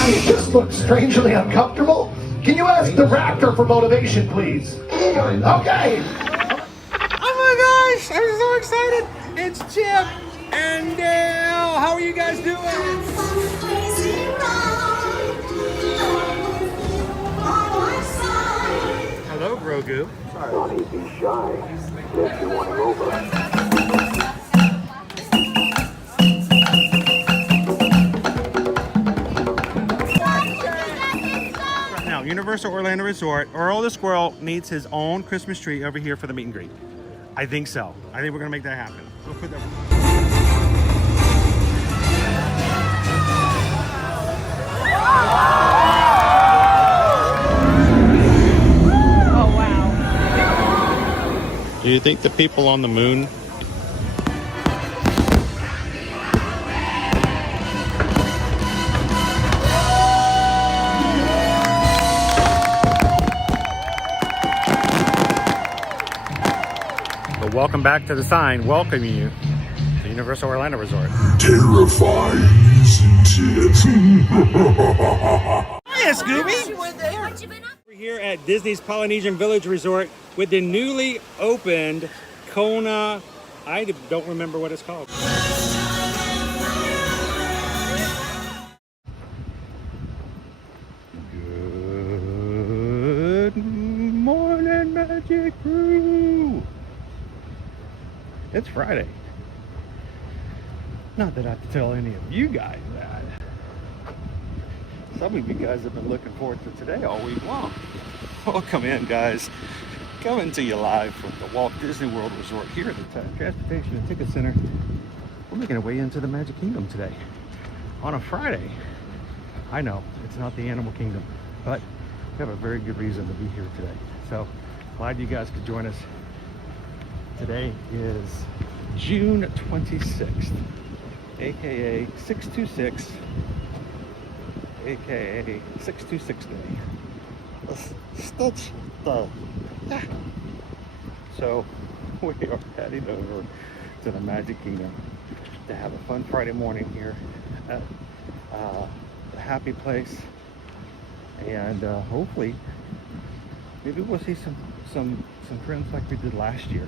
guys just look strangely uncomfortable. Can you ask the raptor for motivation, please? Okay. Oh my gosh, I'm so excited. It's Chip and Dale. How are you guys doing? Hello, Grogu. Don't be shy. If you want to go over. Now, Universal Orlando Resort, Earl the Squirrel needs his own Christmas tree over here for the meet and greet. I think so. I think we're gonna make that happen. We'll put that. Oh wow. Do you think the people on the moon? Well, welcome back to the sign welcoming you to Universal Orlando Resort. Terrifying, isn't it? Hiya, Scooby! We're here at Disney's Polynesian Village Resort with the newly opened Kona. I don't remember what it's called. Good morning, Magic Crew! It's Friday. Not that I have to tell any of you guys that. Some of you guys have been looking forward to today all week long. Welcome in, guys. Coming to you live from the Walt Disney World Resort here at the Transportation and Ticket Center. We're making our way into the Magic Kingdom today on a Friday. I know it's not the Animal Kingdom, but we have a very good reason to be here today. So glad you guys could join us. Today is June 26th, aka 626, aka 626 day. Stitch day. So we are heading over to the Magic Kingdom to have a fun Friday morning here at the Happy Place, and hopefully maybe we'll see some friends like we did last year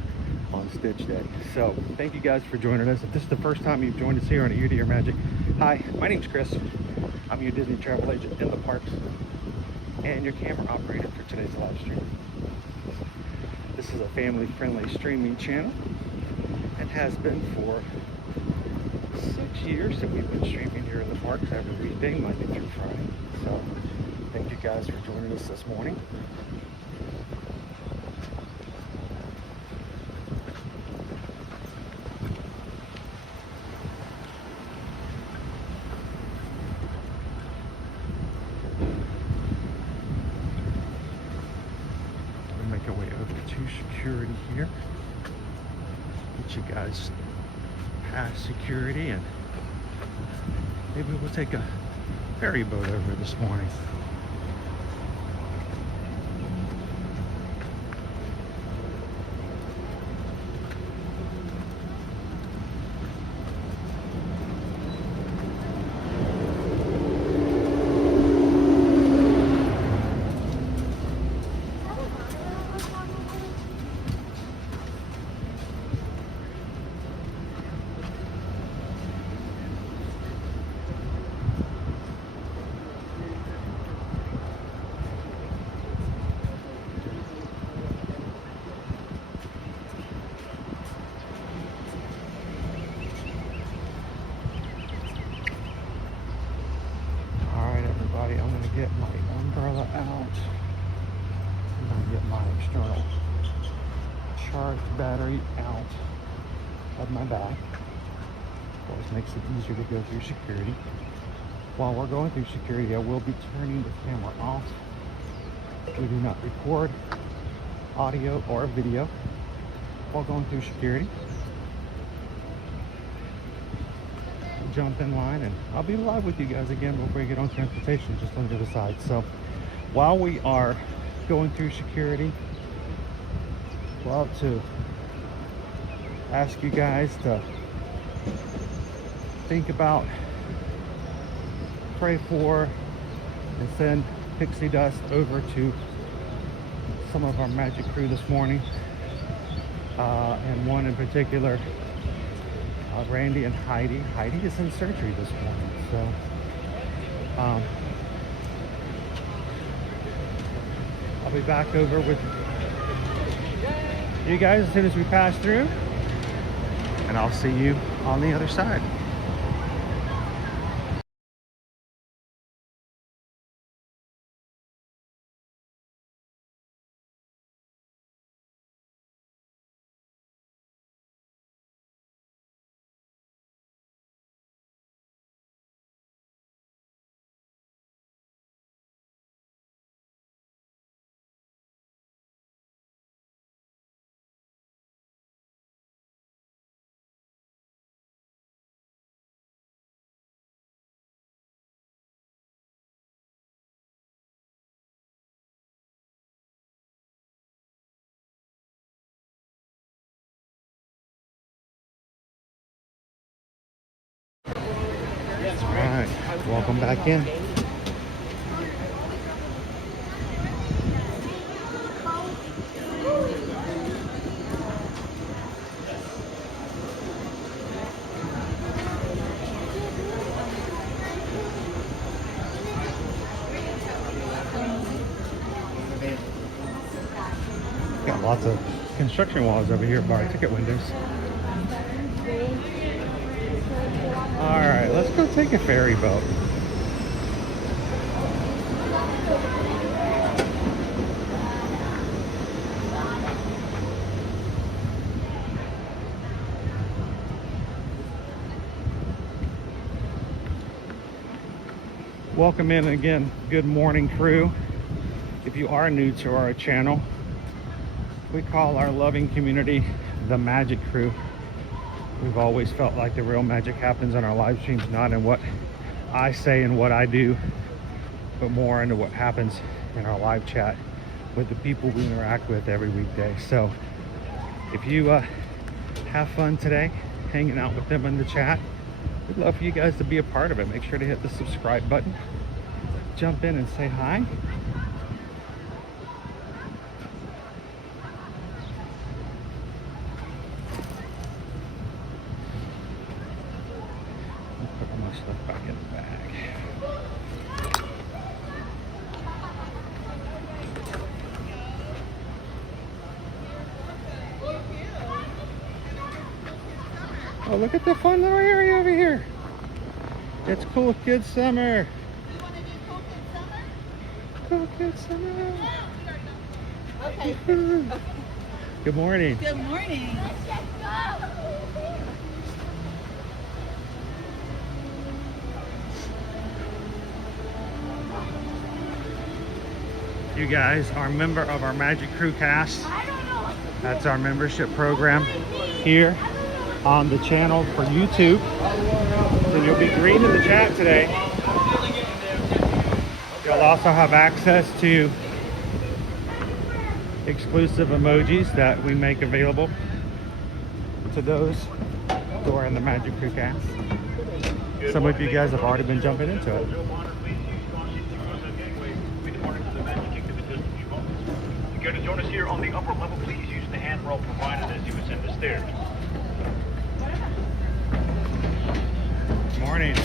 on Stitch Day. So thank you guys for joining us. If this is the first time you've joined us here on A Year to Your Magic, hi, my name's Chris. I'm your Disney travel agent in the parks and your camera operator for today's live stream. This is a family-friendly streaming channel and has been for 6 years that we've been streaming here in the parks every weekday, Monday through Friday. So thank you guys for joining us this morning. Make our way over to security here. Get you guys past security, and maybe we'll take a ferry boat over this morning. I'm going to get my umbrella out. I'm going to get my external charged battery out of my bag. Of course, makes it easier to go through security. While we're going through security, I will be turning the camera off. We do not record audio or video while going through security. Jump in line, and I'll be live with you guys again before we get on transportation, just on the other side. So while we are going through security, love to ask you guys to think about, pray for and send pixie dust over to some of our magic crew this morning, and one in particular, Randy and Heidi. Heidi is in surgery this morning, so I'll be back over with you guys as soon as we pass through, and I'll see you on the other side. Alright, welcome back in. Got lots of construction walls over here by our ticket windows. Alright, let's go take a ferry boat. Welcome in again. Good morning, crew. If you are new to our channel, we call our loving community the Magic Crew. We've always felt like the real magic happens on our live streams, not in what I say and what I do, but more into what happens in our live chat with the people we interact with every weekday. So if you have fun today hanging out with them in the chat, we'd love for you guys to be a part of it. Make sure to hit the subscribe button, jump in and say hi. Stuff back in the bag. Oh, look at the fun little area over here. It's Cool Kids Summer. Cool Kids Summer. Okay. Good morning. Good morning. You guys are a member of our Magic Crew cast. That's our membership program here on the channel for YouTube. And you'll be green in the chat today. You'll also have access to exclusive emojis that we make available to those who are in the Magic Crew cast. Some of you guys have already been jumping into it. If you're to join us here on the upper level, please use the handrail provided as you ascend the stairs. Morning.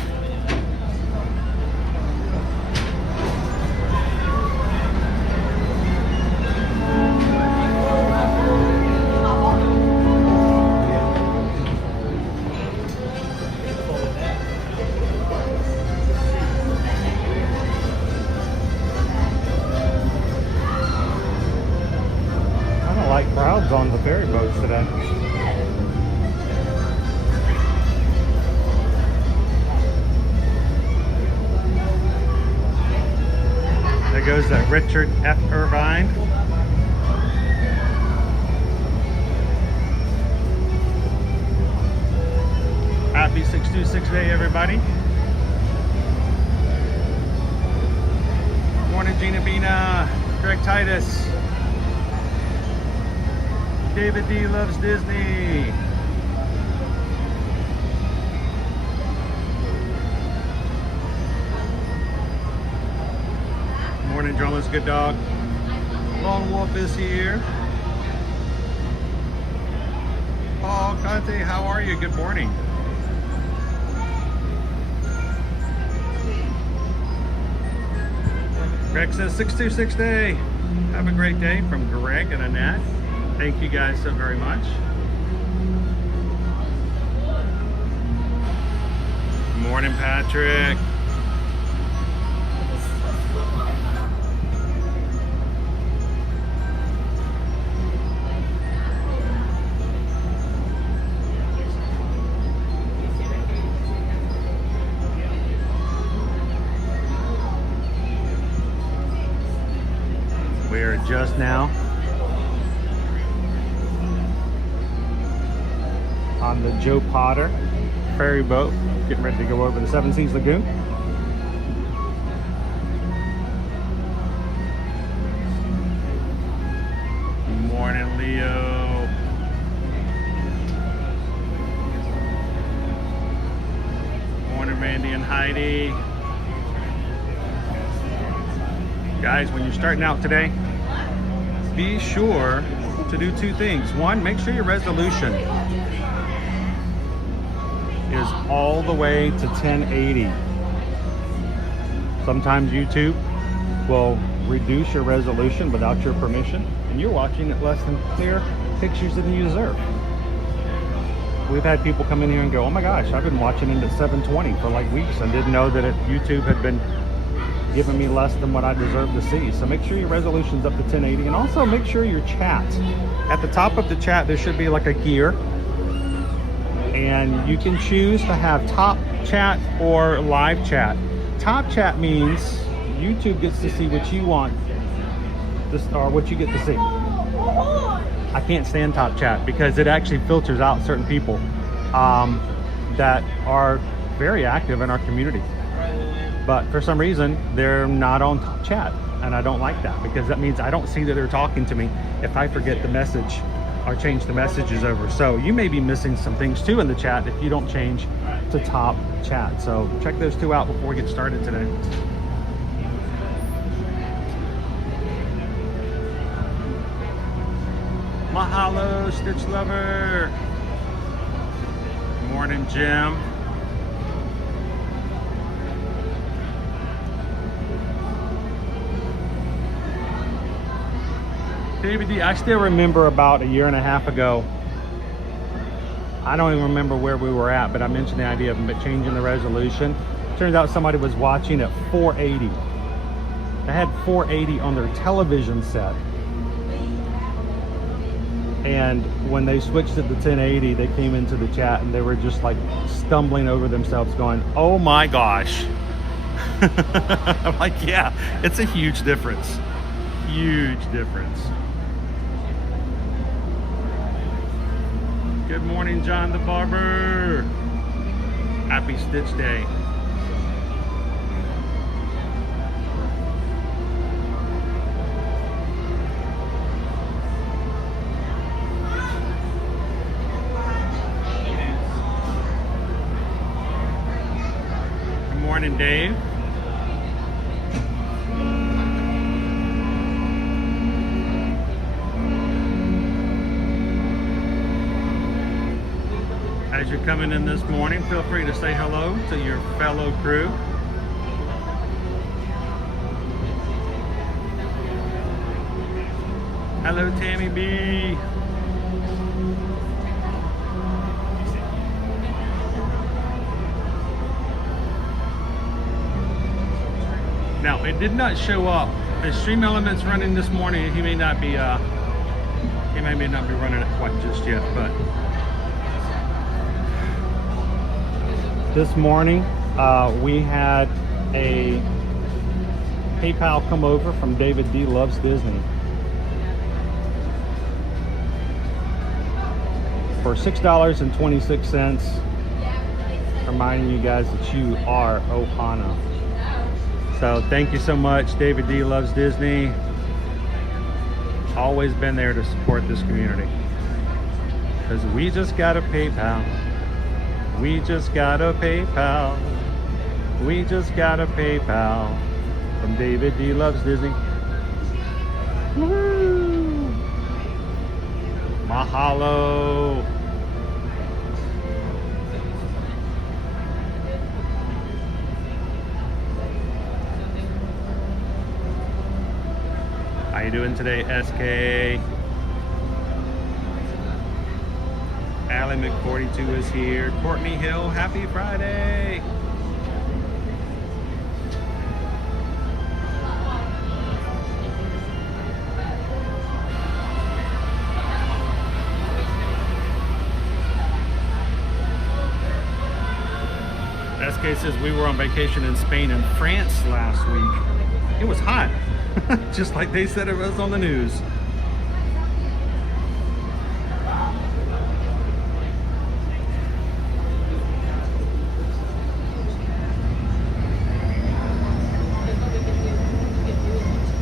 Crowds on the ferry boats today. There goes that Richard F. Irvine. Happy 626 Day, everybody. Morning, Gina Bina, Greg Titus. David D loves Disney. Morning, Drumless Good Dog. Lone Wolf is here. Paul Conte, how are you? Good morning. Greg says 626 day. Have a great day from Greg and Annette. Thank you guys so very much. Morning, Patrick. We are just now on the Joe Potter ferry boat, getting ready to go over the Seven Seas Lagoon. Good morning, Leo. Morning, Randy and Heidi. Guys, when you're starting out today, be sure to do two things. One, make sure your resolution is all the way to 1080. Sometimes YouTube will reduce your resolution without your permission, and you're watching at less than clear pictures than you deserve. We've had people come in here and go, oh my gosh, I've been watching it at 720 for like weeks and didn't know that YouTube had been giving me less than what I deserve to see. So make sure your resolution's up to 1080, and also make sure your chat, at the top of the chat there should be like a gear, and you can choose to have top chat or live chat. Top chat means YouTube gets to see what you want, or what you get to see. I can't stand top chat because it actually filters out certain people that are very active in our community. But for some reason, they're not on top chat, and I don't like that because that means I don't see that they're talking to me if I forget the message or change the messages over. So you may be missing some things too in the chat if you don't change to top chat. So check those two out before we get started today. Mahalo, Stitch Lover. Good morning, Jim. David D, I still remember about a year and a half ago, I don't even remember where we were at, but I mentioned the idea of changing the resolution. Turns out somebody was watching at 480. They had 480 on their television set. And when they switched it to 1080, they came into the chat and they were just like stumbling over themselves going, oh my gosh. I'm like, yeah, it's a huge difference. Huge difference. Good morning, John the Barber. Happy Stitch Day. Good morning, Dave. As you're coming in this morning, feel free to say hello to your fellow crew. Hello, Tammy B. Now, it did not show up. The Stream Elements running this morning. He may not be running it quite just yet, but this morning we had a PayPal come over from David D Loves Disney for $6.26, reminding you guys that you are Ohana. So thank you so much, David D Loves Disney. Always been there to support this community, because we just got a PayPal. We just got a PayPal. We just got a PayPal from David. He loves Disney. Woo! Mahalo. How you doing today, SK? Allie McForty2 is here. Courtney Hill, happy Friday. SK says we were on vacation in Spain and France last week. It was hot, just like they said it was on the news.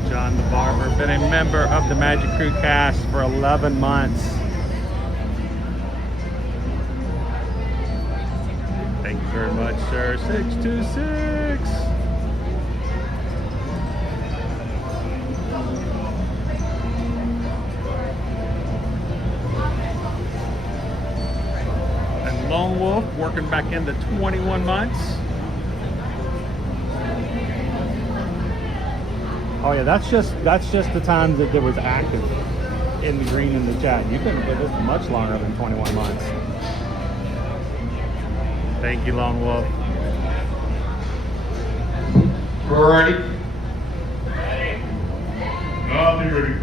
John the Barber, been a member of the Magic Crew cast for 11 months. Thank you very much, sir. 626. And Lone Wolf working back into 21 months. Oh yeah, that's just the times that there was active in the green in the chat. You've been with us much longer than 21 months. Thank you, Lone Wolf. We're ready? Ready. I'll be ready.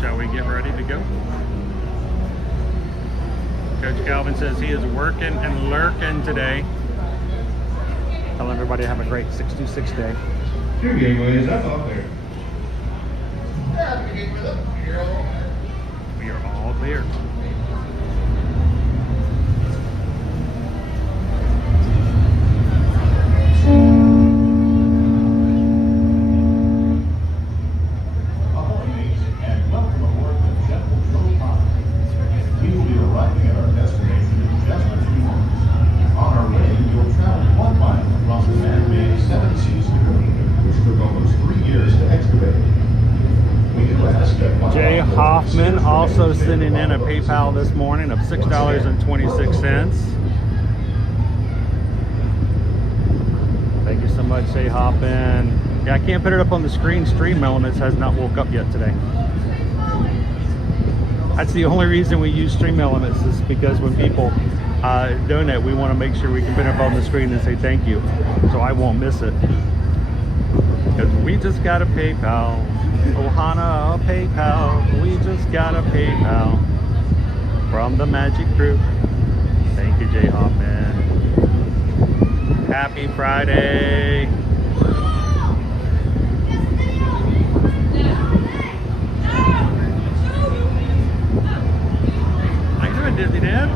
Shall we get ready to go? Coach Calvin says he is working and lurking today. Tell everybody to have a great 626 day. Your gateways, that's up there. We are all clear. And welcome aboard the Jambo. We will be arriving at our destination in just a few moments. On our way, you'll travel 1 mile across the man-made 7 Seas lagoon, which took almost 3 years to excavate. Jay Hoffman also sending in a PayPal this morning of $6.26. Thank you so much, Jay Hoffman. Yeah, I can't put it up on the screen. Stream Elements has not woke up yet today. That's the only reason we use Stream Elements, is because when people donate, we want to make sure we can put it up on the screen and say thank you, so I won't miss it. Because we just got a PayPal. Ohana, PayPal. We just got a PayPal from the Magic Crew. Thank you, Jay Hoffman. Happy Friday. How you doing, Disney Dad?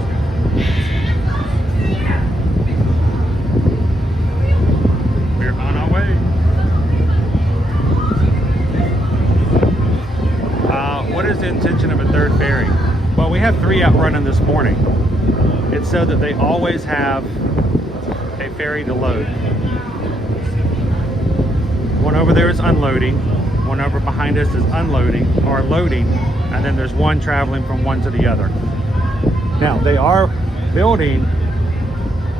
We're on our way. What is the intention of a third ferry? Well, we have 3 out running this morning. It's so that they always have a ferry to load. One over there is unloading, one over behind us is unloading or loading, and then there's one traveling from one to the other. Now, they are building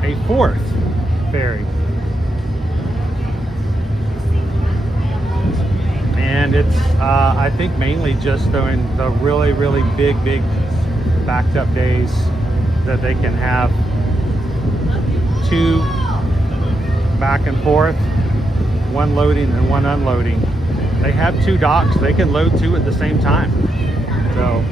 a 4th ferry. And it's, I think, mainly just during the really, really big backed up days that they can have 2 back and forth, 1 loading and 1 unloading. They have 2 docks. They can load 2 at the same time. So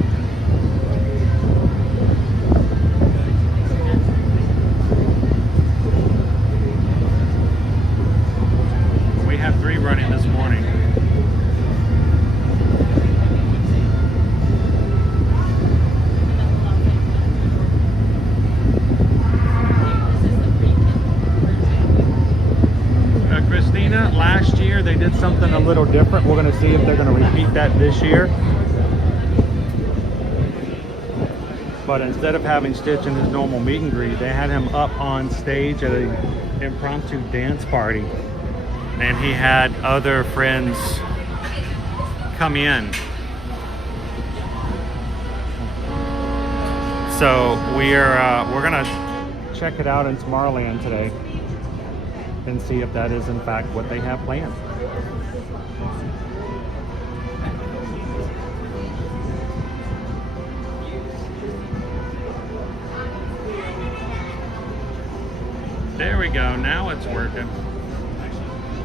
we have 3 running this morning. Christina, last year they did something a little different. We're going to see if they're going to repeat that this year. But instead of having Stitch in his normal meet and greet, they had him up on stage at an impromptu dance party. And he had other friends come in. So we're gonna check it out in Tomorrowland today and see if that is in fact what they have planned. There we go, now it's working.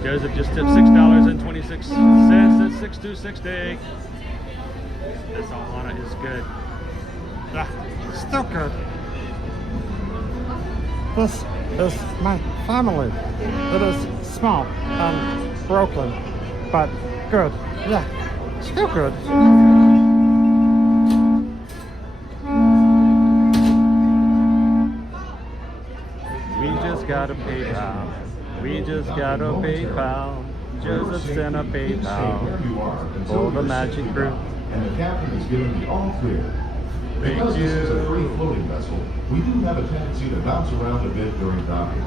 Joseph just tipped $6.26 at 626 day. This Ohana is good. Ah, still good. This is my family. It is small and broken, but good. Yeah, still good. We just got a PayPal. We just got a PayPal. Joseph sent a PayPal for the Magic Crew. And the captain is giving the all clear. Because this is a free floating vessel, we do have a tendency to bounce around a bit during docking.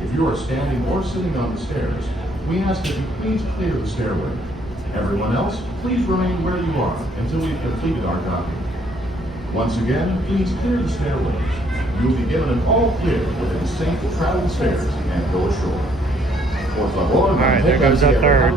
If you are standing or sitting on the stairs, we ask that you please clear the stairway. Everyone else, please remain where you are until we've completed our docking. Once again, please clear the stairways. You will be given an all clear with a safe to travel stairs and go ashore. Por favor, all right, there goes that third.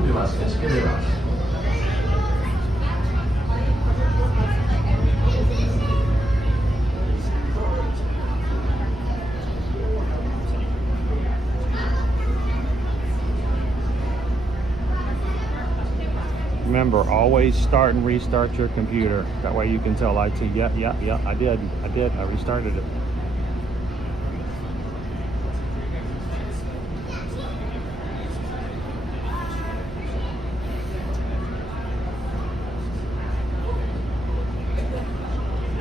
Remember, always start and restart your computer. That way you can tell IT, yeah, I did, I restarted it.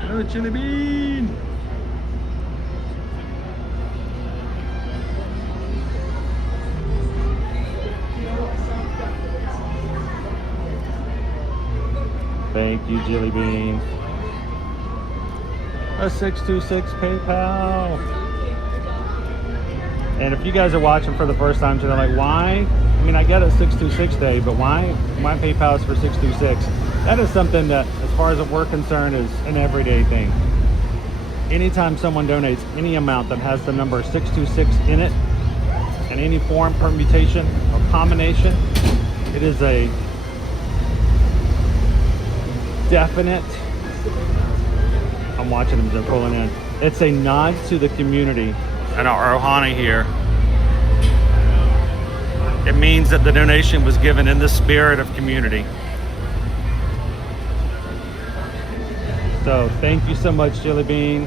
Oh, chili bean! Thank you, Jelly Bean. A 626 PayPal. And if you guys are watching for the first time today, like, why? I mean, I get a 626 day, but why PayPal is for 626? That is something that, as far as we're concerned, is an everyday thing. Anytime someone donates any amount that has the number 626 in it, in any form, permutation, or combination, it is a definite, I'm watching them, they're pulling in. It's a nod to the community and our Ohana here. It means that the donation was given in the spirit of community. So thank you so much, Jelly Bean.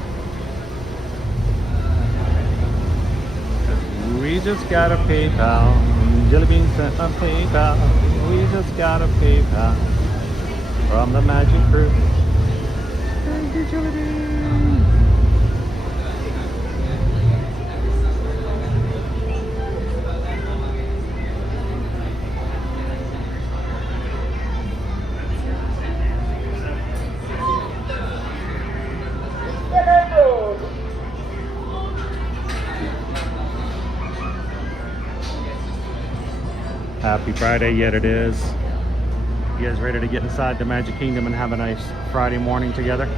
We just got a PayPal. Jelly Bean sent a PayPal. We just got a PayPal from the Magic Crew. Thank you, Jelly Bean. Happy Friday, yet it is. You guys ready to get inside the Magic Kingdom and have a nice Friday morning together?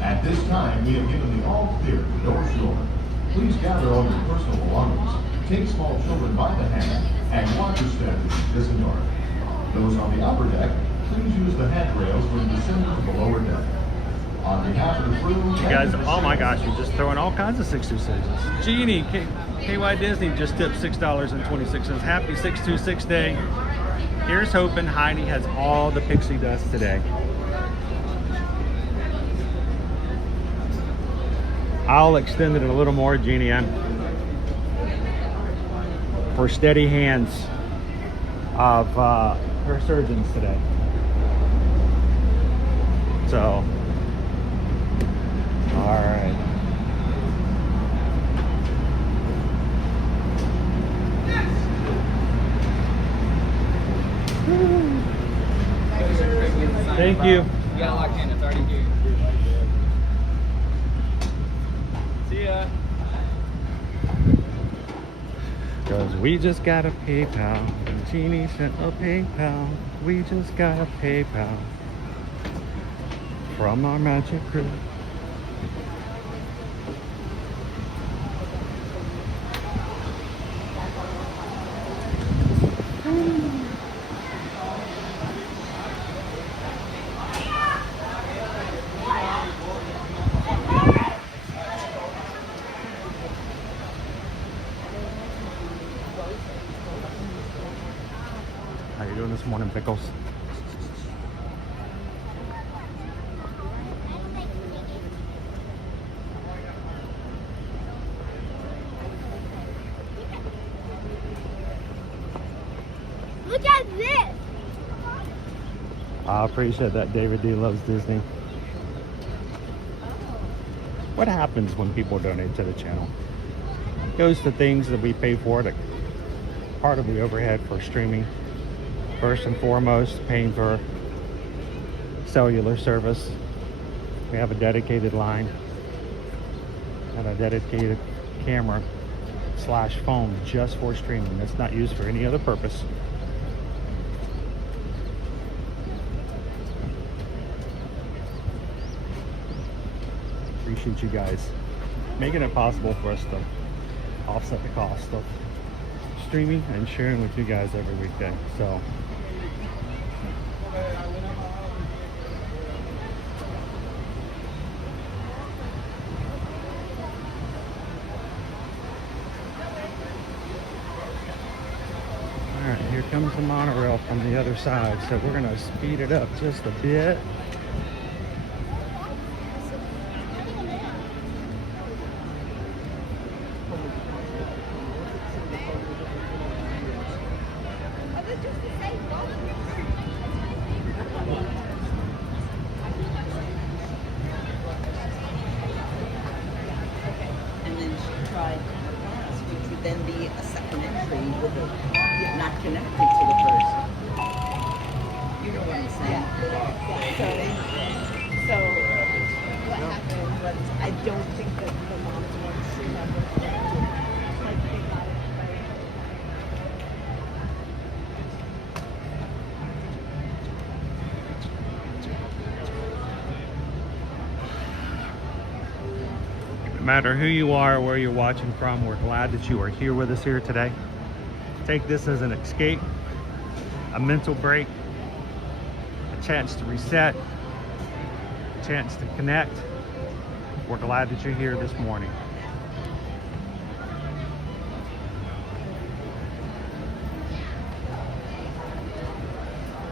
At this time, we have given the all clear to go ashore. Please gather all your personal belongings, take small children by the hand, and watch your step as you disembark. Those on the upper deck, please use the handrails when you descend to the lower deck. On behalf of the crew, You guys, oh my gosh, you're just throwing all kinds of 626s. Jeannie, KY Disney just tipped $6.26. Happy 626 day. Here's hoping Heidi has all the pixie dust today. I'll extend it a little more, Jeannie, for steady hands of her surgeons today. So, all right. Thank you. You got locked in. It's already here. See ya. Cause we just got a PayPal. Jeannie sent a PayPal. We just got a PayPal from our magic crew. How you doing this morning, Pickles? Look at this! I appreciate that. David D loves Disney. What happens when people donate to the channel? It goes to things that we pay for, to part of the overhead for streaming. First and foremost, paying for cellular service. We have a dedicated line and a dedicated camera / phone just for streaming. It's not used for any other purpose. Appreciate you guys making it possible for us to offset the cost of streaming and sharing with you guys every weekday. So all right, here comes the monorail from the other side, so we're gonna speed it up just a bit. And then she tried class, which would then be a second entry with a not connected to the first. You know what I'm saying? So what happened was I don't think that the moms want to have it connected. Like they got it right. No matter who you are or where you're watching from, we're glad that you are here with us here today. Take this as an escape, a mental break, a chance to reset, a chance to connect. We're glad that you're here this morning.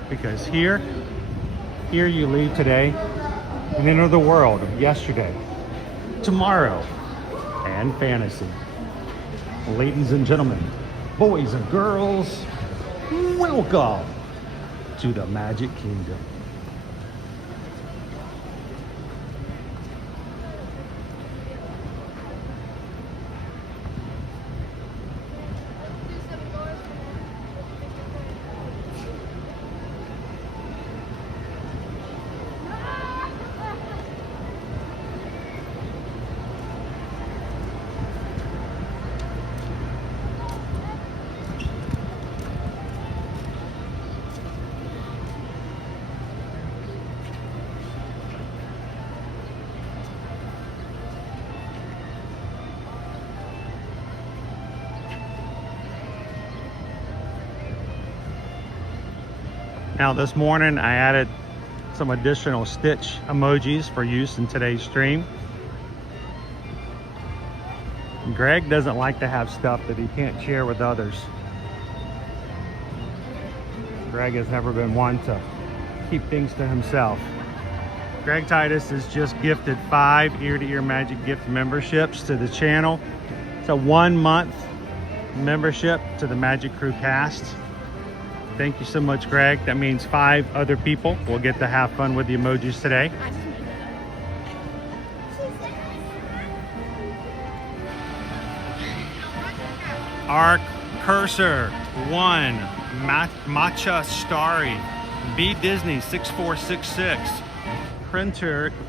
Because here you leave today and enter the world of yesterday, tomorrow, and fantasy. Ladies and gentlemen, boys and girls, welcome to the Magic Kingdom. Now this morning I added some additional Stitch emojis for use in today's stream. Greg doesn't like to have stuff that he can't share with others. Greg has never been one to keep things to himself. Greg Titus has just gifted 5 ear-to-ear Magic gift memberships to the channel. It's a 1-month membership to the Magic Crew cast. Thank you so much, Greg. That means 5 other people will get to have fun with the emojis today. Our Cursor 1, Matcha Starry B Disney 6466,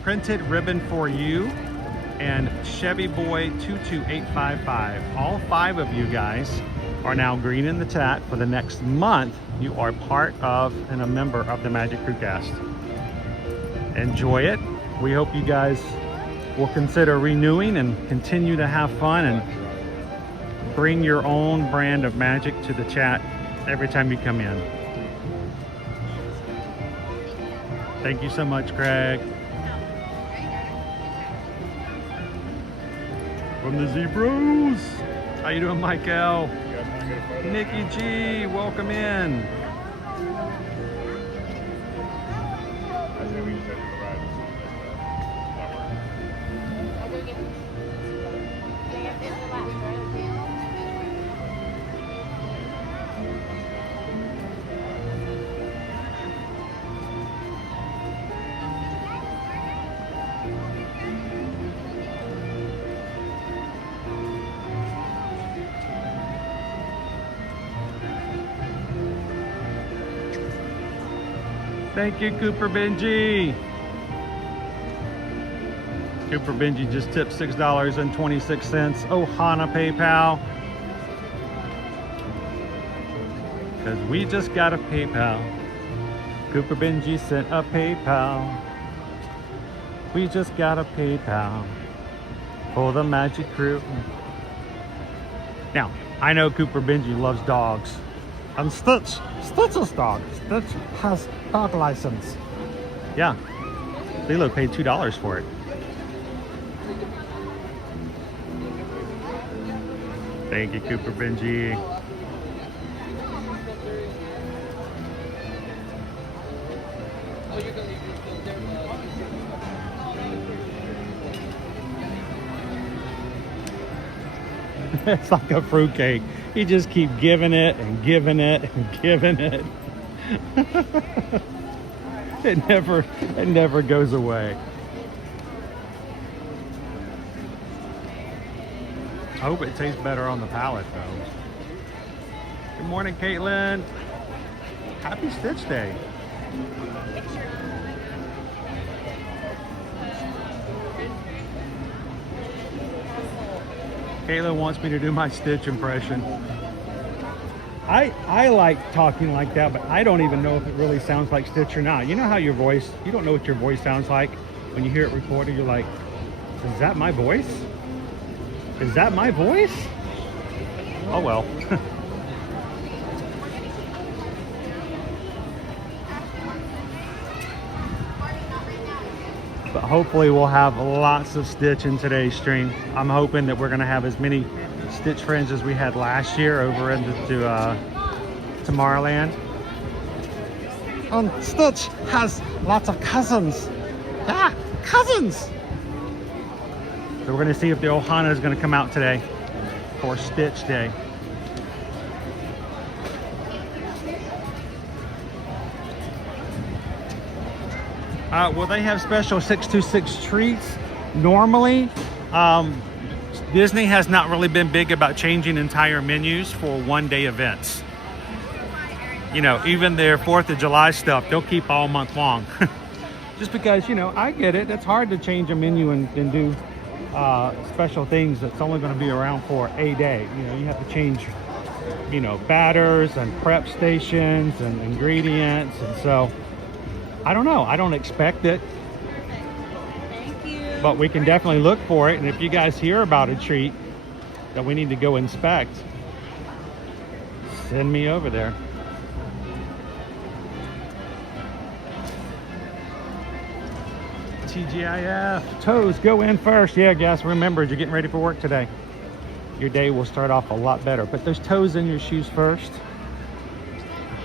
printed ribbon for you, and Chevy Boy 22855. All 5 of you guys are now green in the chat. For the next month, you are part of and a member of the Magic Crew Cast. Enjoy it. We hope you guys will consider renewing and continue to have fun and bring your own brand of magic to the chat every time you come in. Thank you so much, Craig. From the Zebros. How you doing, Michael? Nikki G, welcome in. Thank you, Cooper Benji. Cooper Benji just tipped $6.26. Ohana PayPal. Because we just got a PayPal. Cooper Benji sent a PayPal. We just got a PayPal for the Magic Crew. Now, I know Cooper Benji loves dogs. And Stitch's dog. Stitch has dog license. Yeah. Lilo paid $2 for it. Thank you, Cooper Benji. It's like a fruitcake. You just keep giving it and giving it and giving it. It never goes away. I hope it tastes better on the palate though. Good morning, Caitlin. Happy Stitch Day. Kayla wants me to do my Stitch impression. I like talking like that, but I don't even know if it really sounds like Stitch or not. You know how your voice, you don't know what your voice sounds like. When you hear it recorded, you're like, is that my voice? Is that my voice? Oh well. But hopefully we'll have lots of Stitch in today's stream. I'm hoping that we're gonna have as many Stitch friends as we had last year over into Tomorrowland. Stitch has lots of cousins. Yeah, cousins. So we're gonna see if the Ohana is gonna come out today for Stitch Day. Well, they have special 626 treats. Normally, Disney has not really been big about changing entire menus for one-day events. You know, even their 4th of July stuff, they'll keep all month long. Just because, you know, I get it. It's hard to change a menu and do special things that's only going to be around for a day. You know, you have to change, you know, batters and prep stations and ingredients. And so, I don't know. I don't expect it. Thank you. But we can definitely look for it. And if you guys hear about a treat that we need to go inspect, send me over there. TGIF. Toes, go in first. Yeah, guys, remember, you're getting ready for work today. Your day will start off a lot better. Put those toes in your shoes first.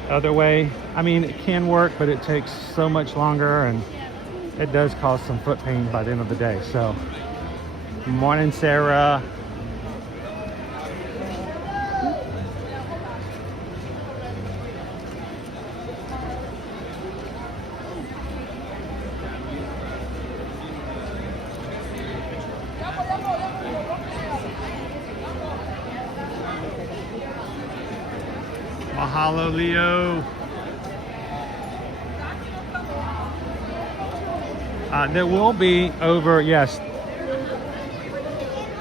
Other way, I mean, it can work, but it takes so much longer and it does cause some foot pain by the end of the day. So, good morning, Sarah. Mahalo, Leo. There will be over, yes,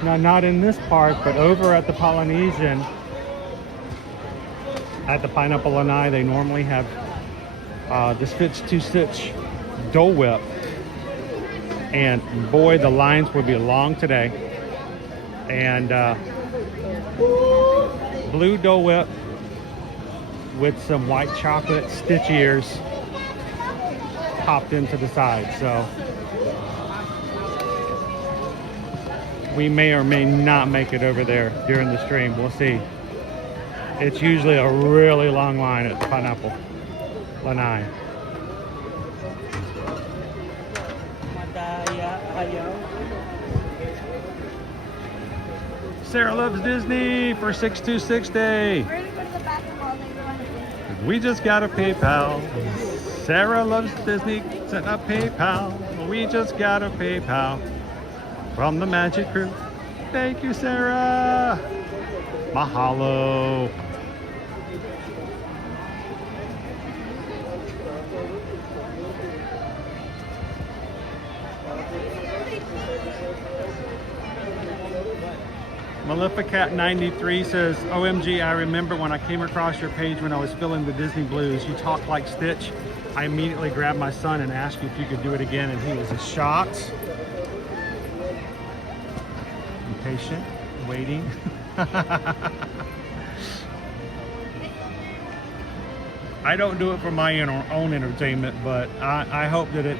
no, not in this park, but over at the Polynesian, at the Pineapple Lanai, they normally have the Stitch to Stitch Dole Whip. And boy, the lines will be long today. And blue Dole Whip with some white chocolate Stitch ears popped into the side. So we may or may not make it over there during the stream. We'll see. It's usually a really long line at the Pineapple Lanai. Sarah loves Disney for 626 Day. We're gonna go to the bathroom all day. We just got a PayPal. Sarah loves Disney, sent a PayPal. We just got a PayPal from the Magic Crew. Thank you, Sarah. Mahalo. Maleficat 93 says, OMG, I remember when I came across your page when I was feeling the Disney blues. You talk like Stitch. I immediately grabbed my son and asked you if you could do it again, and he was shocked. Impatient, waiting. I don't do it for my own entertainment, but I hope that it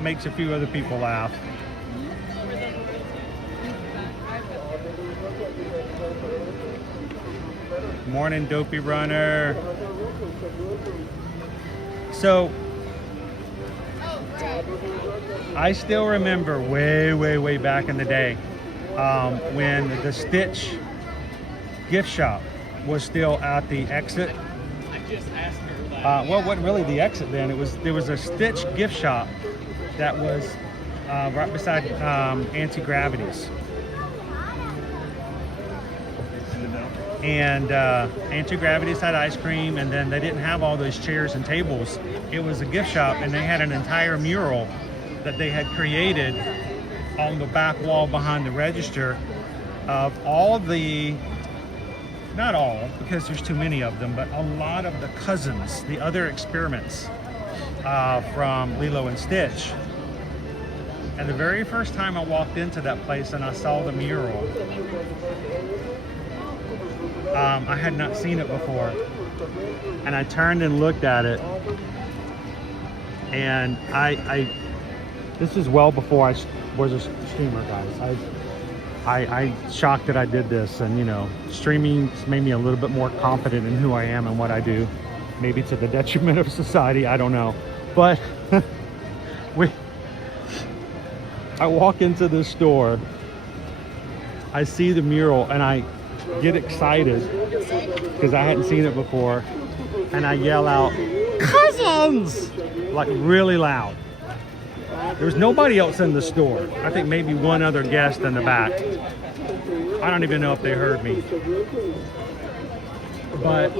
makes a few other people laugh. Morning, Dopey Runner. So, I still remember way back in the day when the Stitch gift shop was still at the exit. Well, wasn't really the exit then. There was a Stitch gift shop that was right beside Anti-Gravity's. And Anti-Gravity's had ice cream, and then they didn't have all those chairs and tables. It was a gift shop, and they had an entire mural that they had created on the back wall behind the register of all the, not all, because there's too many of them, but a lot of the cousins, the other experiments from Lilo and Stitch. And the very first time I walked into that place and I saw the mural, I had not seen it before, and I turned and looked at it, and I this is well before I was a streamer, guys. I shocked that I did this, and you know, streaming made me a little bit more confident in who I am and what I do, maybe to the detriment of society, I don't know, but I walk into this store, I see the mural, and I get excited because I hadn't seen it before, and I yell out, "Cousins!" like really loud. There was nobody else in the store. I think maybe one other guest in the back. I don't even know if they heard me. But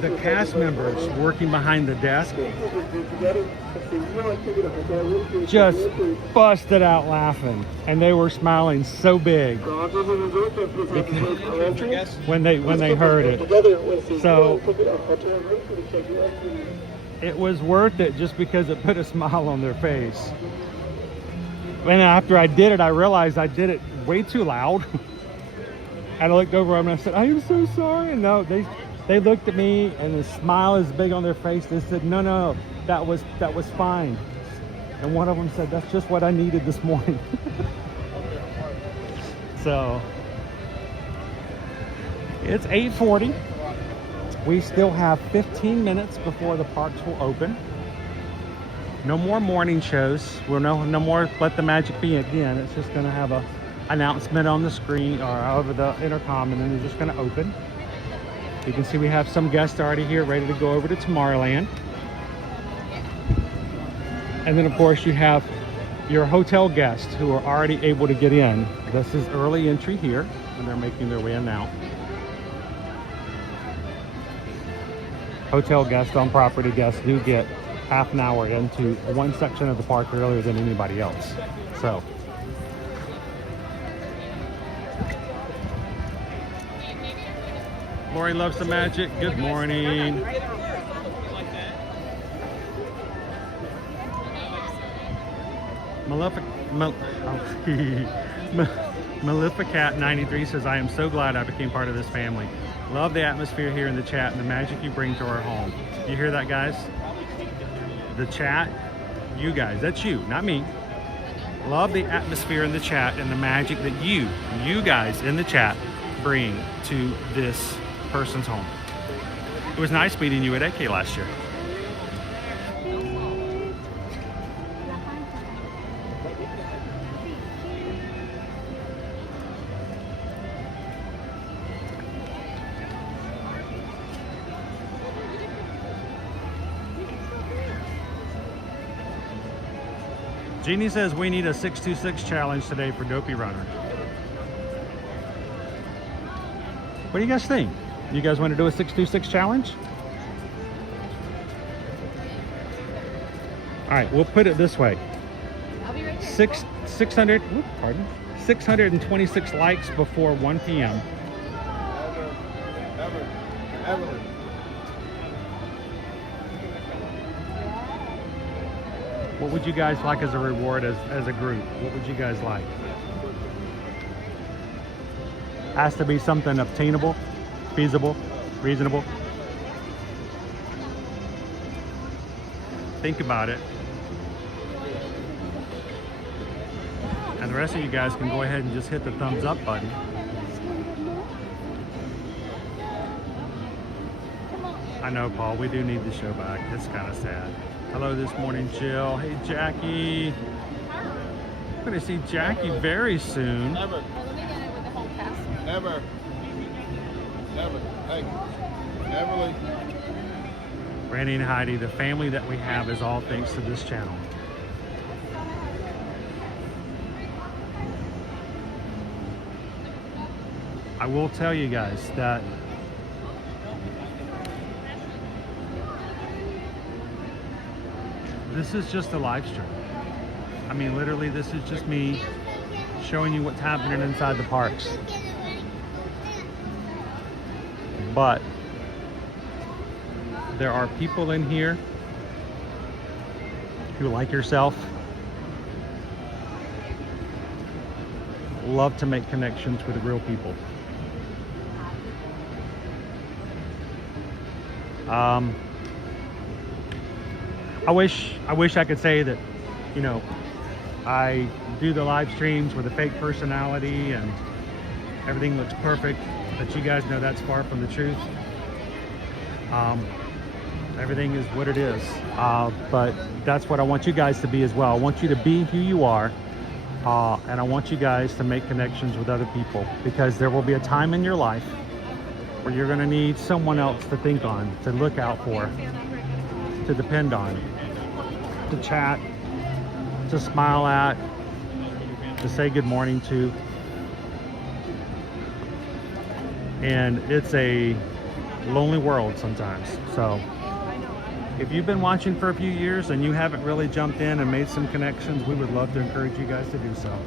the cast members working behind the desk just busted out laughing, and they were smiling so big when they heard it. So it was worth it just because it put a smile on their face. And after I did it, I realized I did it way too loud. And I looked over at them and I said, "I am so sorry." And no, they looked at me, and the smile is big on their face. They said, no, that was fine. And one of them said, "That's just what I needed this morning." So it's 8:40. We still have 15 minutes before the parks will open. No more morning shows. We're no more Let the Magic Be again. It's just going to have a announcement on the screen or over the intercom, and then they're just going to open. You can see we have some guests already here ready to go over to Tomorrowland. And then of course you have your hotel guests who are already able to get in. This is early entry here, and they're making their way in now. Hotel guests, on property guests do get half an hour into one section of the park earlier than anybody else. So Lori loves the magic. Good morning. Maleficat 93 says, I am so glad I became part of this family. Love the atmosphere here in the chat and the magic you bring to our home. You hear that, guys? The chat, you guys, that's you, not me. Love the atmosphere in the chat and the magic that you guys in the chat bring to this person's home. It was nice meeting you at AK last year. Jeannie says we need a 626 challenge today for Dopey Runner. What do you guys think? You guys want to do a 626 challenge? All right, we'll put it this way. I'll be right there. 626 likes before 1 p.m. Ever. What would you guys like as a reward as a group? What would you guys like? Has to be something obtainable, feasible, reasonable. Think about it. And the rest of you guys can go ahead and just hit the thumbs up button. I know, Paul, we do need the show back. It's kind of sad. Hello this morning, Jill. Hey, Jackie. I'm going to see Jackie very soon. Never. Let me get it with the whole cast. Never. Hey. Never leave. Randy and Heidi, the family that we have is all thanks to this channel. I will tell you guys that this is just a live stream. I mean, literally, this is just me showing you what's happening inside the parks. But there are people in here who, like yourself, love to make connections with real people. I wish I could say that, you know, I do the live streams with a fake personality and everything looks perfect, but you guys know that's far from the truth. Everything is what it is, but that's what I want you guys to be as well. I want you to be who you are, and I want you guys to make connections with other people, because there will be a time in your life where you're going to need someone else to think on, to look out for, to depend on, to chat, to smile at, to say good morning to. And it's a lonely world sometimes. So if you've been watching for a few years and you haven't really jumped in and made some connections, we would love to encourage you guys to do so,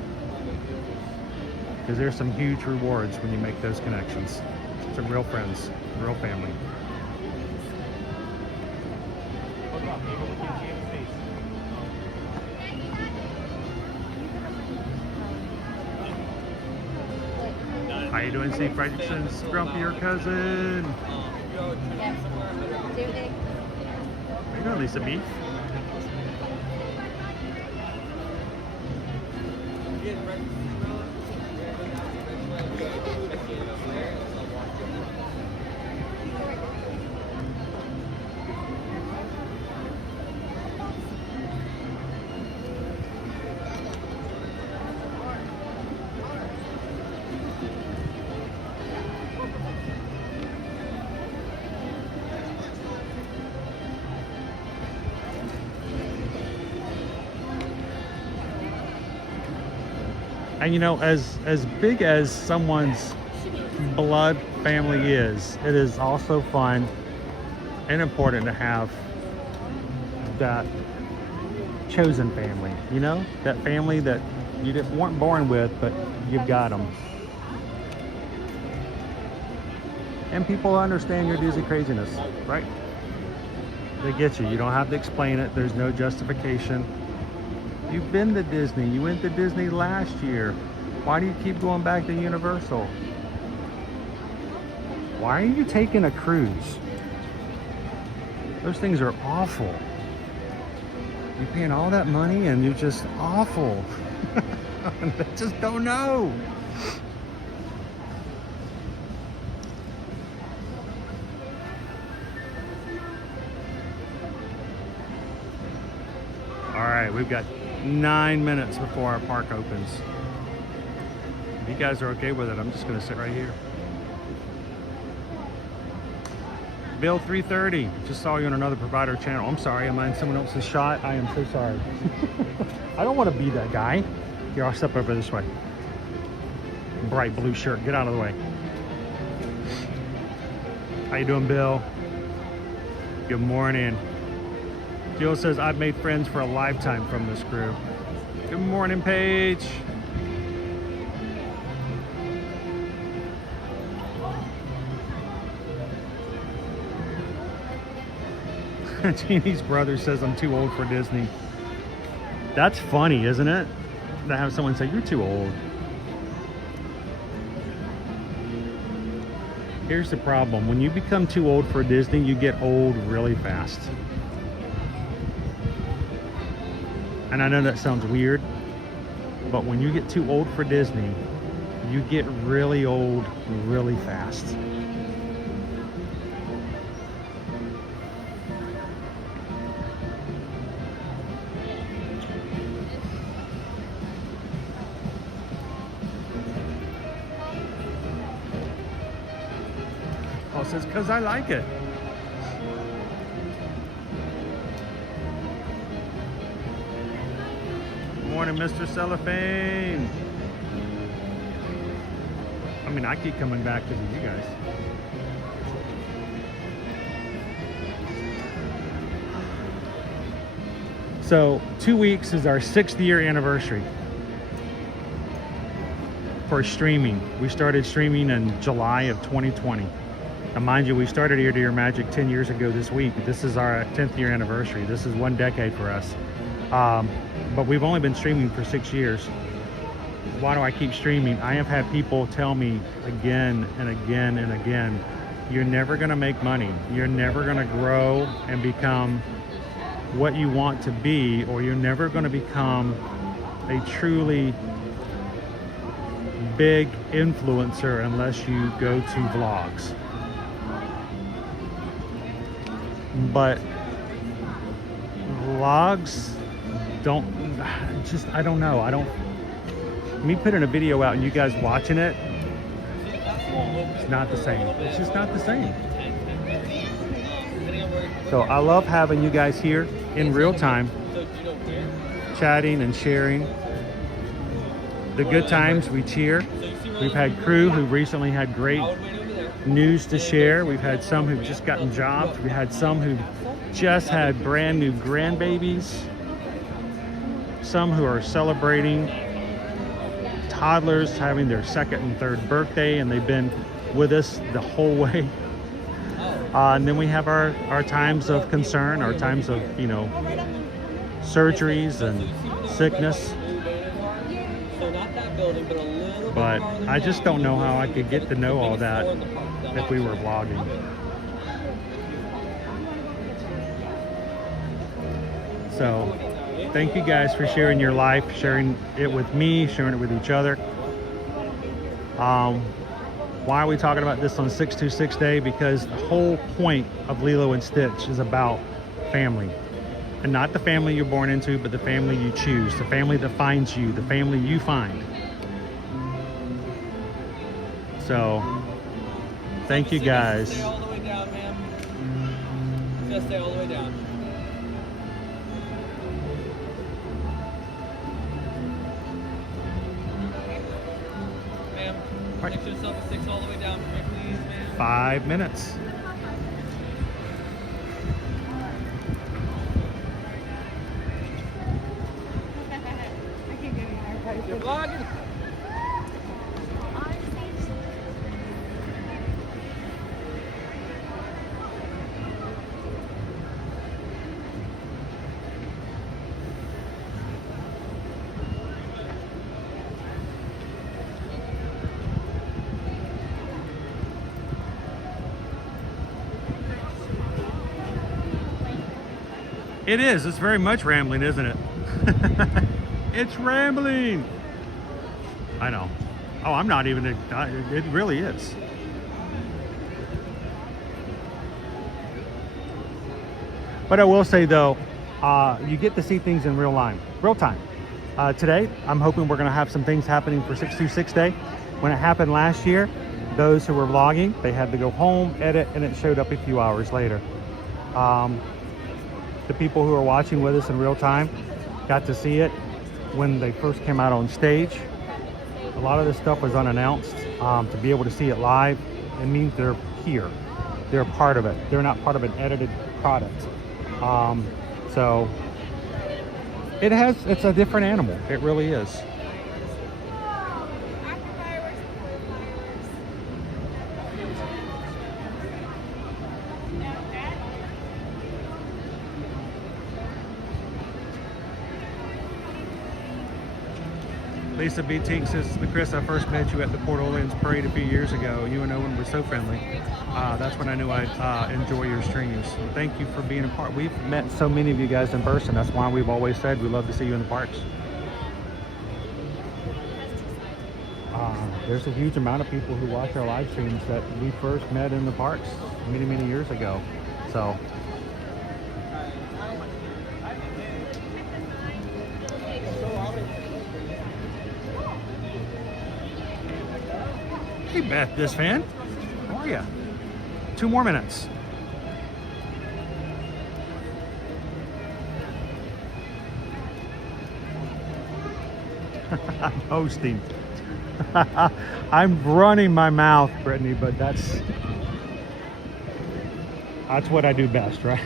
because there's some huge rewards when you make those connections. Some real friends, real family. How you doing, Steve Fredrickson's grumpier cousin? How you doing, Lisa B? And you know, as big as someone's blood family is, it is also fun and important to have that chosen family, you know? That family that you weren't born with, but you've got them. And people understand your Disney craziness, right? They get you. You don't have to explain it. There's no justification. You've been to Disney. You went to Disney last year. Why do you keep going back to Universal? Why are you taking a cruise? Those things are awful. You're paying all that money and you're just awful. They just don't know. All right, we've got 9 minutes before our park opens. If you guys are okay with it, I'm just gonna sit right here. Bill 330, just saw you on another provider channel. I'm sorry, am I in someone else's shot? I am so sorry. I don't want to be that guy. Here, I'll step over this way. Bright blue shirt, get out of the way. How you doing, Bill? Good morning. Jill says, I've made friends for a lifetime from this crew. Good morning, Paige. Jeannie's brother says I'm too old for Disney. That's funny, isn't it? To have someone say, you're too old. Here's the problem. When you become too old for Disney, you get old really fast. And I know that sounds weird, but when you get too old for Disney, you get really old really fast. Paul says, because I like it. Morning, Mr. Cellophane. I mean, I keep coming back because of you guys. So 2 weeks is our 6th year anniversary for streaming. We started streaming in July of 2020. Now mind you, we started Ear to Ear Magic 10 years ago this week. This is our 10th year anniversary. This is 1 decade for us. But we've only been streaming for 6 years. Why do I keep streaming? I have had people tell me again and again and again, you're never gonna make money. You're never gonna grow and become what you want to be, or you're never gonna become a truly big influencer unless you go to vlogs. But vlogs I don't know. Me putting a video out and you guys watching it, it's not the same. It's just not the same. So I love having you guys here in real time, chatting and sharing the good times. We cheer. We've had crew who recently had great news to share. We've had some who've just gotten jobs. We had some who just had brand new grandbabies. Some who are celebrating toddlers having their 2nd and 3rd birthday, and they've been with us the whole way. And then we have our times of concern, our times of, you know, surgeries and sickness. But I just don't know how I could get to know all that if we were vlogging. So thank you guys for sharing your life, sharing it with me, sharing it with each other. Why are we talking about this on 626 Day? Because the whole point of Lilo and Stitch is about family. And not the family you're born into, but the family you choose, the family that finds you, the family you find. So, thank you guys. Stay all the way down, ma'am. Just stay all the way down. Ma'am, make yourself a 6 all the way down for me, please, ma'am. 5 minutes. You're vlogging? It is. It's very much rambling, isn't it? It's rambling. I know. Oh, I'm not even. It really is. But I will say though, you get to see things in real time. Today, I'm hoping we're going to have some things happening for 626 Day. When it happened last year, those who were vlogging, they had to go home, edit, and it showed up a few hours later. The people who are watching with us in real time got to see it when they first came out on stage. A lot of this stuff was unannounced. To be able to see it live, it means they're here. They're a part of it. They're not part of an edited product. So it's a different animal. It really is. Lisa B. Teague says, Chris, I first met you at the Port Orleans Parade a few years ago. You and Owen were so friendly. That's when I knew I'd enjoy your streams. So thank you for being a part. We've met so many of you guys in person. That's why we've always said we love to see you in the parks. There's a huge amount of people who watch our live streams that we first met in the parks many, many years ago. So. Hey Beth, this fan. How are you? 2 more minutes. I'm hosting. I'm running my mouth, Brittany, but that's what I do best, right?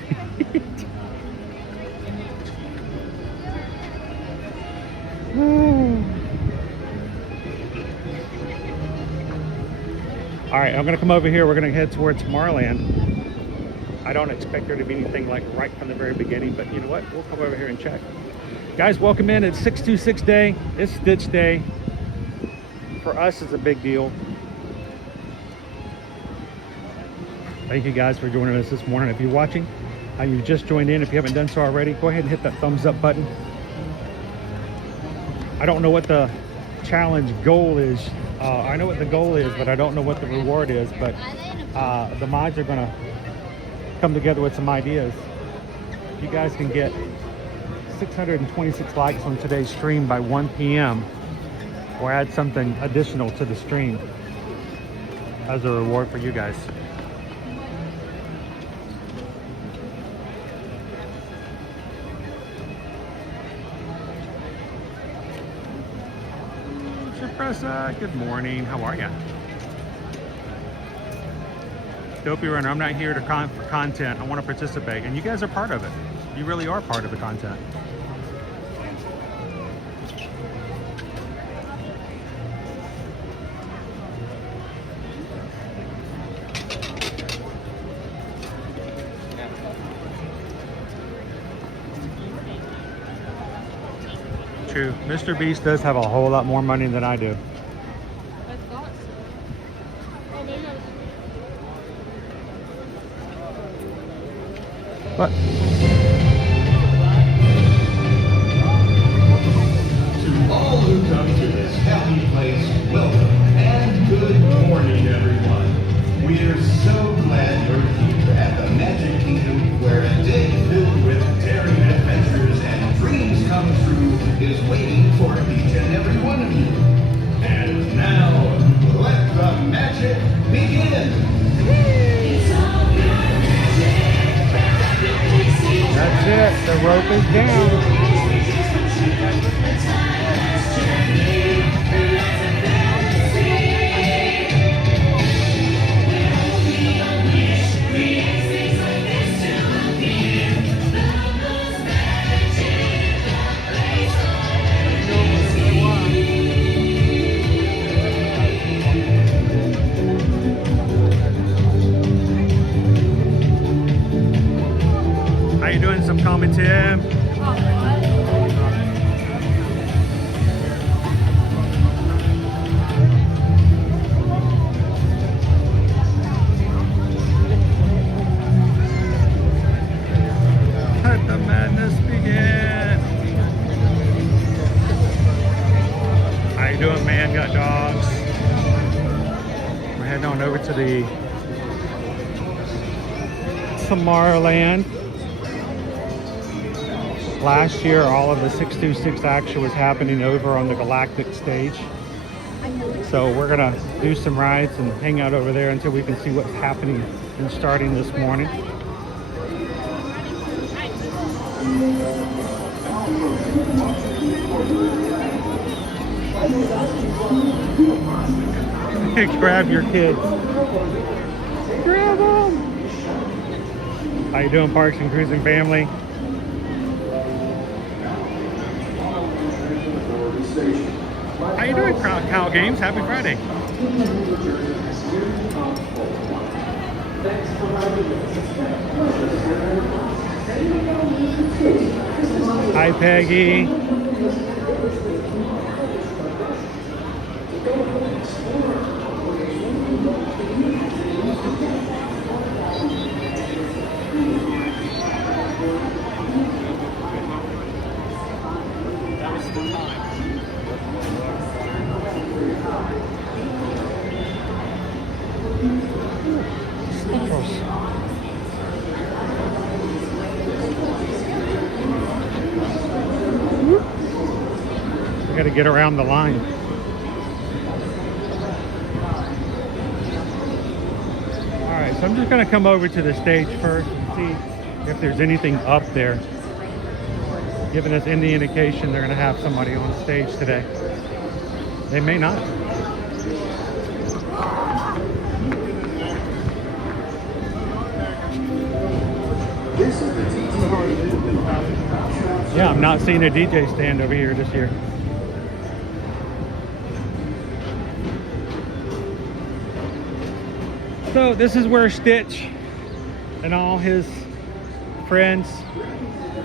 All right, I'm gonna come over here. We're gonna head towards Tomorrowland. I don't expect there to be anything like right from the very beginning, but you know what? We'll come over here and check. Guys, welcome in. It's 626 Day. It's Stitch Day. For us, it's a big deal. Thank you guys for joining us this morning. If you're watching, you just joined in. If you haven't done so already, go ahead and hit that thumbs up button. I don't know what the challenge goal is. I know what the goal is, but I don't know what the reward is. But the mods are gonna come together with some ideas. You guys can get 626 likes on today's stream by 1 p.m. or add something additional to the stream as a reward for you guys. Good morning. How are you? Dopey Runner, I'm not here for content. I want to participate, and you guys are part of it. You really are part of the content. True. Mr. Beast does have a whole lot more money than I do. But To all who come to this happy place, welcome and good morning, everyone. We are so glad you're here at the Magic Kingdom, where a day filled with daring adventures and dreams come true is waiting for each and every one of you. And now, let the magic begin. that's it. The rope is down. it, Tim. Let the madness begin. How you doing, man? Got dogs. We're heading on over to the Tomorrowland. Last year, all of the 626 action was happening over on the Galactic stage. So we're gonna do some rides and hang out over there until we can see what's happening and starting this morning. Grab your kids. Grab them. How you doing, Parks and Cruising family? How you doing, Cal Games? Happy Friday. Hi, Peggy. Got to get around the line. All right, so I'm just going to come over to the stage first and see if there's anything up there. Giving us any indication they're going to have somebody on stage today. They may not. Yeah, I'm not seeing a DJ stand over here this year. So this is where Stitch and all his friends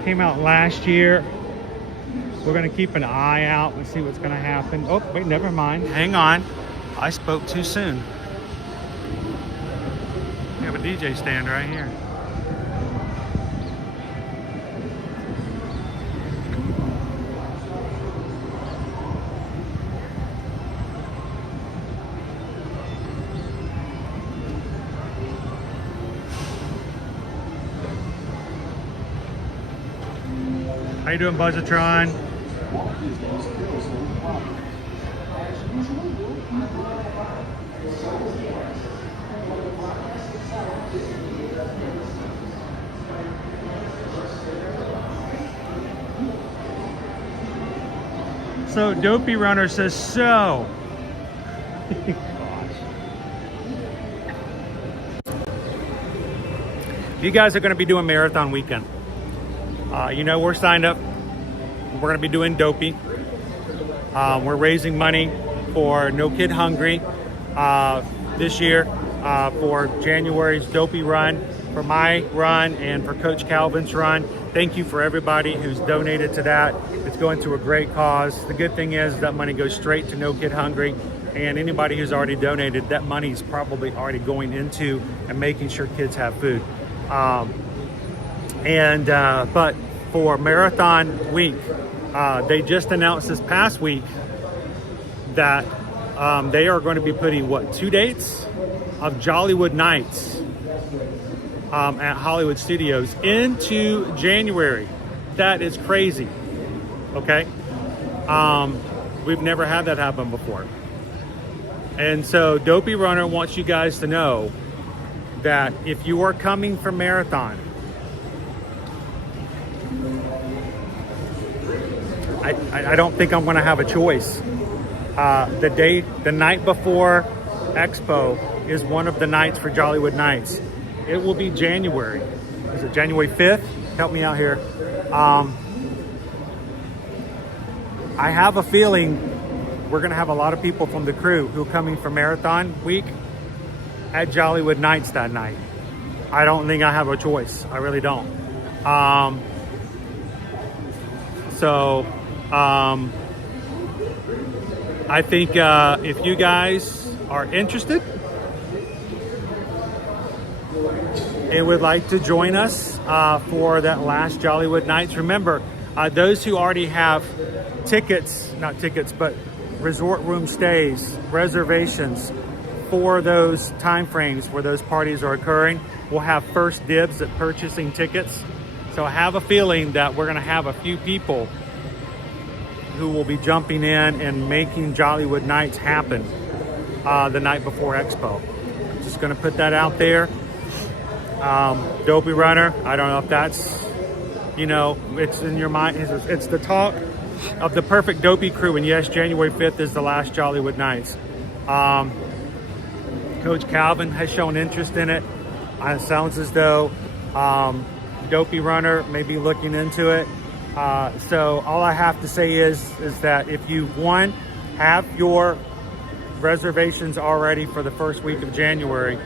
came out last year. We're gonna keep an eye out and see what's gonna happen. Oh, wait, never mind. Hang on. I spoke too soon. We have a DJ stand right here. How you doing, Buzzatron? So Dopey Runner says so. You guys are going to be doing marathon weekend. You know, we're signed up. We're going to be doing Dopey. We're raising money for No Kid Hungry this year for January's Dopey run, for my run, and for Coach Calvin's run. Thank you for everybody who's donated to that. It's going to a great cause. The good thing is that money goes straight to No Kid Hungry, and anybody who's already donated, that money's probably already going into and making sure kids have food. But for Marathon Week, they just announced this past week that they are going to be putting, 2 dates of Jollywood Nights at Hollywood Studios into January. That is crazy, okay? We've never had that happen before. And so Dopey Runner wants you guys to know that if you are coming for Marathon, I don't think I'm going to have a choice. The night before Expo is one of the nights for Jollywood Nights. It will be January. Is it January 5th? Help me out here. I have a feeling we're going to have a lot of people from the crew who are coming for Marathon Week at Jollywood Nights that night. I don't think I have a choice. I really don't. So I think if you guys are interested and would like to join us for that last Jollywood Nights, remember, those who already have tickets, not tickets, but resort room stays, reservations for those time frames where those parties are occurring, will have first dibs at purchasing tickets. So I have a feeling that we're gonna have a few people who will be jumping in and making Jollywood Nights happen the night before Expo. Just gonna put that out there. Dopey Runner, I don't know if that's, you know, it's in your mind. It's the talk of the perfect Dopey crew. And yes, January 5th is the last Jollywood Nights. Coach Calvin has shown interest in it. It sounds as though Dopey Runner may be looking into it. So all I have to say is that if you, one, have your reservations already for the first week of January,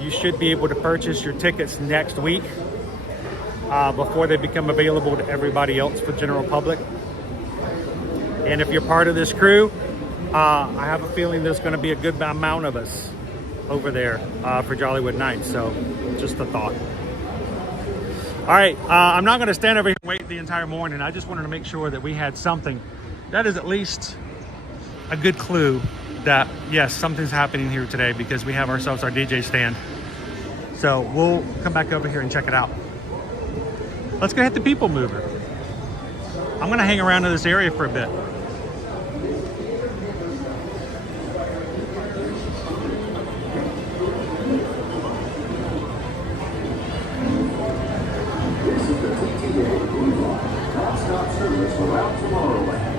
you should be able to purchase your tickets next week before they become available to everybody else for general public. And if you're part of this crew, I have a feeling there's going to be a good amount of us over there for Jollywood Nights. So just a thought. All right, I'm not going to stand over here and wait the entire morning. I just wanted to make sure that we had something that is at least a good clue that yes, something's happening here today, because we have ourselves our DJ stand. So we'll come back over here and check it out. Let's go hit the people mover. I'm going to hang around in this area for a bit. This is the TTA Blue Line, non-stop service around Tomorrowland.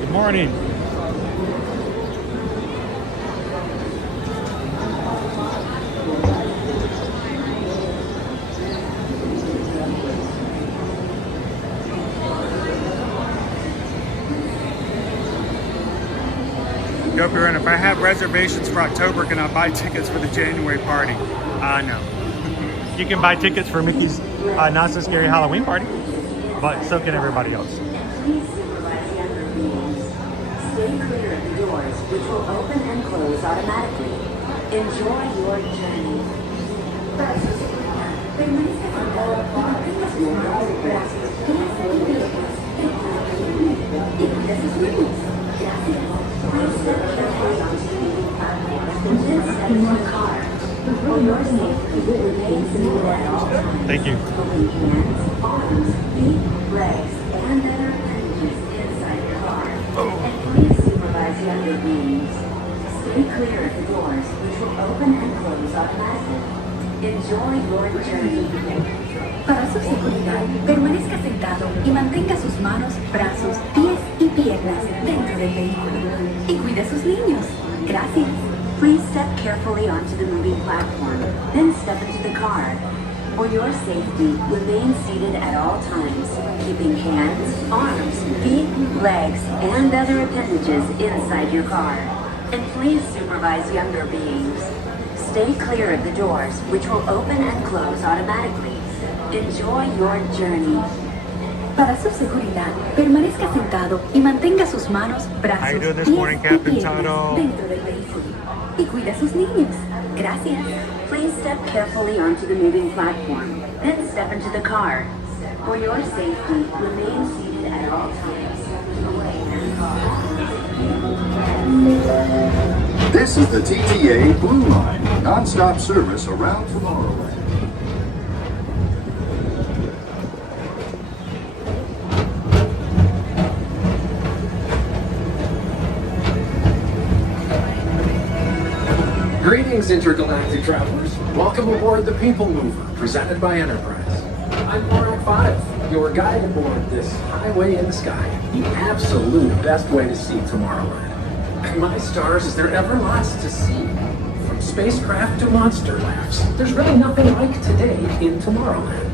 Good morning. Dopey Runner, if I have reservations for October, can I buy tickets for the January party? No. You can buy tickets for Mickey's Not So Scary Halloween party, but so can everybody else. Please supervise the other meetings. Stay clear of the doors, which will open and close automatically. Enjoy your journey. Permanezca sentado y mantenga sus manos y brazos pies y cuida sus niños. Gracias. Please step carefully onto the meeting platform and then step into the car. For your safety, remain seated at all times. Thank you. Holding hands, arms, feet, legs, and other appendages inside your car. And please supervise younger beings. Stay clear of the doors, which will open and close automatically. Enjoy your journey. Para su seguridad, permanezca sentado y mantenga sus manos, brazos, pies y piernas dentro del vehículo. Y cuide a sus niños. Gracias. Please step carefully onto the moving platform, then step into the car. For your safety, remain seated at all times, keeping hands, arms, feet, legs, and other appendages inside your car. And please supervise younger beings. Stay clear of the doors, which will open and close automatically. Enjoy your journey. Para su seguridad, permanezca sentado y mantenga sus manos, brazos, How you doing this pies morning, y Captain piernas Toto? dentro del vehículo. Y cuida a sus niños. Gracias. Please step carefully onto the moving platform, then step into the car. For your safety, remain seated at all times. Away and car. This is the TTA Blue Line, non-stop service around Tomorrowland. Greetings, intergalactic travelers. Welcome aboard the People Mover, presented by Enterprise. I'm Morak 5, your guide aboard this highway in the sky, the absolute best way to see Tomorrowland. My stars, is there ever lots to see? From spacecraft to monster laughs, there's really nothing like today in Tomorrowland.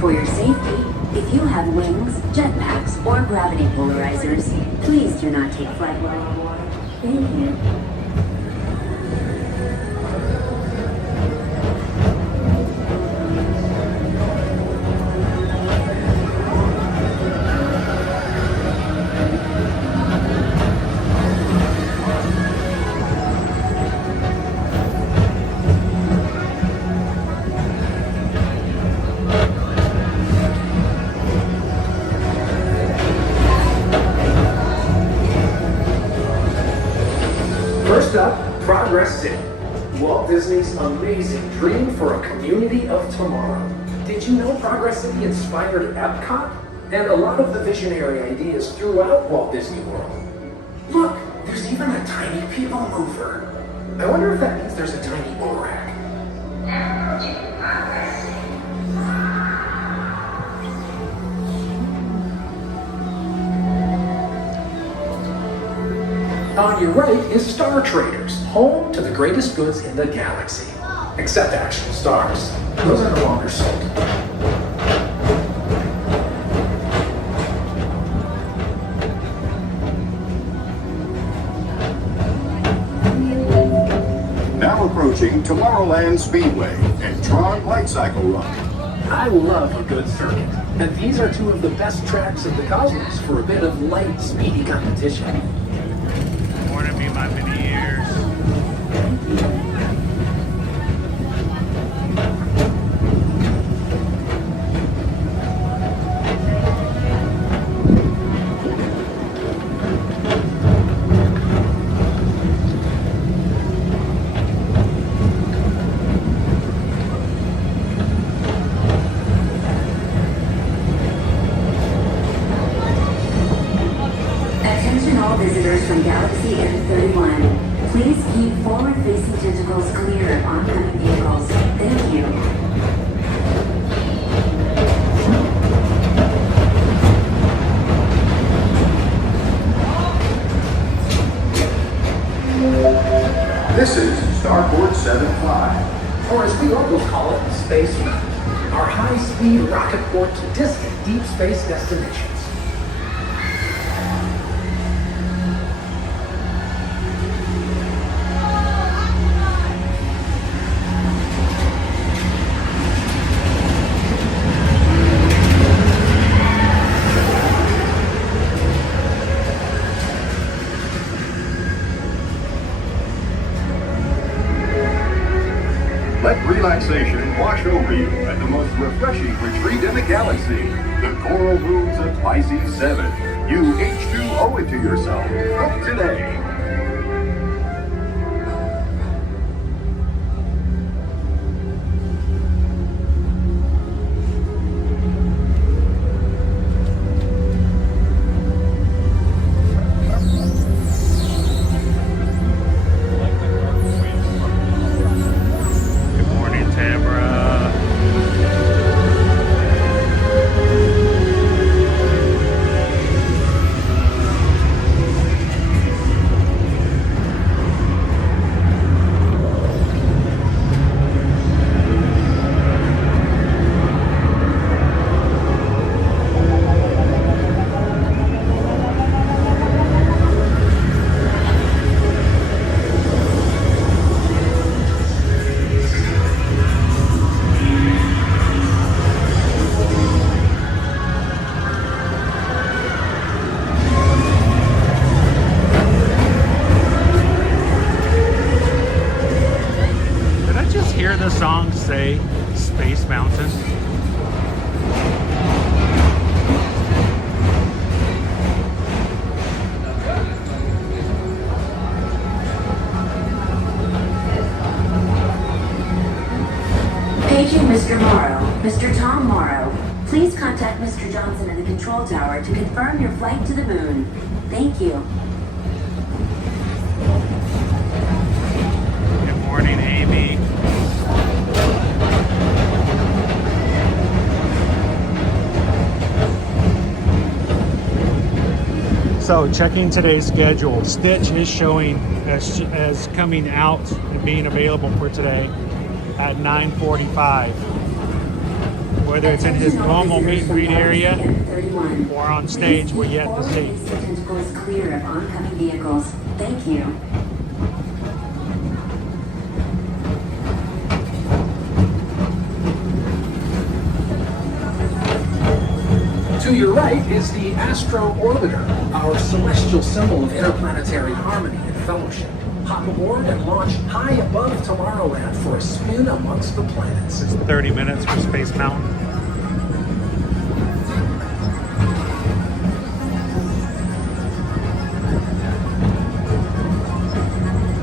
For your safety, If you have wings, jetpacks, or gravity polarizers, please do not take flight while aboard. Thank you. First up, Progress City. Walt Disney's amazing dream for a community of tomorrow. Did you know Progress City inspired Epcot? And a lot of the visionary ideas throughout Walt Disney World. Look, there's even a tiny people mover. I wonder if that means there's a tiny Borak. On your right is Star Traders, home to the greatest goods in the galaxy. Except actual stars. Those are no longer sold. Now approaching Tomorrowland Speedway and Tron Light Cycle Run. I love a good circuit, and these are two of the best tracks in the cosmos for a bit of light, speedy competition. Morning, me, my many years. Attention all visitors from Galaxy N31. Please keep forward-facing tentacles clear of oncoming vehicles. Thank you. This is Starport 75. Or as we locals call it, Space Mountain. Our high-speed rocket port to distant deep space destinations. Let relaxation wash over you at the most refreshing retreat in the galaxy, the Coral Rooms of Pisces 7. You H2 owe it to yourself. Book today. Good morning, Tamara. Did I just hear the song say Space Mountain? Paging Mr. Morrow. Mr. Tom Morrow. Please contact Mr. Johnson in the control tower to confirm your flight to the moon. Thank you. Good morning, Amy. So checking today's schedule, Stitch is showing as coming out and being available for today at 9:45, Whether it's in his normal meet and greet area 31. or on stage, we're yet to see. The tentacle is clear of oncoming vehicles. Thank you. To your right is the Astro Orbiter, our celestial symbol of interplanetary harmony and fellowship. Hop aboard and launch high above Tomorrowland for a spin amongst the planets. It's 30 minutes for Space Mountain.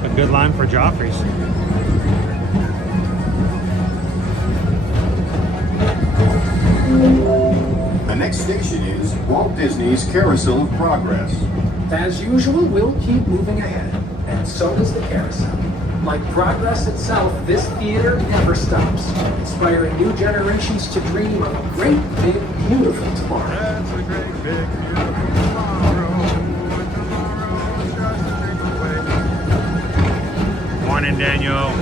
A good line for Joffrey's. The next station is Walt Disney's Carousel of Progress. As usual, we'll keep moving ahead, and so does the carousel. Like progress itself, this theater never stops, inspiring new generations to dream of a great, big, beautiful tomorrow. That's a great big beautiful tomorrow. Tomorrow's just a dream away. Morning, Daniel.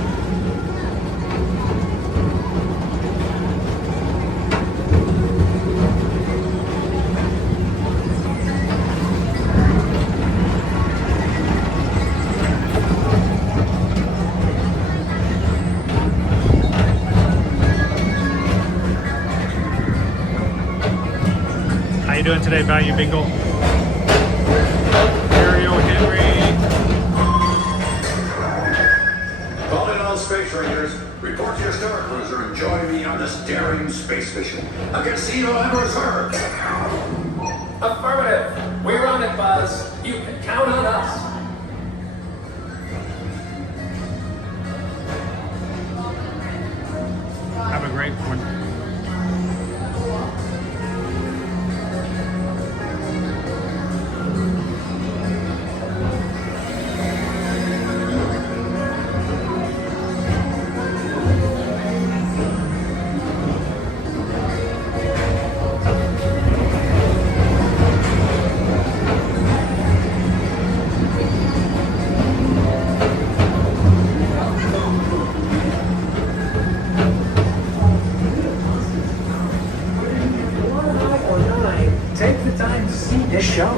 How you doing today, Value Bingo? Ariel Henry. Calling all space rangers. Report to your star cruiser and join me on this daring space mission. A casino ever served. Affirmative. We're on it, Buzz. You can count on us. Have a great one. Take the time to see this show.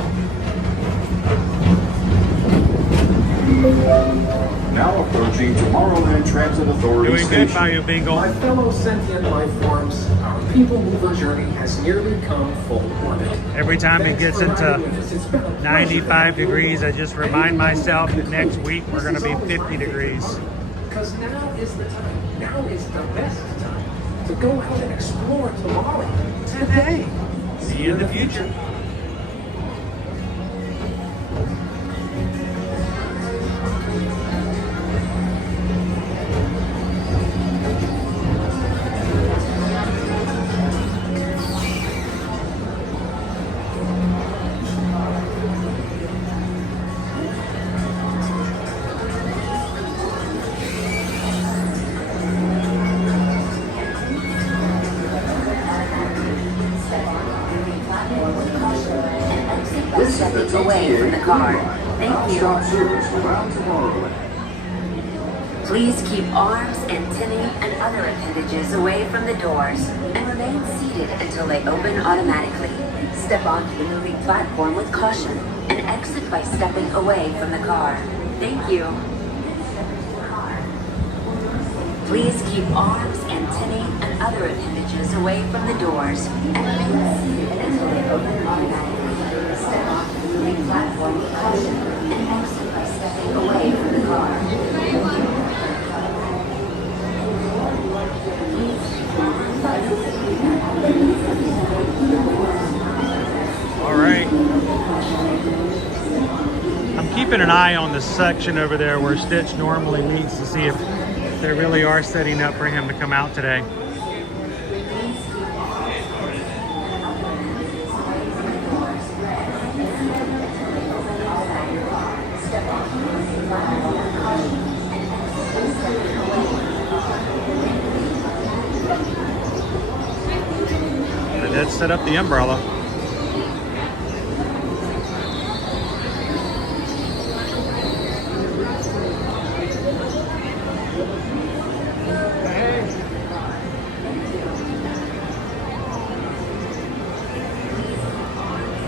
Now approaching Tomorrowland Transit Authority Doing good, Station. Value Bingo. My fellow sentient life forms, our people mover journey has nearly come full orbit. Every time it Thanks gets for into riding with us. It's been a pleasure 95 degrees, I just remind myself that next week we're going to be 50 degrees. Because now is the time. Now is the best time to go out and explore tomorrow. Today. See you in the future. Stepping away from the car. Thank you. Stop service around Tomorrowland. Please keep arms, antennae, and other appendages away from the doors and remain seated until they open automatically. Step onto the moving platform with caution and exit by stepping away from the car. Thank you. Please keep arms, antennae, and other appendages away from the doors and remain seated until they open automatically. Step onto the moving platform with caution and exit by stepping away from the car. All right. I'm keeping an eye on the section over there where Stitch normally meets to see if they really are setting up for him to come out today. I did set up the umbrella.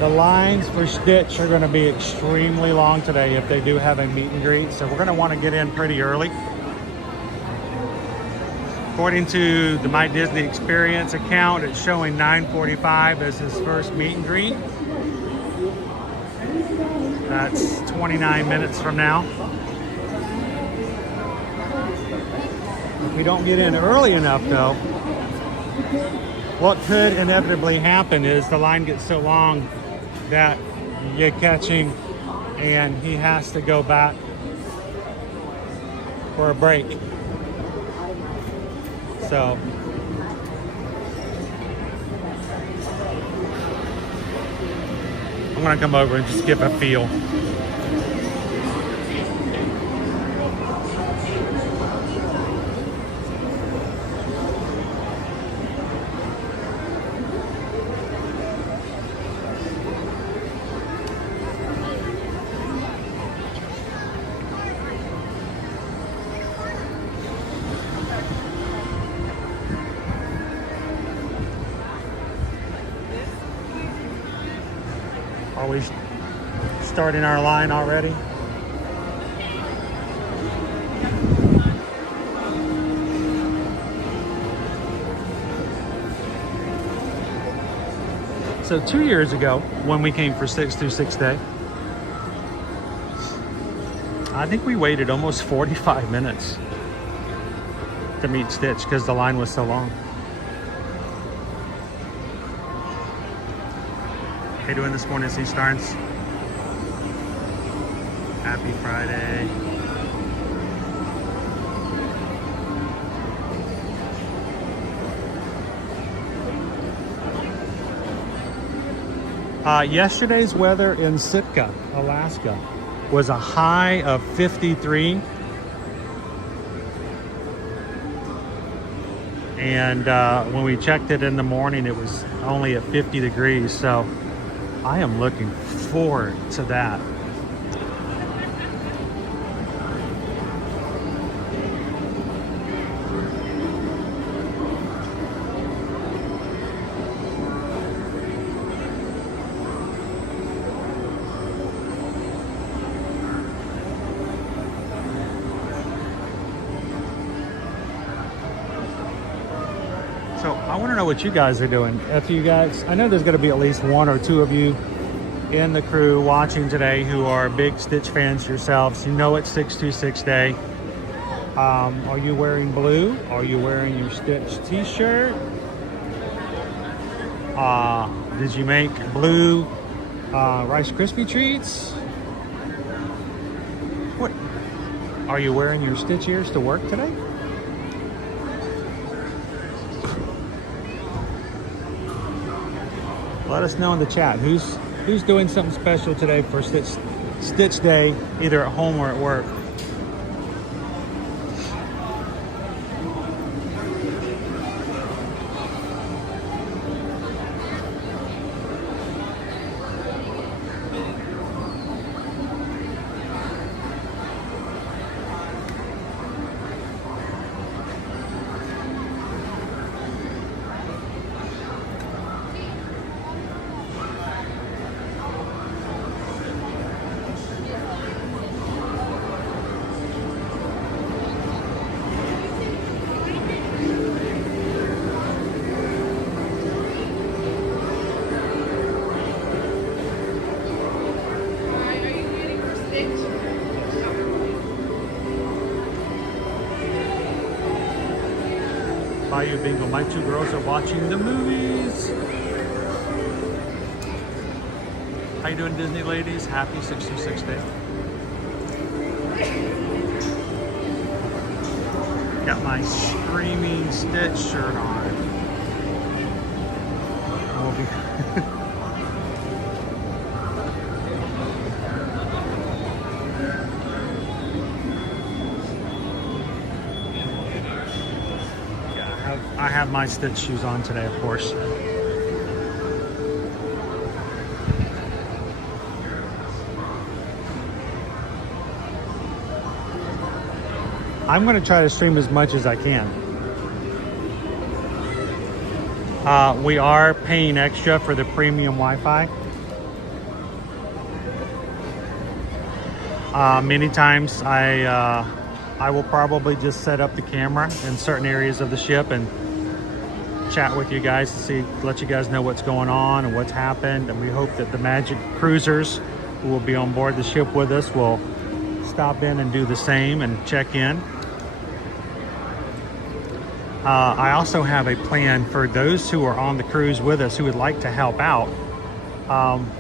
The lines for Stitch are going to be extremely long today if they do have a meet and greet. So we're going to want to get in pretty early. According to the My Disney Experience account, it's showing 9:45 as his first meet and greet. That's 29 minutes from now. If we don't get in early enough though, what could inevitably happen is the line gets so long that you catch him and he has to go back for a break. So I'm gonna come over and just give a feel. Are we starting our line already? So 2 years ago, when we came for 626 Day, I think we waited almost 45 minutes to meet Stitch because the line was so long. How you doing this morning, Sea Starns? Happy Friday. Yesterday's weather in Sitka, Alaska, was a high of 53. And when we checked it in the morning, it was only at 50 degrees. So I am looking forward to that. So I want to know what you guys are doing. If you guys, I know there's going to be at least one or two of you in the crew watching today who are big Stitch fans yourselves. You know it's 626 Day. Are you wearing blue? Are you wearing your Stitch t-shirt? Did you make blue Rice Krispie treats? What? Are you wearing your Stitch ears to work today? Let us know in the chat who's doing something special today for Stitch Day, either at home or at work. Bayou Bingo. My two girls are watching the movies. How you doing, Disney ladies? Happy 626 Day. Got my Screaming Stitch shirt on. We'll be I have my Stitch shoes on today, of course. I'm going to try to stream as much as I can. We are paying extra for the premium Wi-Fi. Many times I will probably just set up the camera in certain areas of the ship and chat with you guys to see, let you guys know what's going on and what's happened. And we hope that the Magic cruisers who will be on board the ship with us will stop in and do the same and check in. I also have a plan for those who are on the cruise with us who would like to help out.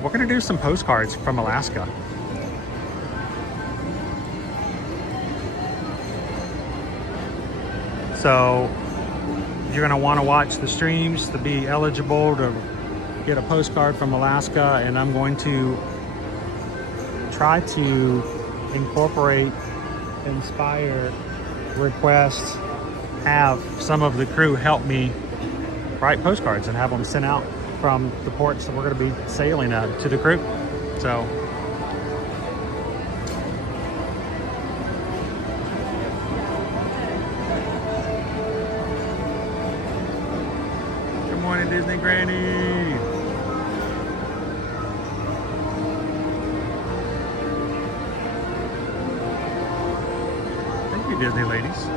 We're going to do some postcards from Alaska. So you're going to want to watch the streams to be eligible to get a postcard from Alaska, and I'm going to try to incorporate, inspire, request, have some of the crew help me write postcards and have them sent out from the ports that we're going to be sailing at to the crew. So good morning, Disney Granny. Thank you, Disney ladies.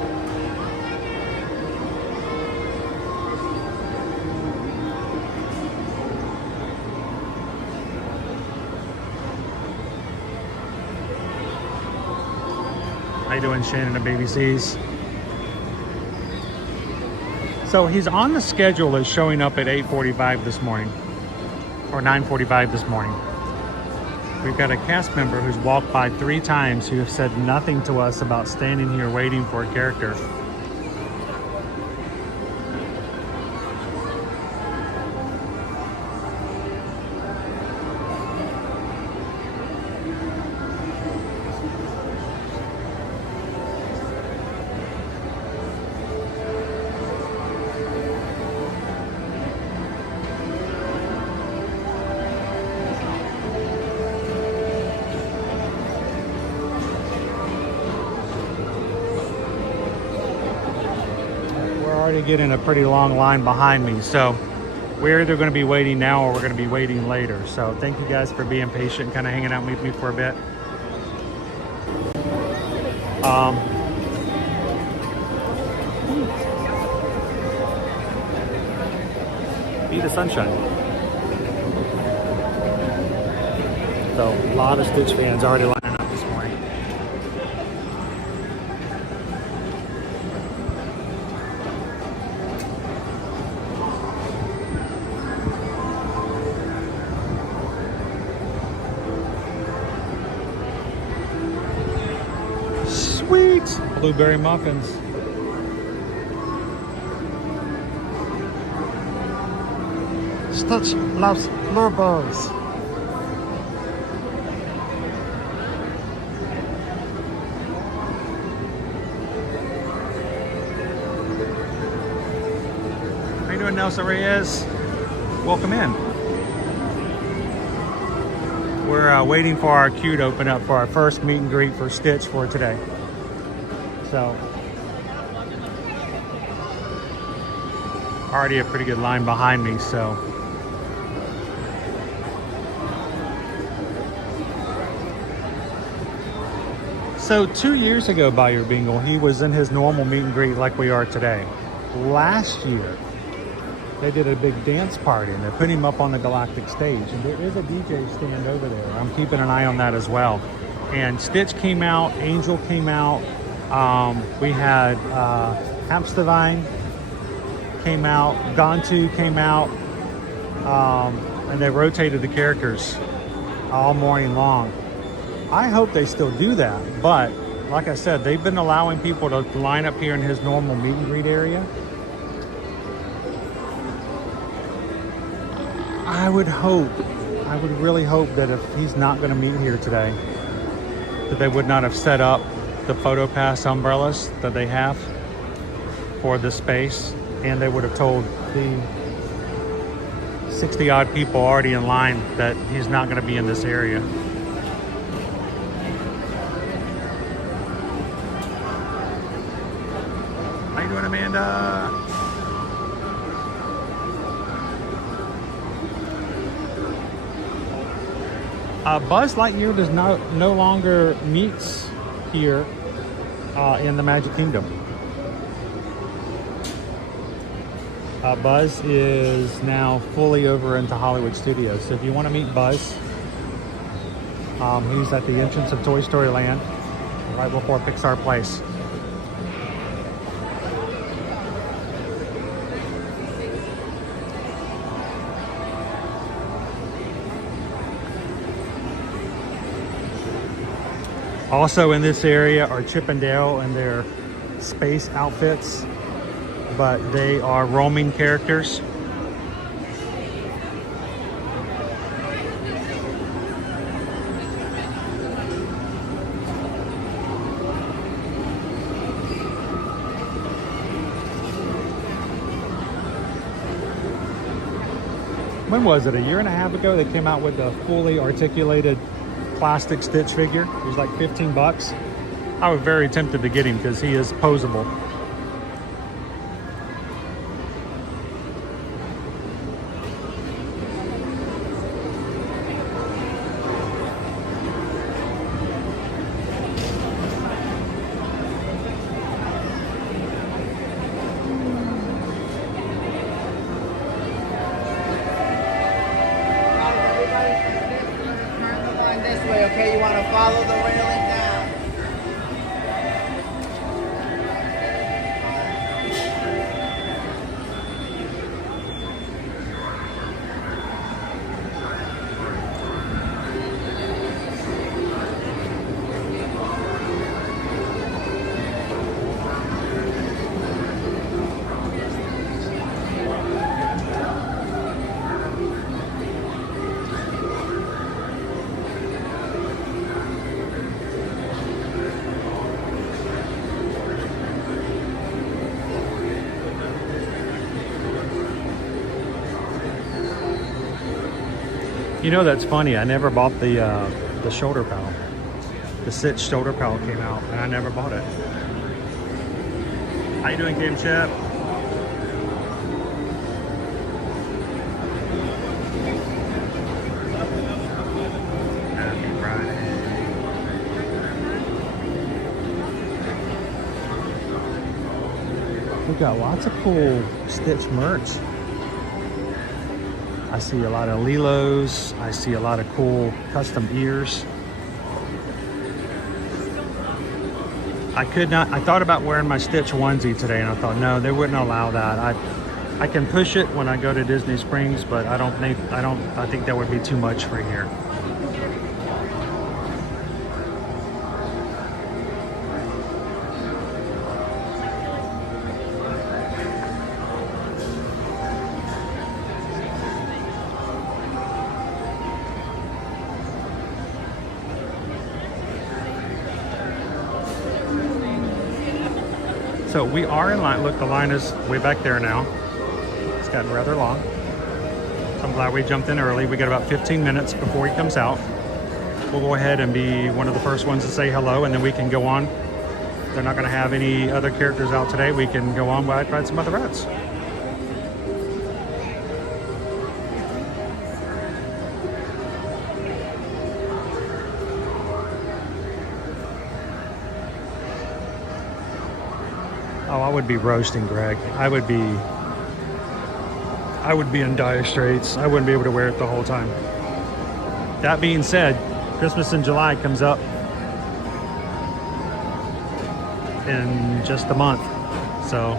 How you doing, Shannon and Baby C's? So he's on the schedule as showing up at 8:45 this morning, or 9:45 this morning. We've got a cast member who's walked by 3 times who have said nothing to us about standing here waiting for a character. Getting a pretty long line behind me, so we're either going to be waiting now or we're going to be waiting later. So thank you guys for being patient, kind of hanging out with me for a bit. Be the sunshine. So a lot of Stitch fans already lining up this morning. Blueberry muffins. Stitch loves blueberries. How you doing, Nelson Reyes? Welcome in. We're waiting for our queue to open up for our first meet and greet for Stitch for today. So already a pretty good line behind me, so So 2 years ago, Bayou Bingle, he was in his normal meet and greet like we are today. Last year, they did a big dance party and they put him up on the Galactic stage. And there is a DJ stand over there. I'm keeping an eye on that as well. And Stitch came out, Angel came out. We had Hamstavine came out, Gantu came out. And they rotated the characters all morning long. I hope they still do that, but like I said, they've been allowing people to line up here in his normal meet and greet area. I would really hope that if he's not going to meet here today, that they would not have set up the photo pass umbrellas that they have for the space, and they would have told the 60 odd people already in line that he's not going to be in this area. How you doing, Amanda? Buzz Lightyear does no longer meets here in the Magic Kingdom. Buzz is now fully over into Hollywood Studios. So if you want to meet Buzz, he's at the entrance of Toy Story Land, right before Pixar Place. Also in this area are Chip and Dale in their space outfits, but they are roaming characters. When was it? A year and a half ago they came out with a fully articulated plastic Stitch figure. It was like 15 bucks. I was very tempted to get him because he is posable. Okay, you want to follow the railing down. You know, that's funny. I never bought the shoulder pal. The Stitch shoulder pal came out, and I never bought it. How you doing, Kim Chip? Happy Friday. We got lots of cool Stitch merch. I see a lot of Lilos. I see a lot of cool custom ears. I thought about wearing my Stitch onesie today, and I thought, no, they wouldn't allow that. I can push it when I go to Disney Springs, but I think that would be too much for here. So we are in line. Look, the line is way back there now. It's gotten rather long. So I'm glad we jumped in early. We got about 15 minutes before he comes out. We'll go ahead and be one of the first ones to say hello, and then we can go on. They're not going to have any other characters out today. We can go on by ride some other rides. Oh, I would be roasting Greg. I would be in dire straits. I wouldn't be able to wear it the whole time. That being said, Christmas in July comes up in just a month. So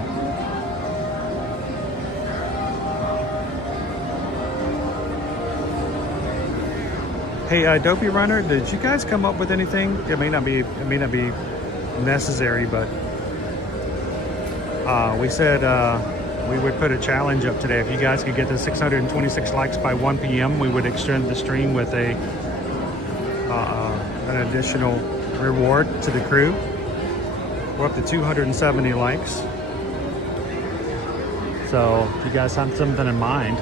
hey, Dopey Runner, did you guys come up with anything? It may not be necessary, but we said we would put a challenge up today. If you guys could get to 626 likes by 1 p.m., we would extend the stream with an additional reward to the crew. We're up to 270 likes. So if you guys have something in mind,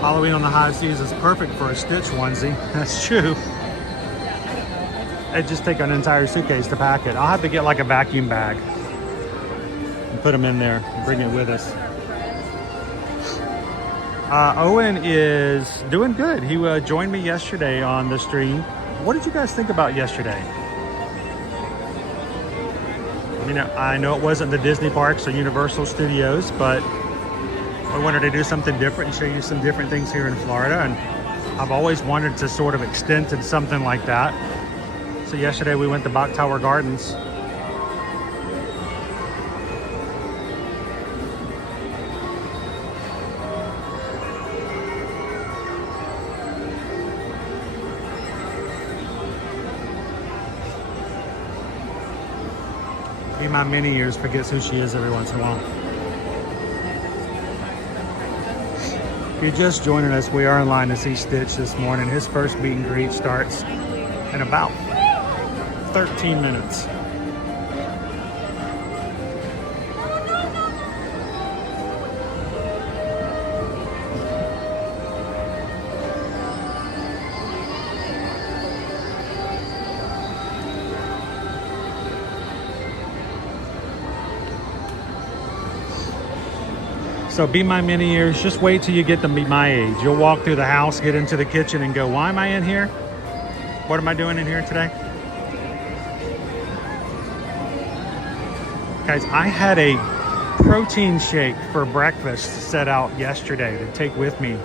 Halloween on the high seas is perfect for a Stitch onesie. That's true. It'd just take an entire suitcase to pack it. I'll have to get like a vacuum bag and put them in there and bring it with us. Owen is doing good. He joined me yesterday on the stream. What did you guys think about yesterday? I mean, I know it wasn't the Disney parks or Universal Studios, but I wanted to do something different and show you some different things here in Florida. And I've always wanted to sort of extend to something like that. So yesterday we went to Bok Tower Gardens. Be My Mini Ears forgets who she is every once in a while. If you're just joining us, we are in line to see Stitch this morning. His first meet and greet starts in about 13 minutes. So Be My Mini Ears, just wait till you get to be my age. You'll walk through the house, get into the kitchen and go, why am I in here? What am I doing in here today? Guys, I had a protein shake for breakfast set out yesterday to take with me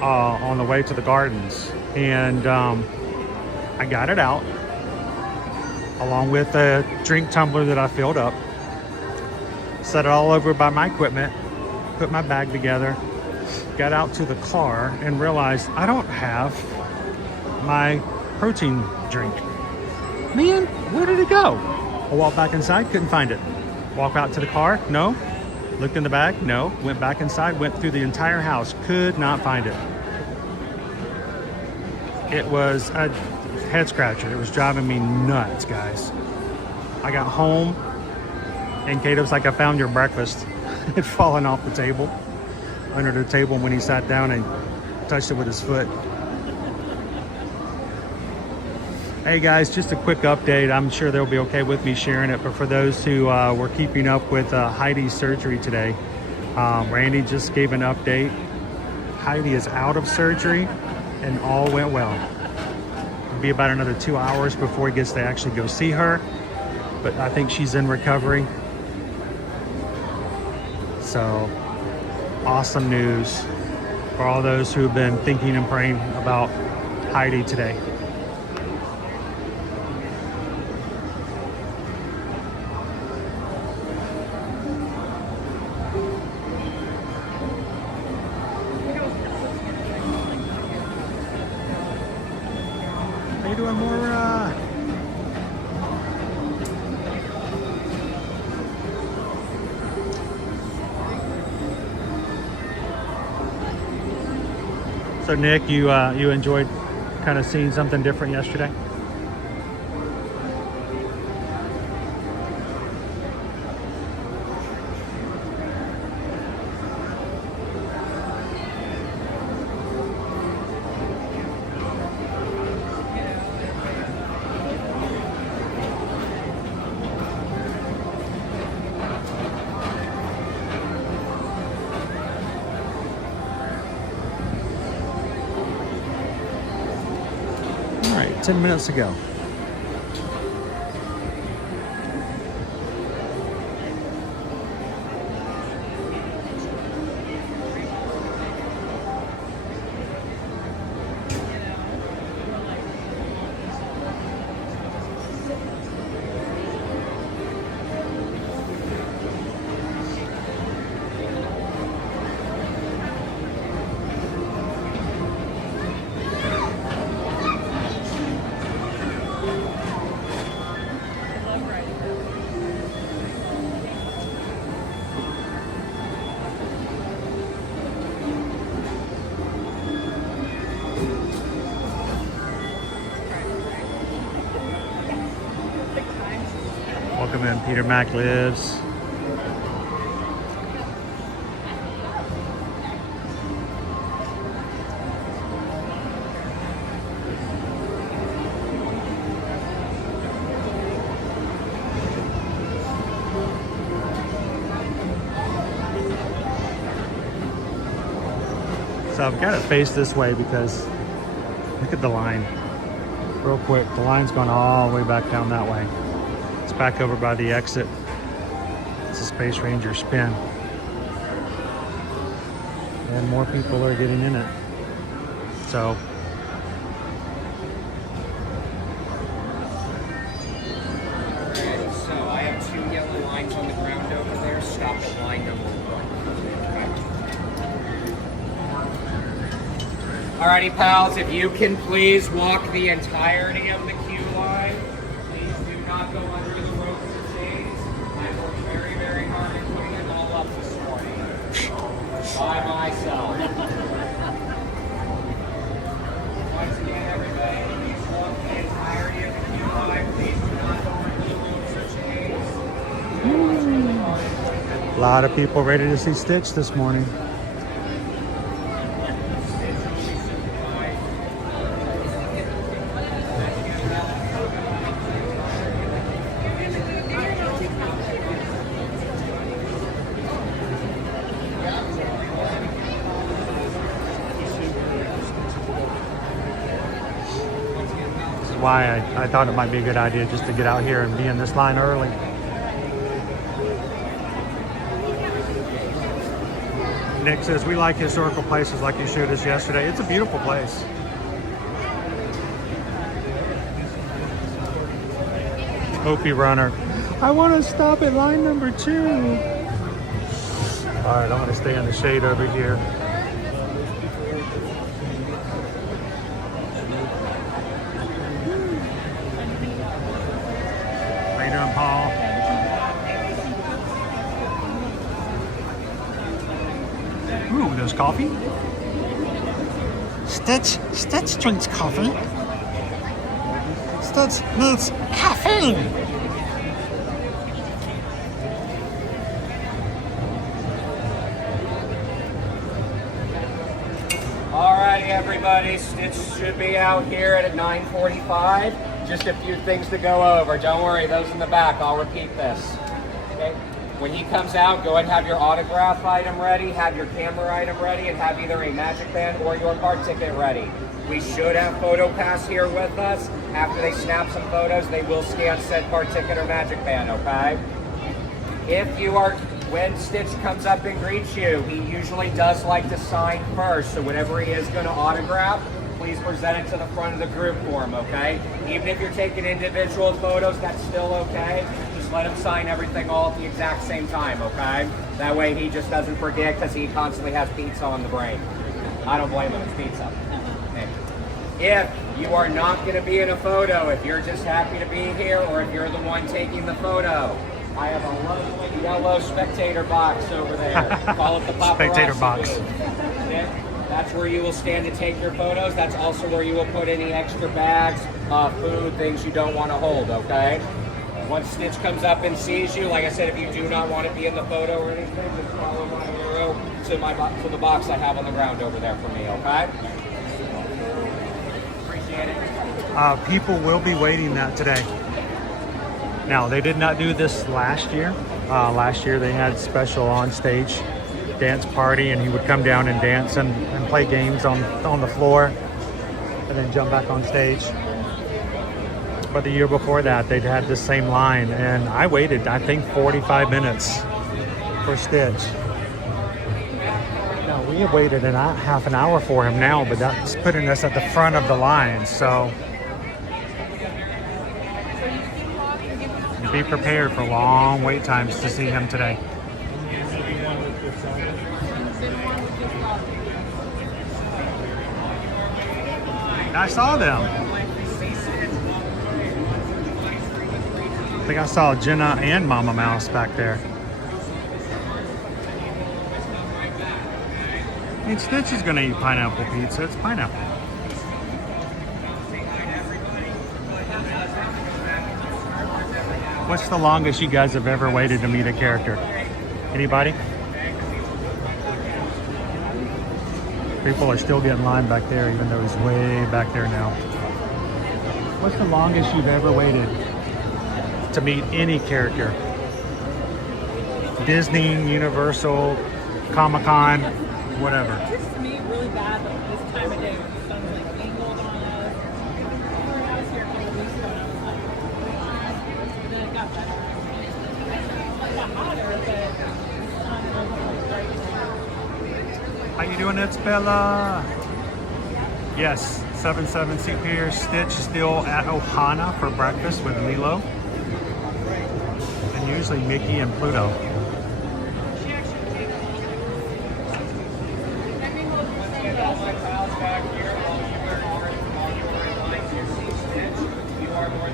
on the way to the gardens. And I got it out along with a drink tumbler that I filled up. Set it all over by my equipment. Put my bag together, got out to the car and realized I don't have my protein drink. Man, where did it go? I walked back inside, couldn't find it. Walk out to the car, no. Looked in the bag, no. Went back inside, went through the entire house, could not find it. It was a head scratcher. It was driving me nuts, guys. I got home and Kato's like, I found your breakfast. It had fallen off the table, under the table when he sat down and touched it with his foot. Hey guys, just a quick update. I'm sure they'll be okay with me sharing it, but for those who were keeping up with Heidi's surgery today, Randy just gave an update. Heidi is out of surgery and all went well. It'll be about another 2 hours before he gets to actually go see her, but I think she's in recovery. So, awesome news for all those who have been thinking and praying about Heidi today. Are you doing more? So Nick, you enjoyed kind of seeing something different yesterday? All right, 10 minutes to go. Welcome in, Peter Mac Lives. So I've got to face this way because look at the line. Real quick, the line's going all the way back down that way. It's back over by the exit. It's a Space Ranger spin. And more people are getting in it. So I have 2 yellow lines on the ground over there. Stop at line number 1. Alrighty, pals, if you can please walk the entirety of the queue line. Please do not go under the ropes or chains. I worked very, very hard at putting it all up this morning. By myself. Once again, everybody, please walk the entirety of the queue line. Please do not go under the ropes or chains. a lot of people ready to see Stitch this morning. Why I thought it might be a good idea just to get out here and be in this line early. Nick says, we like historical places like you showed us yesterday. It's a beautiful place. Hopi Runner. I want to stop at line number 2. All right, I'm going to stay in the shade over here. Paul. Ooh, there's coffee. Stitch drinks coffee. Stitch needs caffeine. Alrighty, everybody, Stitch should be out here at 9:45. Just a few things to go over. Don't worry, those in the back, I'll repeat this. Okay? When he comes out, go ahead and have your autograph item ready, have your camera item ready, and have either a magic band or your card ticket ready. We should have Photo Pass here with us. After they snap some photos, they will scan said card ticket or magic band, okay? When Stitch comes up and greets you, he usually does like to sign first, so whatever he is going to autograph, please present it to the front of the group for him, okay? Even if you're taking individual photos, that's still okay. Just let him sign everything all at the exact same time, okay? That way he just doesn't forget because he constantly has pizza on the brain. I don't blame him, it's pizza. Okay. If you are not going to be in a photo, if you're just happy to be here, or if you're the one taking the photo, I have a lovely yellow spectator box over there. Call it the paparazzi Spectator box. booth. That's where you will stand to take your photos. That's also where you will put any extra bags, food, things you don't want to hold, okay? Once Stitch comes up and sees you, like I said, if you do not want to be in the photo or anything, just follow my arrow to the box I have on the ground over there for me, okay? Appreciate it. People will be waiting that today. Now, they did not do this last year. Last year they had special on stage dance party, and he would come down and dance and play games on the floor and then jump back on stage. But the year before that, they'd had the same line, and I waited, I think, 45 minutes for Stitch. Now, we have waited half an hour for him now, but that's putting us at the front of the line, so be prepared for long wait times to see him today. I saw them. I think I saw Jenna and Mama Mouse back there. I mean, Stitch is gonna eat pineapple pizza. It's pineapple. What's the longest you guys have ever waited to meet a character? Anybody? People are still getting line back there, even though he's way back there now. What's the longest you've ever waited to meet any character? Disney, Universal, Comic-Con, whatever. Just to me, really bad this time of day. The sun's like angled on us. I was here a couple weeks ago and I was like, and then it got better. It got hotter, but the sun wasn't like right. How you doing, it's Bella? Yes, 7-7 Pier. Stitch still at Ohana for breakfast with Lilo. And usually Mickey and Pluto.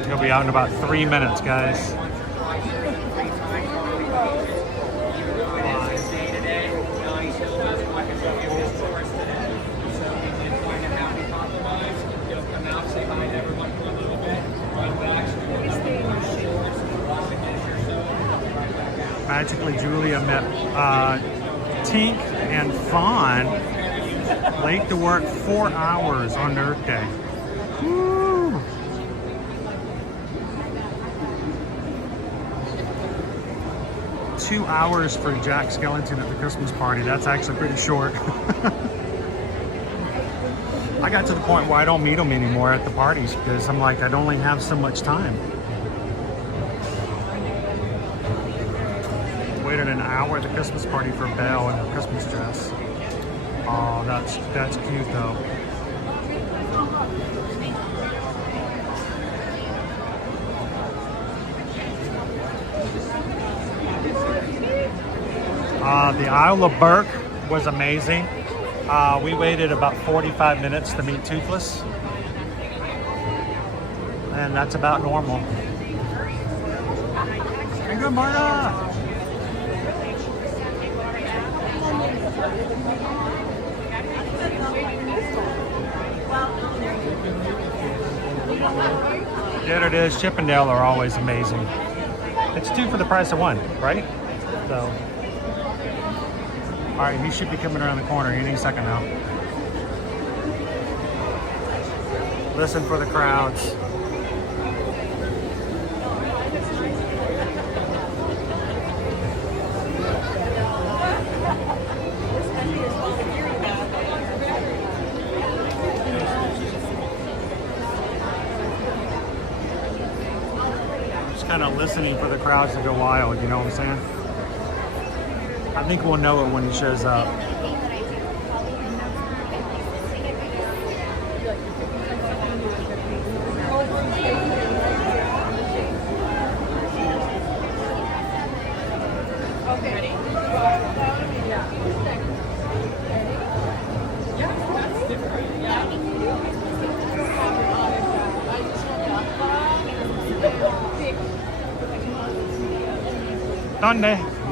He'll be out in about 3 minutes, guys. Magically Julia met Tink and Fawn late to work 4 hours on Earth Day. Woo! Two hours for Jack Skellington at the Christmas party. That's actually pretty short. I got to the point where I don't meet him anymore at the parties because I'm like, I'd only have so much time. Waited an hour at the Christmas party for Belle in her Christmas dress. Oh, that's cute though. The Isle of Burke was amazing. We waited about 45 minutes to meet Toothless. And that's about normal. Hey, good, Marta! There it is. Chippendale are always amazing. It's 2 for the price of 1, right? So, all right, he should be coming around the corner any second now. Listen for the crowds. Kind of listening for the crowds to go wild, you know what I'm saying? I think we'll know it when he shows up.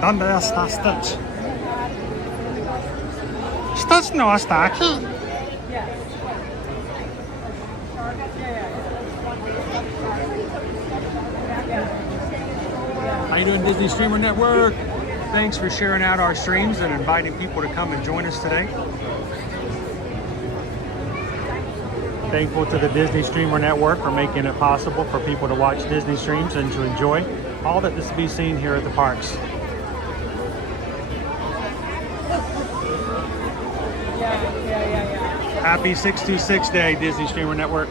¿Dónde está Stitch? Stitch no está aquí. How you doing, Disney Streamer Network? Thanks for sharing out our streams and inviting people to come and join us today. Thankful to the Disney Streamer Network for making it possible for people to watch Disney streams and to enjoy all that is to be seen here at the parks. Happy 626 Day, Disney Streamer Network.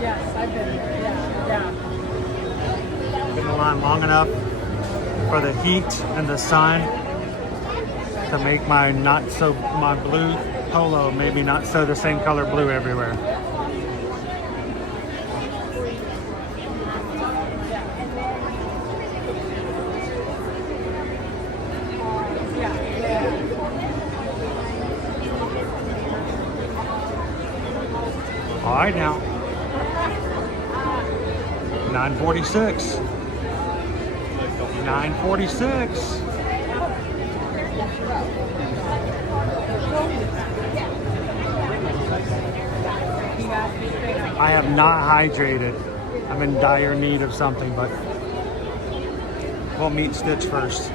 Yes, I've been there. Yeah. Been in the line long enough for the heat and the sun to make my blue polo maybe not so the same color blue everywhere. All right now, 9:46. 9:46. I have not hydrated. I'm in dire need of something, but we'll meet Stitch first.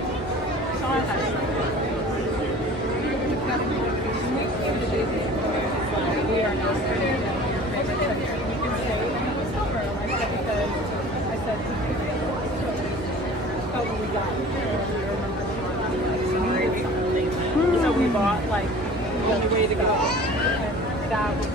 So we bought like the only way to go. And that was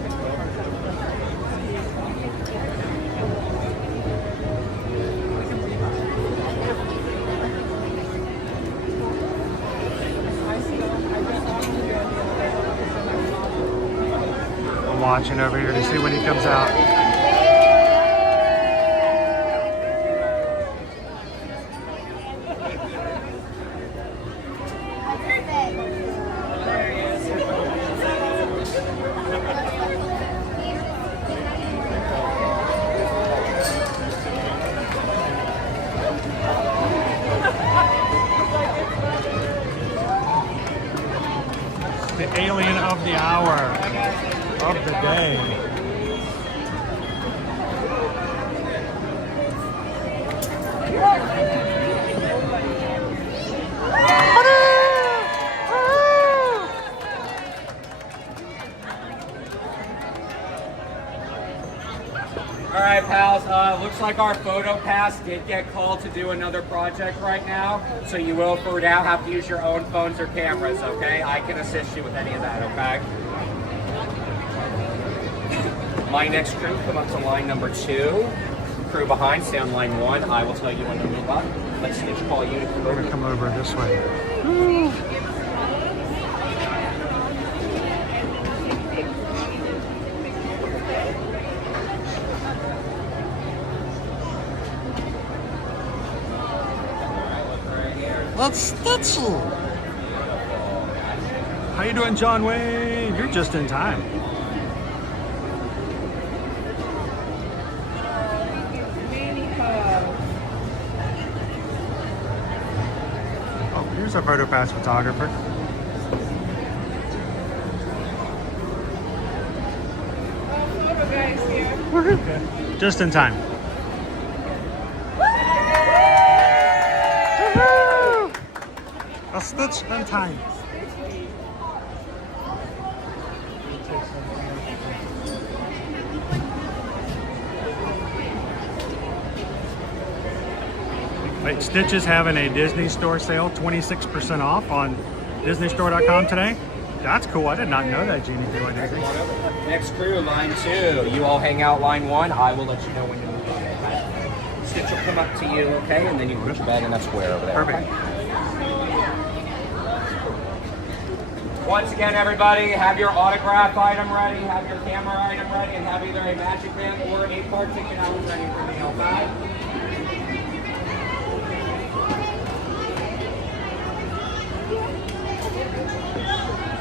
I'm watching over here to see when he comes out. The alien of the hour, of the day. All right, pals, looks like our photo pass did get called to do another project right now, so you will for now have to use your own phones or cameras, okay? I can assist you with any of that, okay? My next crew, come up to line number 2. Crew behind, stay on line 1. I will tell you when to move up. Let's Stitch call you to come We're over. gonna come over this way. Let's Stitch you. How you doing, John Wayne? You're just in time. Oh, here's our photo pass photographer. Woohoo. Just in time. A Stitch in time. Wait, Stitch is having a Disney Store sale, 26% off on DisneyStore.com today. That's cool. I did not know that, Jeannie. Next crew, line 2. You all hang out line 1. I will let you know when you move up. Okay? Stitch will come up to you, okay? And then you put your bag in that square over there. Perfect. Okay? Once again, everybody, have your autograph item ready, have your camera item ready, and have either a Magic Band or a card ticket out ready for me, okay?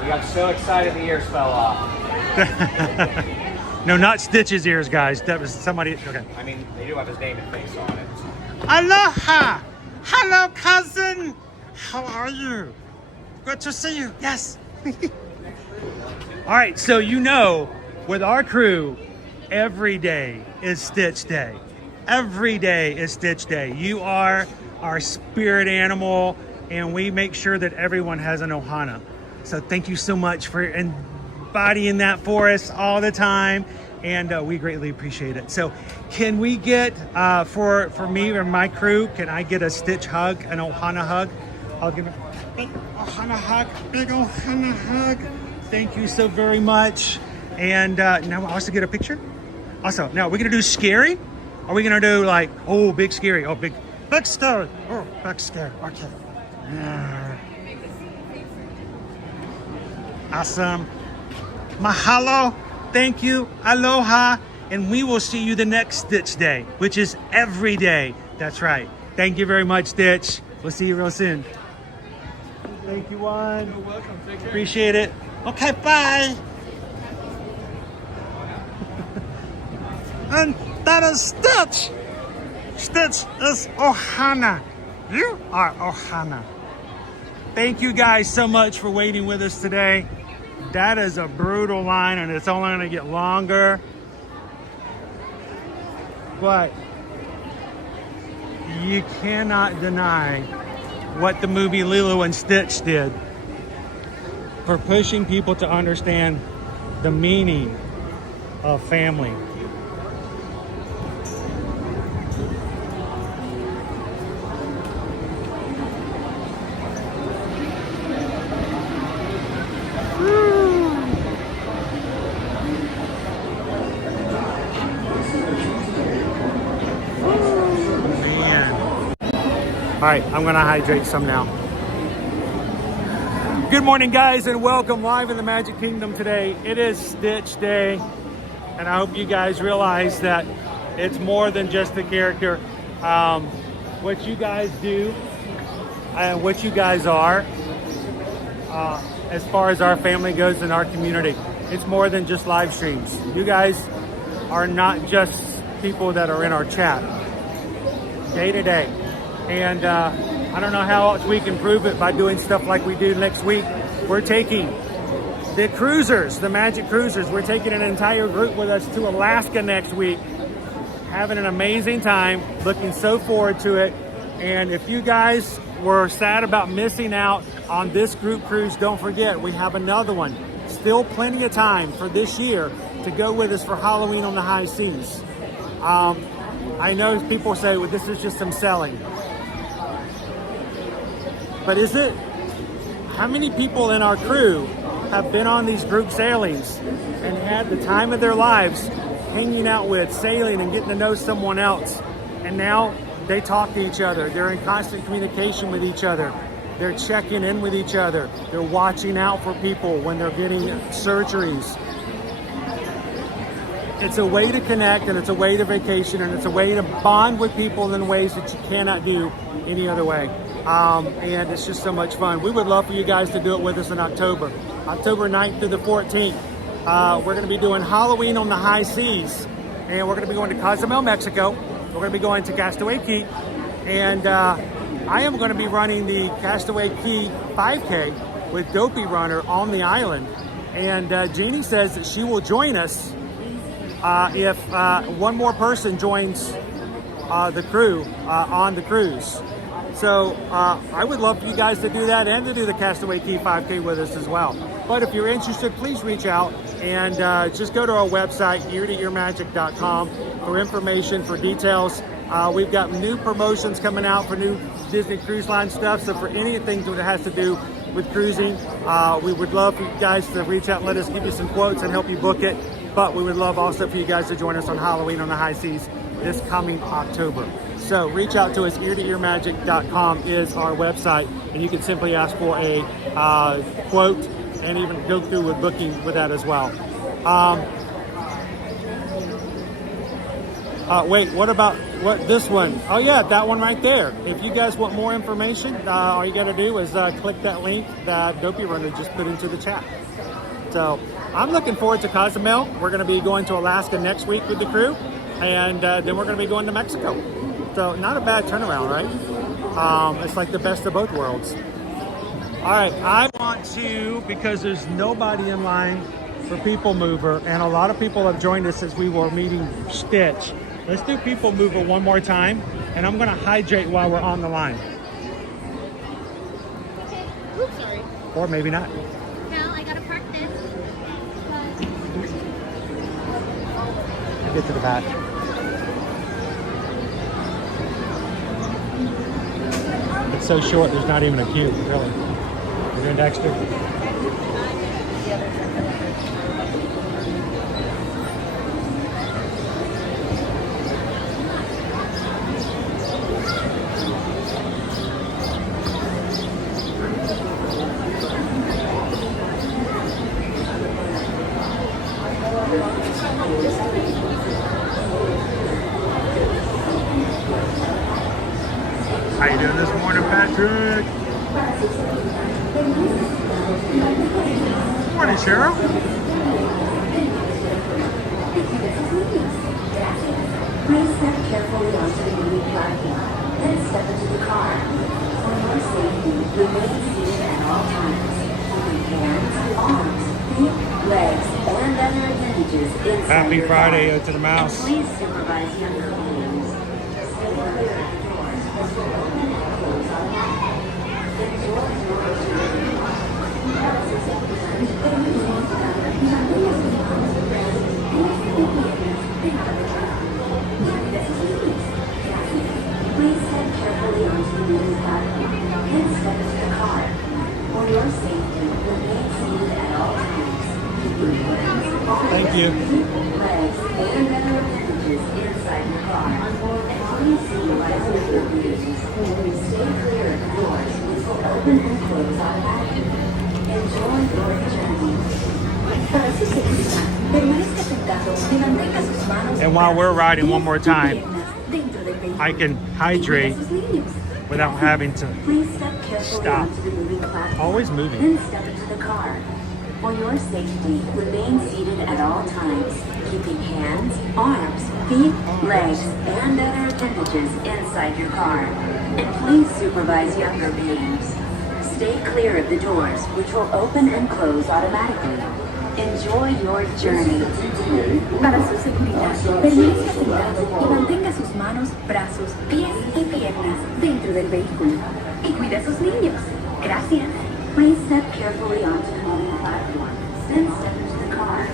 We got so excited the ears fell off. No, not Stitch's ears, guys. That was somebody. Okay. I mean, they do have his name and face on it. Aloha! Hello, cousin! How are you? Good to see you. Yes. All right, so you know, with our crew, every day is Stitch Day. Every day is Stitch Day. You are our spirit animal, and we make sure that everyone has an ohana. So thank you so much for embodying that for us all the time, and we greatly appreciate it. So can we get, for me or my crew, can I get a Stitch hug, an ohana hug? I'll give it a big ohana hug, big ohana hug. Thank you so very much. And now we'll also get a picture. Also, now we're gonna do scary? Or are we gonna do like, oh, big scary, oh, big scary, oh, big scary, okay. Awesome. Mahalo. Thank you. Aloha. And we will see you the next Stitch Day, which is every day. That's right. Thank you very much, Stitch. We'll see you real soon. Thank you, Juan. You're welcome. Take care. Appreciate it. Okay, bye. And that is Stitch. Stitch is ohana. You are ohana. Thank you guys so much for waiting with us today. That is a brutal line, and it's only going to get longer. But you cannot deny what the movie Lilo and Stitch did for pushing people to understand the meaning of family. All right, I'm gonna hydrate some now. Good morning, guys, and welcome live in the Magic Kingdom today. It is Stitch Day, and I hope you guys realize that it's more than just the character. What you guys do and what you guys are, as far as our family goes in our community, it's more than just live streams. You guys are not just people that are in our chat day to day. And I don't know how else we can prove it by doing stuff like we do next week. We're taking the cruisers, the Magic Cruisers. We're taking an entire group with us to Alaska next week. Having an amazing time, looking so forward to it. And if you guys were sad about missing out on this group cruise, don't forget, we have another one. Still plenty of time for this year to go with us for Halloween on the high seas. I know people say, well, this is just some selling. But is it? How many people in our crew have been on these group sailings and had the time of their lives hanging out with, sailing and getting to know someone else? And now they talk to each other. They're in constant communication with each other. They're checking in with each other. They're watching out for people when they're getting surgeries. It's a way to connect, and it's a way to vacation, and it's a way to bond with people in ways that you cannot do any other way. And it's just so much fun. We would love for you guys to do it with us in October 9th through the 14th. We're going to be doing Halloween on the high seas, and we're going to be going to Cozumel, Mexico. We're going to be going to Castaway Cay, and I am going to be running the Castaway Cay 5K with Dopey Runner on the island. And Jeannie says that she will join us if one more person joins the crew on the cruise. So I would love for you guys to do that and to do the Castaway Cay 5K with us as well. But if you're interested, please reach out and just go to our website, eartoearmagic.com, for information, for details. We've got new promotions coming out for new Disney Cruise Line stuff. So for anything that has to do with cruising, we would love for you guys to reach out and let us give you some quotes and help you book it. But we would love also for you guys to join us on Halloween on the high seas this coming October. So reach out to us. eartoearmagic.com is our website, and you can simply ask for a quote and even go through with booking with that as well. Wait, what about this one? Oh yeah, that one right there. If you guys want more information, all you got to do is click that link that Dopey Runner just put into the chat. So I'm looking forward to Cozumel. We're going to be going to Alaska next week with the crew, and then we're going to be going to Mexico. So not a bad turnaround, right? It's like the best of both worlds. All right, I want to, because there's nobody in line for People Mover, and a lot of people have joined us as we were meeting Stitch. Let's do People Mover one more time, and I'm gonna hydrate while we're on the line. Okay. Oops, sorry. Or maybe not. Well, I gotta park this. Get to the back. It's so short, there's not even a queue, really. You're doing Dexter? How you doing this morning, Patrick? Morning, Cheryl. Please step carefully onto the moving platform, then step into the car. For your safety, remain seated at all times. Keeping hands, arms, feet, legs, and other appendages inside Happy your Friday car. to the mouse. And please supervise younger beings. Stay clear of the doors as we open and close automatically. Enjoy your journey. Please step carefully onto the moving platform and step into the car. For your safety, remain seated at all times. Keeping hands, Thank you. legs, and other appendages inside your car. And please supervise your beings. Stay clear of the doors, which will open and close automatically. Enjoy your journey. Para su seguridad, permanezca sentado y mantenga sus manos. And while we're riding one more time, dentro del vehículo. I can hydrate without having to Please step carefully stop. onto the moving platform. Always moving. Then step into the car. For your safety, remain seated at all times, keeping hands, arms, feet, legs, and other appendages inside your car. And please supervise younger beings. Stay clear of the doors, which will open and close automatically. Enjoy your journey. Para su seguridad, permanezca sentado y mantenga sus manos, brazos, pies y piernas dentro del vehículo. Y cuide a sus niños. Gracias. Please step carefully onto the moving platform. Then step into the car.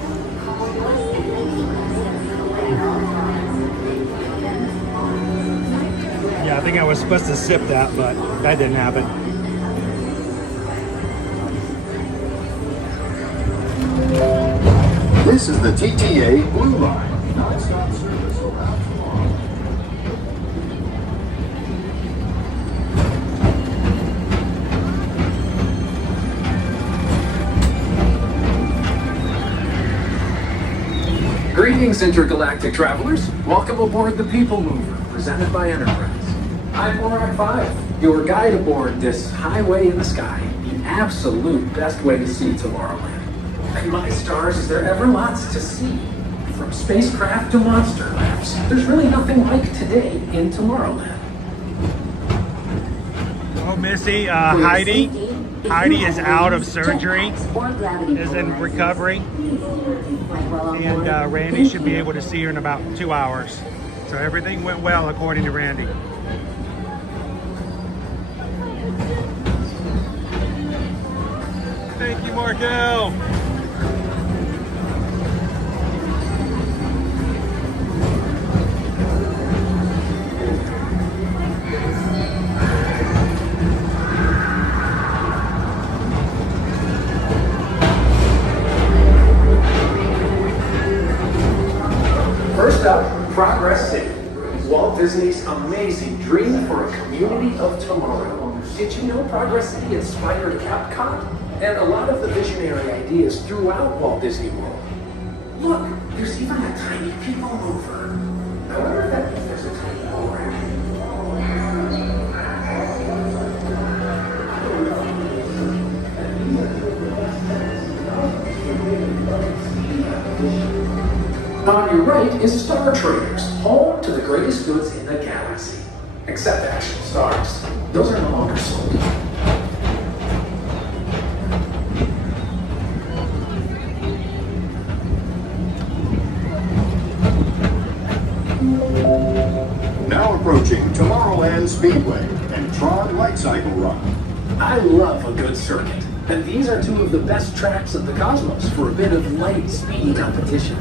Yeah, I think I was supposed to sip that, but that didn't happen. This is the TTA Blue Line, non-stop service around tomorrow. Greetings, intergalactic travelers. Welcome aboard the People Mover, presented by Enterprise. I'm Morak 5, your guide aboard this highway in the sky, the absolute best way to see Tomorrowland. And my stars, is there ever lots to see? From spacecraft to monster labs, there's really nothing like today in Tomorrowland. Oh, Missy, Heidi is out of surgery, is in recovery, and Randy should be able to see her in about 2 hours. So everything went well according to Randy. Thank you, Markel. First up, Progress City, Walt Disney's amazing dream for a community of tomorrow. Did you know Progress City inspired Epcot and a lot of the visionary ideas throughout Walt Disney World? Look, there's even a tiny people mover. I wonder if that means there's a tiny boat rack. On your right is Star Traders, home to the greatest goods in the galaxy. Except actual stars. Those are no longer sold. Now approaching Tomorrowland Speedway and Tron Light Cycle Run. I love a good circuit, and these are two of the best tracks of the cosmos for a bit of light, speedy competition.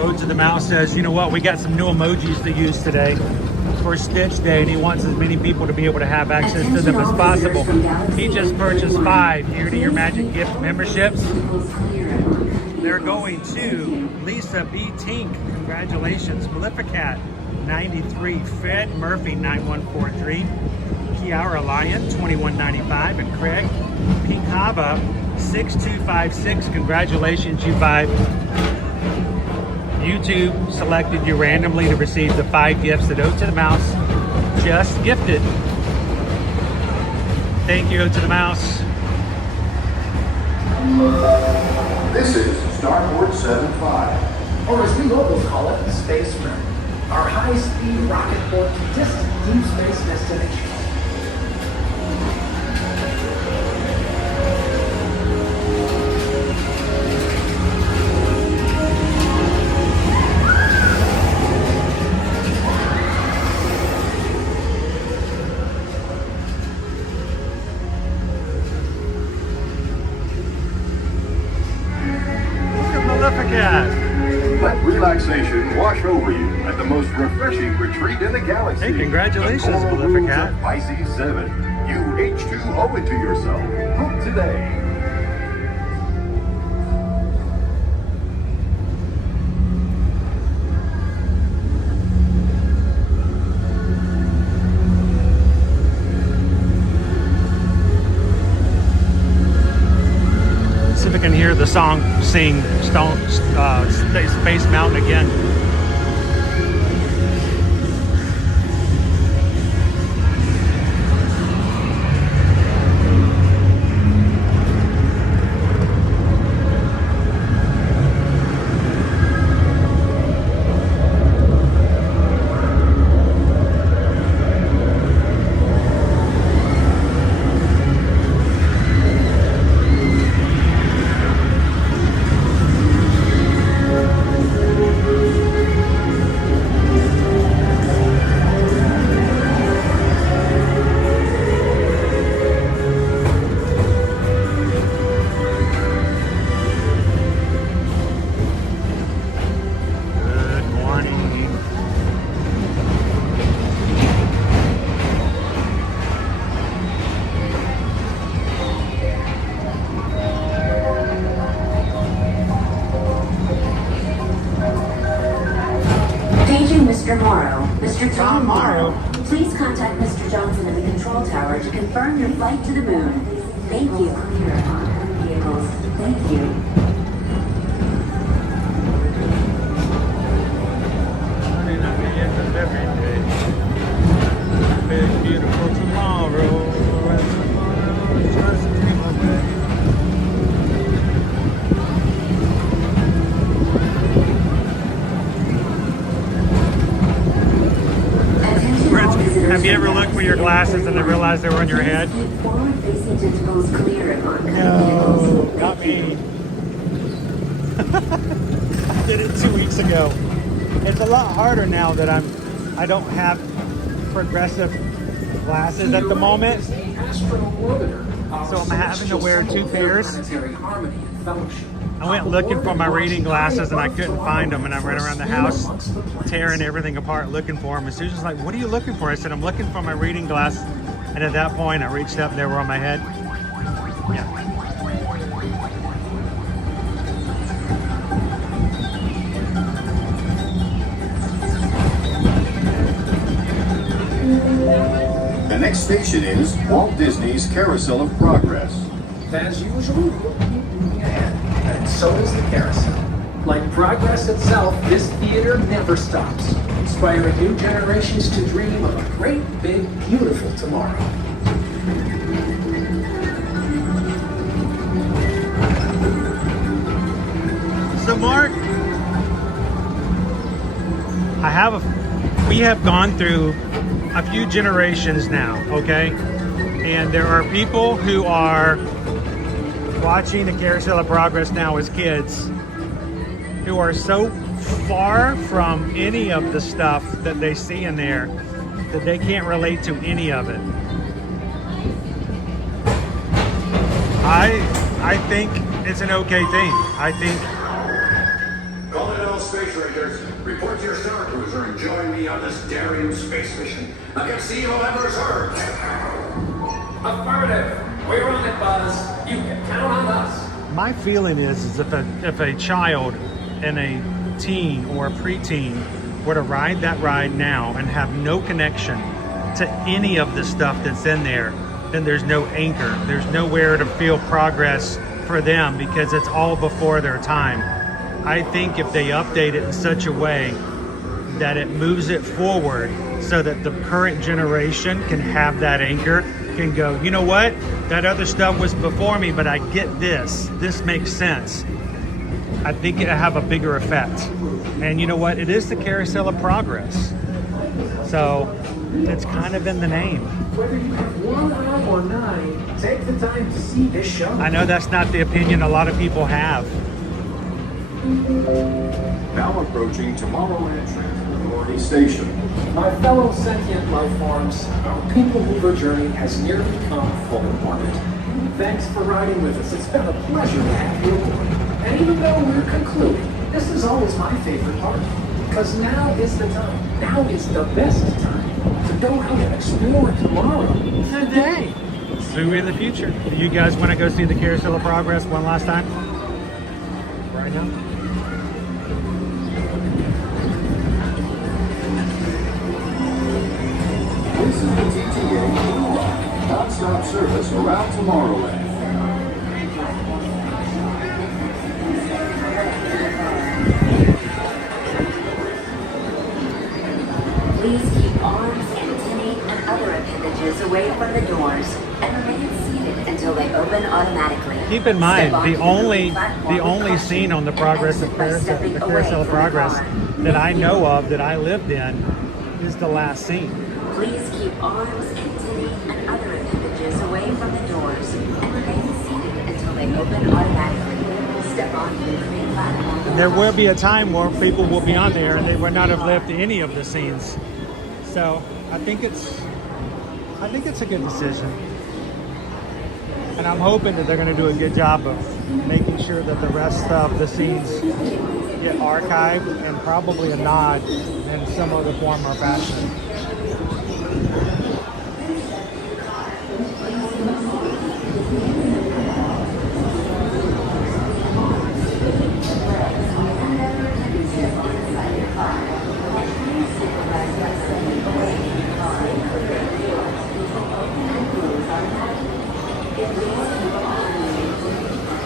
Ode to the Mouse says, you know what, we got some new emojis to use today for Stitch Day, and he wants as many people to be able to have access to them as possible. He just purchased 5 Year to Your Magic gift memberships. They're going to Lisa B. Tink, congratulations, Maleficat 93, Fred Murphy 9143, Kiara Lyon 2195, and Craig Pinkava 6256, congratulations you 5. YouTube selected you randomly to receive the 5 gifts that Ode to the Mouse just gifted. Thank you, Ode to the Mouse. This is Starboard 75. Or as we locals call it, Space Rim. our high-speed rocket port to distant deep space destinations. Let relaxation wash over you at the most refreshing retreat in the galaxy. Hey, congratulations, the coral Maleficent. rooms of Pisces 7. You H2 owe it to yourself. Book today. See if I can hear the song sing Space Mountain again. Mr. Morrow. Mr. Tom Morrow. Please contact Mr. Johnson in the control tower to confirm your flight to the moon. Thank you. Clear on vehicles. Thank you. Big, beautiful tomorrow. Tomorrow is just a dream away. Have you ever looked for your glasses and then realized they were on your head? No, not me. I did it 2 weeks ago. It's a lot harder now that I don't have progressive glasses at the moment. So I'm having to wear 2 pairs. I went looking for my reading glasses and I couldn't find them, and I ran around the house tearing everything apart looking for them. And Susan's like, "What are you looking for?" I said, "I'm looking for my reading glasses." And at that point I reached up and they were on my head. Yeah. The next station is Walt Disney's Carousel of Progress. As usual, moving ahead, and so is the carousel. Like progress itself, this theater never stops, inspiring new generations to dream of a great, big, beautiful tomorrow. So Mark, we have gone through a few generations now, okay? And there are people who are watching the Carousel of Progress now as kids who are so far from any of the stuff that they see in there that they can't relate to any of it. I think it's an okay thing. I think... Call in all space rangers. Report to your star cruiser and join me on this daring space mission against the evil Emperor's herd. Affirmative. We're on it, Buzz. You can count on us. My feeling is if a child and a teen or a preteen were to ride that ride now and have no connection to any of the stuff that's in there, then there's no anchor. There's nowhere to feel progress for them because it's all before their time. I think if they update it in such a way that it moves it forward so that the current generation can have that anchor, can go, you know what? That other stuff was before me, but I get this. This makes sense. I think it'll have a bigger effect. And you know what? It is the Carousel of Progress. So it's kind of in the name. Whether you have 1 eye or 9, take the time to see this show. I know that's not the opinion a lot of people have. Now approaching Tomorrowland Transport Authority Station. My fellow sentient life forms, our people mover journey has nearly come full orbit. Thanks for riding with us. It's been a pleasure to have you aboard. And even though we're concluding, this is always my favorite part. Because now is the time. Now is the best time to go out and explore tomorrow. Today. Movie of the future. Do you guys want to go see the Carousel of Progress one last time? Right now? This is the TTA non-stop service around Tomorrowland. Please keep arms, antennae, and other appendages away from the doors and remain seated until they open automatically. Keep in mind, Step the onto only platform scene on the Progress of Carousel, the Carousel of Progress that I know of that I lived in is the last scene. Please keep arms, antennae, and other appendages away from the doors and remain seated until they open automatically. Step onto the main platform. There will be a time where people will be on there and they would not have left any of the scenes. So I think it's a good decision. And I'm hoping that they're going to do a good job of making sure that the rest of the scenes get archived and probably a nod in some other form or fashion.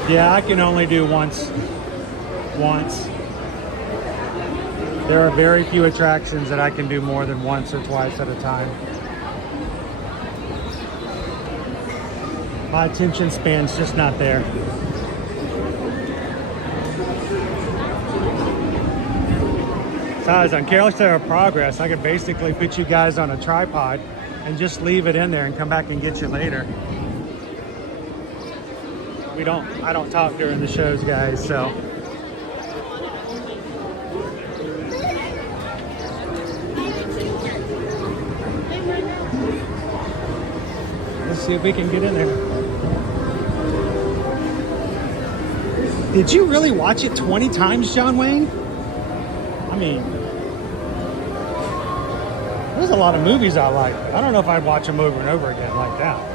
Yeah, I can only do once. There are very few attractions that I can do more than once or twice at a time. My attention span's just not there. Besides, on Carousel of Progress, I could basically put you guys on a tripod and just leave it in there and come back and get you later. I don't talk during the shows, guys, so. Let's see if we can get in there. Did you really watch it 20 times, John Wayne? I mean, there's a lot of movies I like. I don't know if I'd watch them over and over again like that.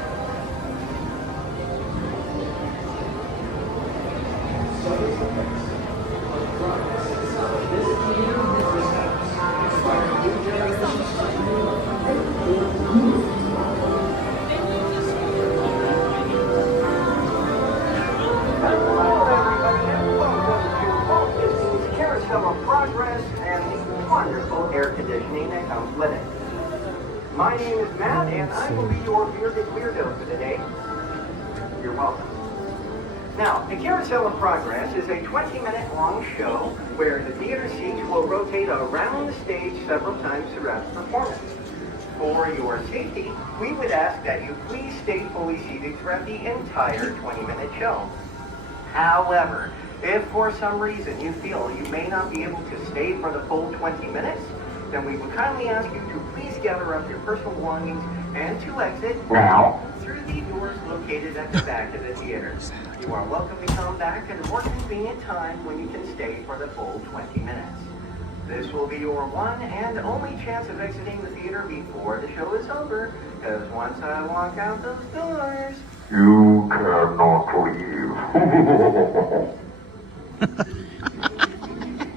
Progress and the wonderful air conditioning that comes with it. My name is Matt, and I will be your bearded weirdo for the day. You're welcome. Now, the Carousel of Progress is a 20-minute long show where the theater seats will rotate around the stage several times throughout the performance. For your safety, we would ask that you please stay fully seated throughout the entire 20-minute show. However, if for some reason you feel you may not be able to stay for the full 20 minutes, then we would kindly ask you to please gather up your personal belongings and to exit now through the doors located at the back of the theater. You are welcome to come back at a more convenient time when you can stay for the full 20 minutes. This will be your one and only chance of exiting the theater before the show is over, because once I walk out those doors, You cannot leave.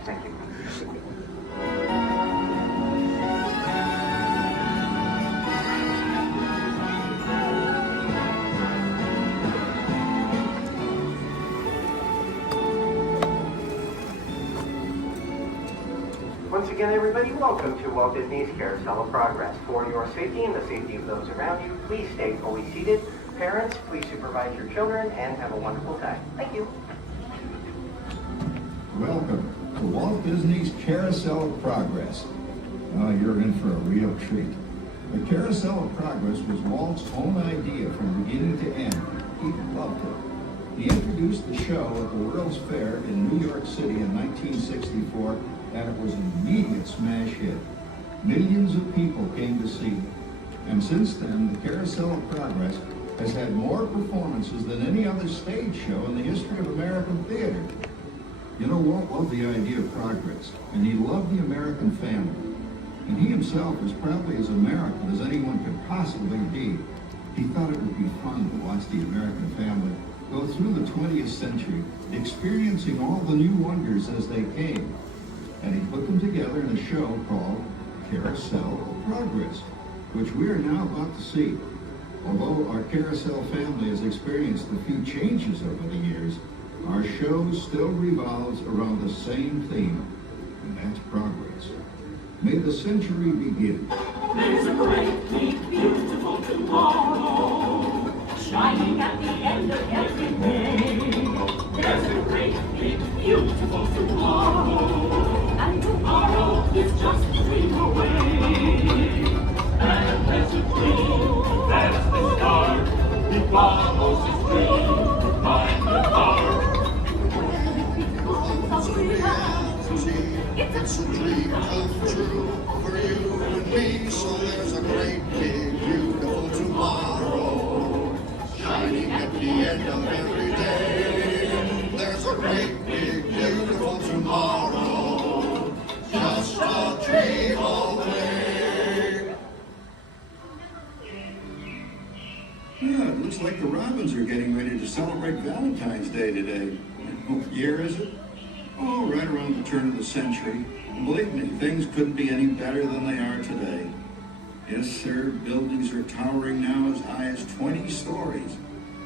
thank you. Once again, everybody, welcome to Walt Disney's Carousel of Progress. For your safety and the safety of those around you, please stay fully seated. Parents, please supervise your children and have a wonderful time. Thank you. Welcome to Walt Disney's Carousel of Progress. Oh, you're in for a real treat. The Carousel of Progress was Walt's own idea from beginning to end. He loved it. He introduced the show at the World's Fair in New York City in 1964, and it was an immediate smash hit. Millions of people came to see it. And since then, the Carousel of Progress has had more performances than any other stage show in the history of American theater. You know, Walt loved the idea of progress, and he loved the American family. And he himself was probably as American as anyone could possibly be. He thought it would be fun to watch the American family go through the 20th century, experiencing all the new wonders as they came. And he put them together in a show called Carousel of Progress, which we are now about to see. Although our Carousel family has experienced a few changes over the years, our show still revolves around the same theme, and that's progress. May the century begin. There's a great, big, beautiful tomorrow, shining at the end of every day. There's a great, big, beautiful tomorrow, and tomorrow is just a dream away. And there's a dream, that's the start. It follows his dream, find the heart. It's a dream come true for you and me. So there's a great big beautiful tomorrow, shining at the end of every day. There's a great big beautiful tomorrow, just a dream away. Yeah, it looks like the Robins are getting ready to celebrate Valentine's Day today. What year is it? Oh, right around the turn of the century. And believe me, things couldn't be any better than they are today. Yes, sir, buildings are towering now as high as 20 stories.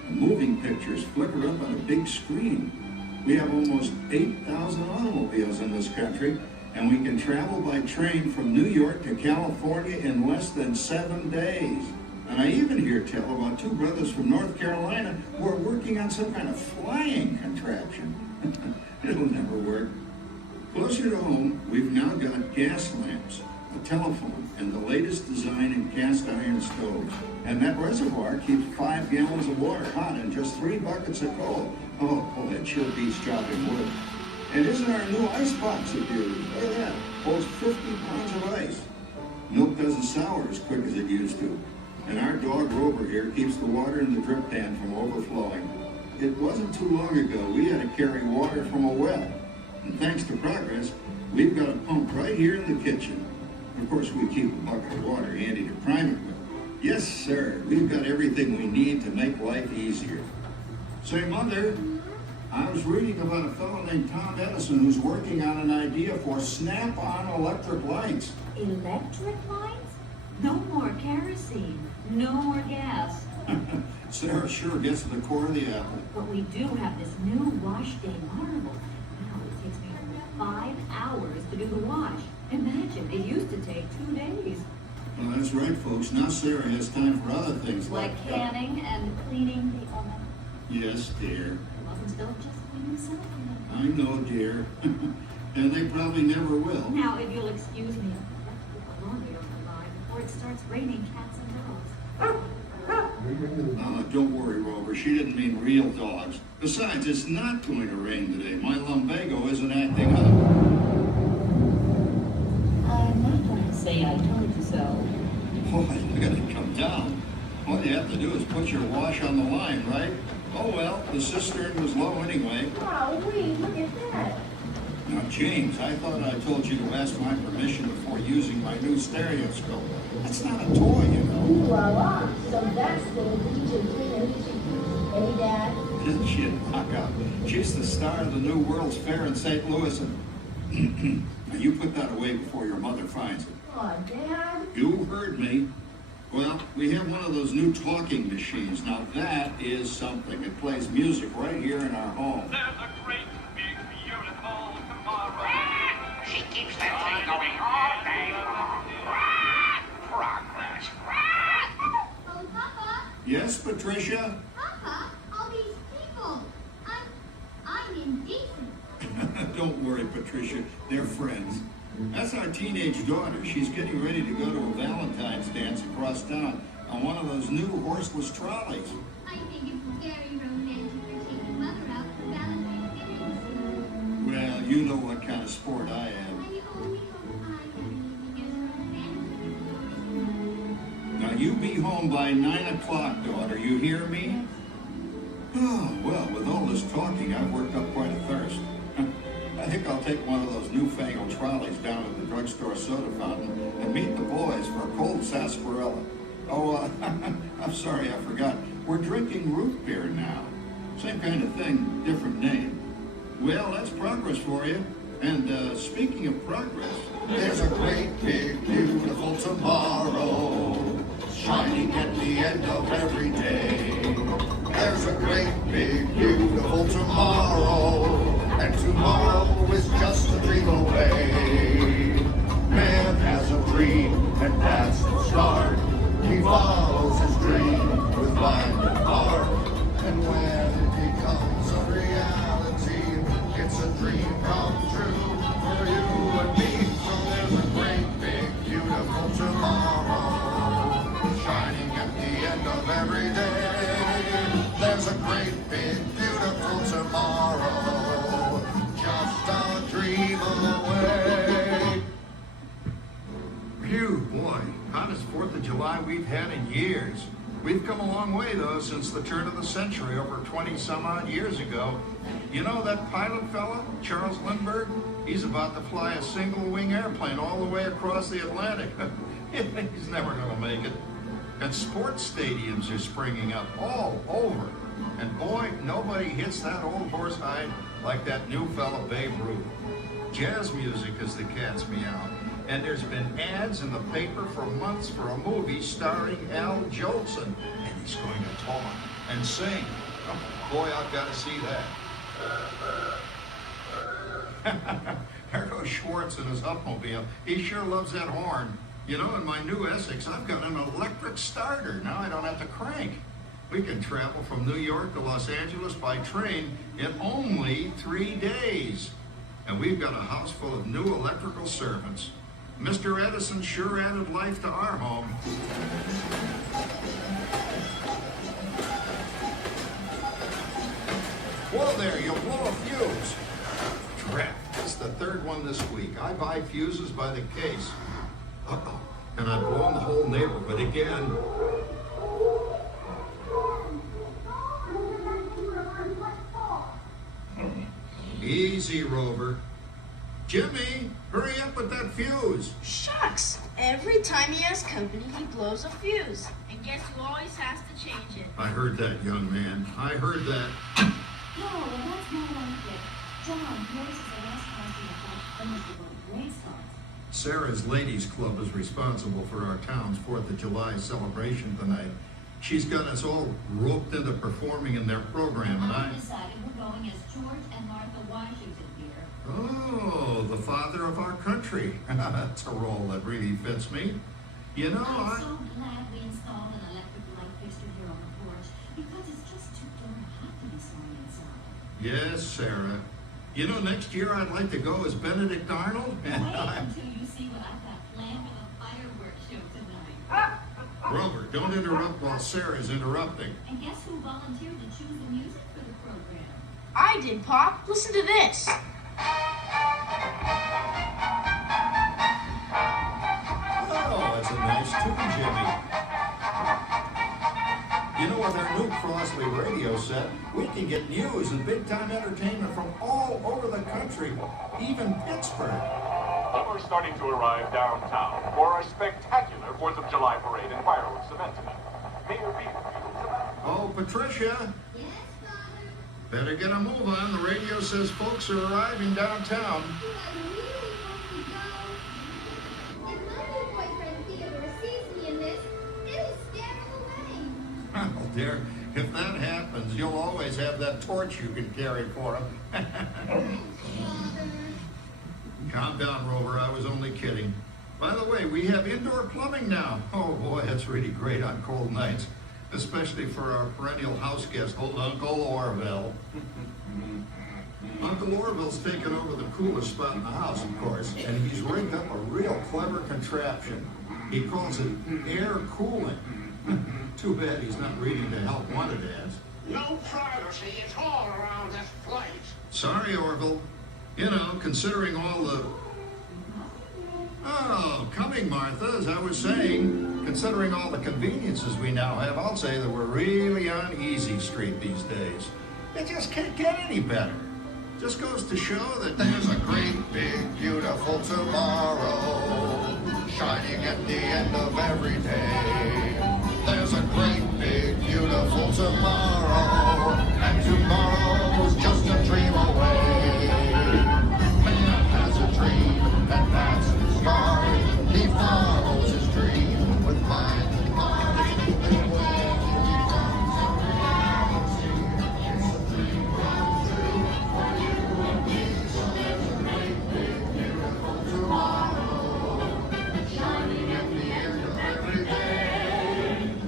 And moving pictures flicker up on a big screen. We have almost 8,000 automobiles in this country, and we can travel by train from New York to California in less than 7 days. And I even hear tell about two brothers from North Carolina who are working on some kind of flying contraption. It'll never work. Closer to home, we've now got gas lamps, a telephone, and the latest design in cast iron stoves. And that reservoir keeps 5 gallons of water hot and just 3 buckets of coal. Oh, it sure beats chopping wood. And isn't our new ice box a beauty? Look at that, holds 50 pounds of ice. Milk doesn't sour as quick as it used to. And our dog Rover here keeps the water in the drip pan from overflowing. It wasn't too long ago we had to carry water from a well. And thanks to progress, we've got a pump right here in the kitchen. Of course, we keep a bucket of water handy to prime it with. Yes, sir, we've got everything we need to make life easier. Say, Mother, I was reading about a fellow named Tom Edison who's working on an idea for snap-on electric lights. Electric lights? No more kerosene, no more gas. Sarah sure gets to the core of the apple. But we do have this new wash day marvel. Now it takes me only 5 hours to do the wash. Imagine, it used to take 2 days. Well, that's right, folks. Now Sarah has time for other things Like canning and cleaning the oven. Yes, dear. Ovens don't just clean themselves. I know, dear. And they probably never will. Now, if you'll excuse me, let's put the laundry on the line before it starts raining cats and dogs. Don't worry, Rover. She didn't mean real dogs. Besides, it's not going to rain today. My lumbago isn't acting up. I'm not going to say I told you so. Boy, I gotta come down. All you have to do is put your wash on the line, right? Oh well, the cistern was low anyway. Oh, wait, look at that. Now, James, I thought I told you to ask my permission before using my new stereoscope. That's not a toy, you know. Ooh la la. So that's the Legion Hey, Dad. Didn't she knock out? She's the star of the new World's Fair in St. Louis, and now you put that away before your mother finds it. Oh, Dad. You heard me. Well, we have one of those new talking machines. Now that is something. It plays music right here in our home. There's a great, big, beautiful tomorrow. She keeps that thing going all day long. Progress. Oh, Papa. Yes, Patricia? Papa, all these people. I'm indecent. don't worry, Patricia. They're friends. That's our teenage daughter. She's getting ready to go to a Valentine's dance across town on one of those new horseless trolleys. I think it's very romantic for taking Mother out for Valentine's Day. Well, you know what kind of sport I am. I only hope I can be as romantic. Now, you be home by 9 o'clock, daughter. You hear me? Oh, well, with all this talking, I've worked up quite a thirst. I think I'll take one of those newfangled trolleys down to the drugstore soda fountain and meet the boys for a cold sarsaparilla. Oh, I'm sorry, I forgot. We're drinking root beer now. Same kind of thing, different name. Well, that's progress for you. And speaking of progress, There's a great big beautiful tomorrow shining at the end of every day. There's a great big beautiful tomorrow, and tomorrow is just a dream away. Man has a dream, and that's the start. He follows his dream with mind and heart, and when it becomes a reality, it's a dream come true for you and me. So there's a great big beautiful tomorrow shining at the end of every day. There's a great big beautiful tomorrow, just a dream away. phew, boy, hottest 4th of July we've had in years. We've come a long way, though, since the turn of the century, over 20-some-odd years ago. You know that pilot fella, Charles Lindbergh? He's about to fly a single-wing airplane all the way across the Atlantic. He's never going to make it. And sports stadiums are springing up all over. And boy, nobody hits that old horse hide like that new fella Babe Ruth. Jazz music is the cat's meow. And there's been ads in the paper for months for a movie starring Al Jolson. And he's going to talk and sing. Oh, boy, I've got to see that. There goes Schwartz in his Upmobile. He sure loves that horn. You know, in my new Essex, I've got an electric starter. Now I don't have to crank. We can travel from New York to Los Angeles by train in only 3 days. And we've got a house full of new electrical servants. Mr. Edison sure added life to our home. Whoa there, you'll blow a fuse. Crap, it's the 3rd one this week. I buy fuses by the case. Uh-oh, and I've blown the whole neighborhood again. Easy, Rover. Jimmy, hurry up with that fuse. Shucks! Every time he has company, he blows a fuse. And guess who always has to change it? I heard that, young man. I heard that. No, well, that's not like it. John, yours is the last house in the house unless you go to grade starts. Sarah's Ladies Club is responsible for our town's 4th of July celebration tonight. She's got us all roped into performing in their program, and I decided we're going as George and Martha Washington here. Oh, the father of our country. That's a role that really fits me. You know, I'm so glad we installed an electric light fixture here on the porch because it's just too darn hot to be sewing inside. Yes, Sarah. You know, next year I'd like to go as Benedict Arnold. Wait until you see what I've got planned for the fireworks show tonight. Rover, don't interrupt while Sarah's interrupting. And guess who volunteered to choose the music for the program? I did, Pop. Listen to this. Oh, that's a nice tune, Jimmy. You know, with our new Crosley radio set, we can get news and big-time entertainment from all over the country, even Pittsburgh. We're starting to arrive downtown for our spectacular 4th of July parade and fireworks event tonight. Mayor Beaver. Oh, Patricia. Yes, Father? Better get a move on. The radio says folks are arriving downtown. Do I really have to go? If my new boyfriend Theodore sees me in this, it'll scare him away. Oh, dear. If that happens, you'll always have that torch you can carry for him. Father. Calm down, Rover. I was only kidding. By the way, we have indoor plumbing now. Oh, boy, that's really great on cold nights, especially for our perennial house guest, old Uncle Orville. Uncle Orville's taken over the coolest spot in the house, of course, and he's rigged up a real clever contraption. He calls it air cooling. Too bad he's not reading the help wanted ads. No privacy at all around this place. Sorry, Orville. You know, considering all the... Oh, coming, Martha, as I was saying, considering all the conveniences we now have, I'll say that we're really on easy street these days. It just can't get any better. Just goes to show that There's a great, big, beautiful tomorrow shining at the end of every day. There's a great, big, beautiful tomorrow, and tomorrow's just a dream away. Man has a dream, and that's his start. He follows his dream with mind and heart. And when he finds a reality, it's a dream come true for you and me. So there's a great, big, beautiful tomorrow shining at the end of every day.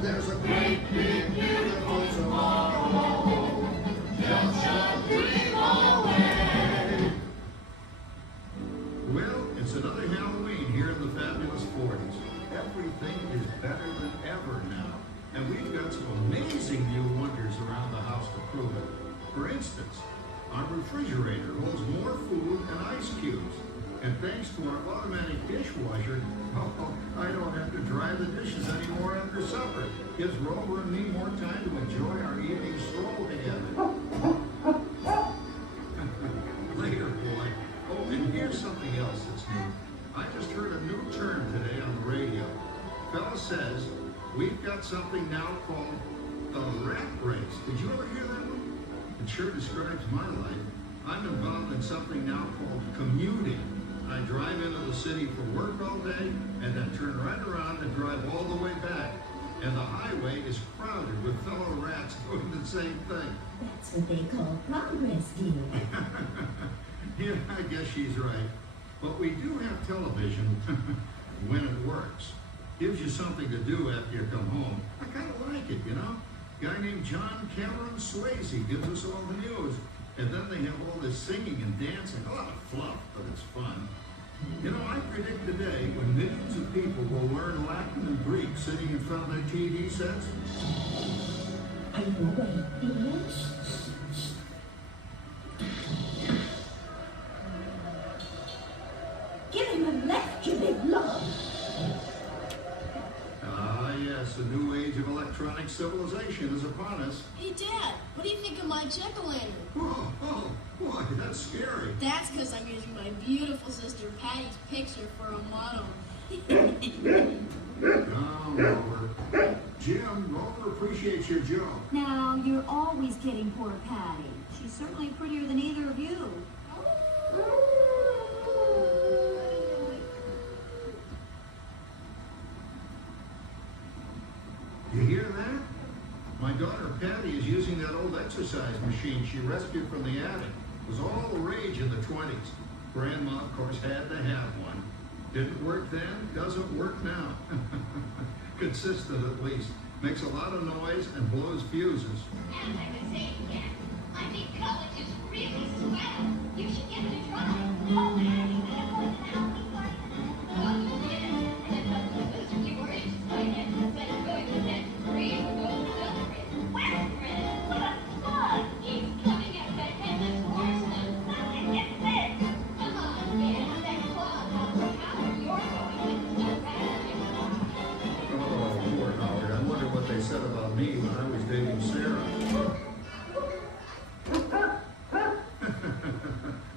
There's a great, big, beautiful tomorrow, just a dream away. Well, it's another Halloween here in the fabulous 40s. Everything is better than ever now. And we've got some amazing new wonders around the house to prove it. For instance, our refrigerator holds more food and ice cubes. And thanks to our automatic dishwasher, I don't have to dry the dishes anymore after supper. Gives Rover and me more time to enjoy our evening stroll together. Later, boy. Oh, and here's something else that's new. I just heard a new term today on the radio. Fella says, we've got something now called the rat race. Did you ever hear that one? It sure describes my life. I'm involved in something now called commuting. I drive into the city for work all day and then turn right around and drive all the way back. And the highway is crowded with fellow rats doing the same thing. That's what they call progress, dear. Yeah, I guess she's right. But we do have television when it works. Gives you something to do after you come home. I kind of like it, you know? Guy named John Cameron Swayze gives us all the news. And then they have all this singing and dancing. A lot of fluff, but it's fun. You know, I predict today when millions of people will learn Latin and Greek sitting in front of their TV sets. Are you awake, dear? Give him a left, you big love. Ah, yes, the new age of electronic civilization is upon us. Hey, Dad, what do you think of my jack-o'-lantern? Oh, boy, that's scary. That's because I'm using my beautiful sister Patty's picture for a model. Oh, Rover. Jim, Rover appreciates your joke. Now, you're always kidding poor Patty. She's certainly prettier than either of you. You hear that? My daughter Patty is using that old exercise machine she rescued from the attic. It was all the rage in the 20s. Grandma, of course, had to have one. Didn't work then, doesn't work now. Consistent at least. Makes a lot of noise and blows fuses. And I can say it again. I think college is really swell. You should get to try it. Oh, man, you better go to an Alchemy party. Well, you did. And then the loser you were excited. But going to that free gold celebrate. Well, friend, what a slug. He's coming at the headless horseman. And get this. Come on, man. That clubhouse. How are you going to the rest? Oh, poor Howard. I wonder what they said about me when I was dating Sarah.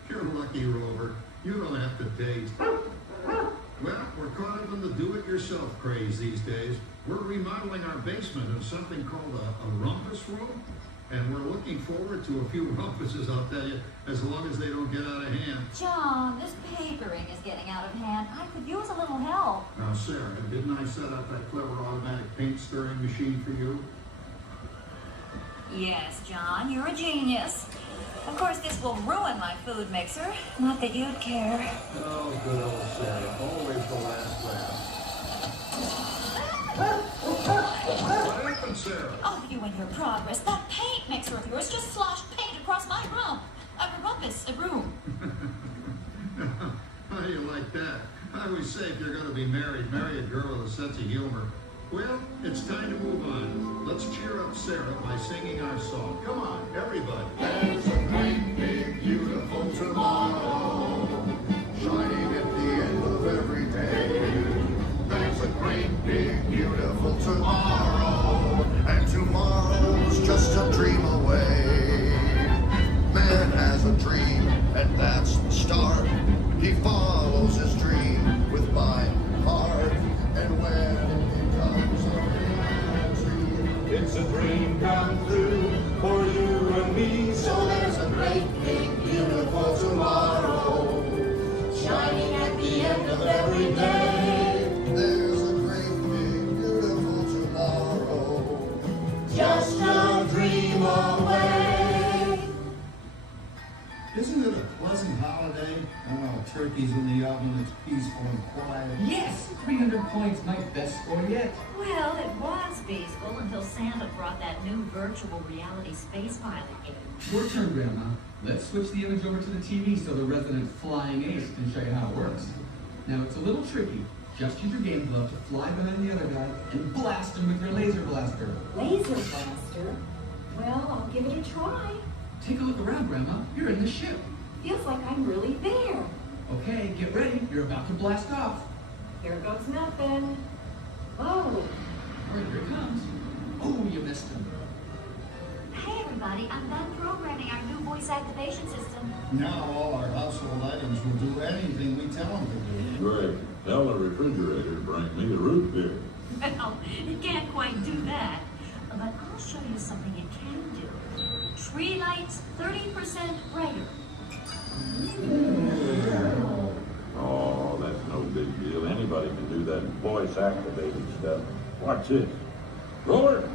You're lucky, Rover. You don't have to date. Well, we're caught up in the do-it-yourself craze these days. We're remodeling our basement in something called a rumpus room. And we're looking forward to a few rumpuses, I'll tell you, as long as they don't get out of hand. John, this papering is getting out of hand. I could use a little help. Now, Sarah, didn't I set up that clever automatic paint stirring machine for you? Yes, John, you're a genius. Of course, this will ruin my food mixer. Not that you'd care. Oh, good old Sarah. Always the last laugh. What happened, Sarah? Oh, you and your progress. That paint mixer of yours just sloshed paint across my room. A rumpus, a broom. How do you like that? I always say if you're going to be married, marry a girl with a sense of humor. Well, it's time to move on. Let's cheer up Sarah by singing our song. Come on, everybody. There's a great big beautiful tomorrow, shining at the end of every day. There's a great big beautiful tomorrow, and tomorrow's just a dream away. Man has a dream, and that's the start. He follows his dream with my heart, and when it becomes a reality, It's a dream come true for you and me. so there's a great big beautiful tomorrow, Shining at the end of every day. there's a great big beautiful tomorrow, Just a dream away. Isn't it a pleasant holiday? Oh, turkey's in the oven, it's peaceful and quiet. Yes, 300 points, my best score yet. Well, it was peaceful until Santa brought that new virtual reality space pilot game. Your turn, Grandma. Let's switch the image over to the TV so the resident flying ace can show you how it works. Now, it's a little tricky. Just use your game glove to fly behind the other guy and blast him with your laser blaster. Laser blaster? Well, I'll give it a try. Take a look around, Grandma. You're in the ship. Feels like I'm really there. Okay, get ready. You're about to blast off. Here goes nothing. Oh, Right, here it comes. Oh, you missed him. hey everybody, I'm done programming our new voice activation system. Now all our household items will do anything we tell them to do. Great. Tell the refrigerator to bring me a root beer. Well, it can't quite do that. But I'll show you something it can do. Tree lights 30% brighter. Oh, that's no big deal. Anybody can do that voice activated stuff. Watch this. Roller,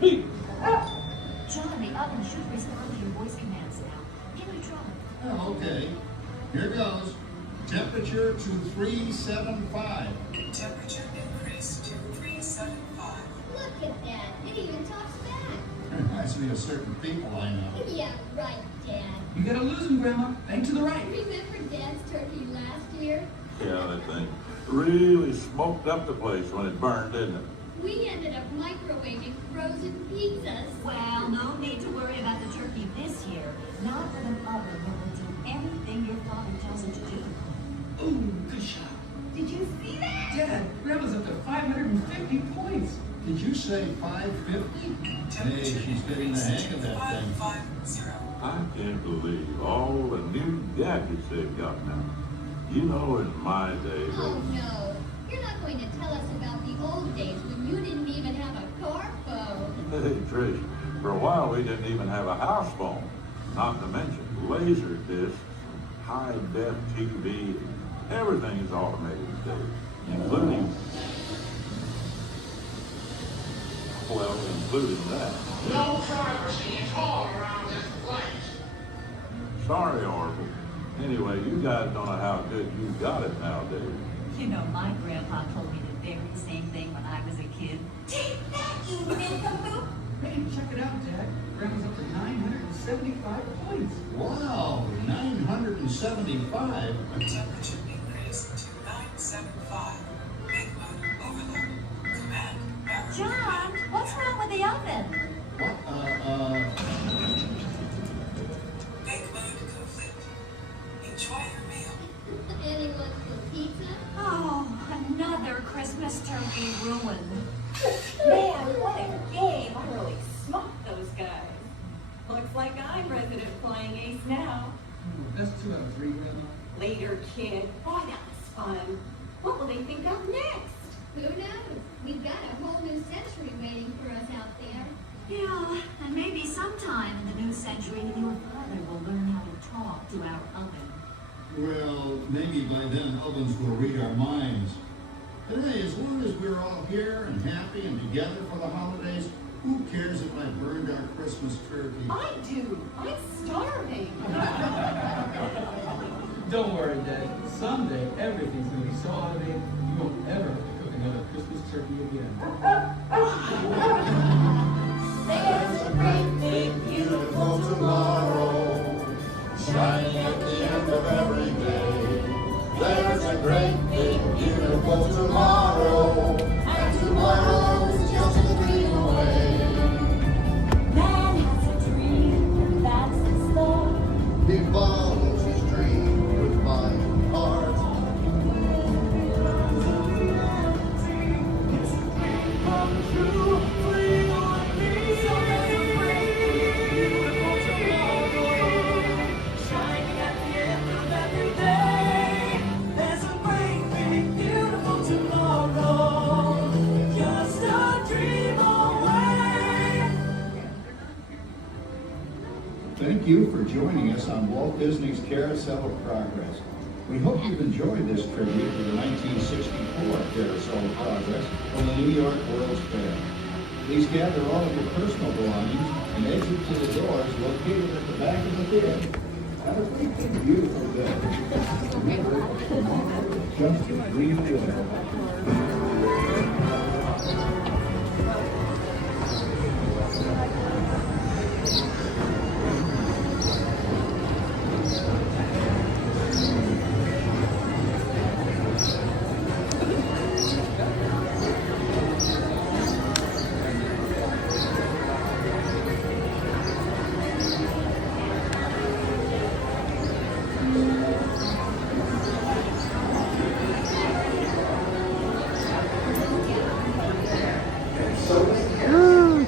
beep. John, the oven should respond to your voice commands now. Give it a try. Oh, okay. Here goes. Temperature to 375. Temperature increase to 375. Look at that. It even talks back. Reminds me of certain people I know. Yeah, right, Dad. You gotta lose him, Grandma. Bank to the right. Remember Dad's turkey last year? Yeah, that thing really smoked up the place when it burned, didn't it? We ended up microwaving frozen pizzas. Well, no need to worry about the turkey this year. Not with an oven that will do anything your father tells it to do. Ooh, good shot. Did you see that? Dad, Grandma's up to 550 points. Did you say 550? Hey, she's getting the hang of that thing. 550. I can't believe all the new gadgets they've got now. You know, in my day, Oh no. You're not going to tell us about the old days when you didn't even have a car phone. hey, Trish, for a while we didn't even have a house phone. Not to mention laser discs, high-def TV, everything is automated today, including that. no privacy at all around this place. Sorry, Orville. Anyway, you guys don't know how good you got it nowadays. You know, my grandpa told me the very same thing when I was a kid. Take that, you nincompoop! Hey, check it out, Dad. Grandma's up to 975 points. Wow, 975. Temperature increase to 975. Make mode overload. Command error. John, what's wrong with the oven? What? Make mode complete. Enjoy your meal. Anyone for pizza? Oh, another Christmas turkey ruined. Man, what a game. I really smoked those guys. Looks like I'm resident flying ace now. That's 2 out of 3, Grandma. Later, kid. Boy, that was fun. What will they think of next? Who knows? We've got a whole new century waiting for us out there. Yeah, and maybe sometime in the new century, your father will learn how to talk to our oven. Well, maybe by then ovens will read our minds. But hey, as long as we're all here and happy and together for the holidays, who cares if I burned our Christmas turkey? I do. I'm starving. Don't worry, Dad. Someday, everything's going to be so automated, you won't ever have to cook another Christmas turkey again. There's a great big beautiful tomorrow, shining at the end of every day. There's a great, big, beautiful tomorrow, and tomorrow is just a dream away. Man has a dream, and that's the start. He follows his dream with my heart. Come true, free on me. So there's a great, beautiful tomorrow, shining at the end of every day. There's a great, big, beautiful tomorrow, just a dream away. Thank you for joining us on Walt Disney's Carousel of Progress. We hope you've enjoyed this tribute to the 1964 Carousel of Progress from the New York World's Fair. Please gather all of your personal belongings and exit to the doors located at the back of the theater. Have a great big, beautiful day. Remember, tomorrow is just a dream away.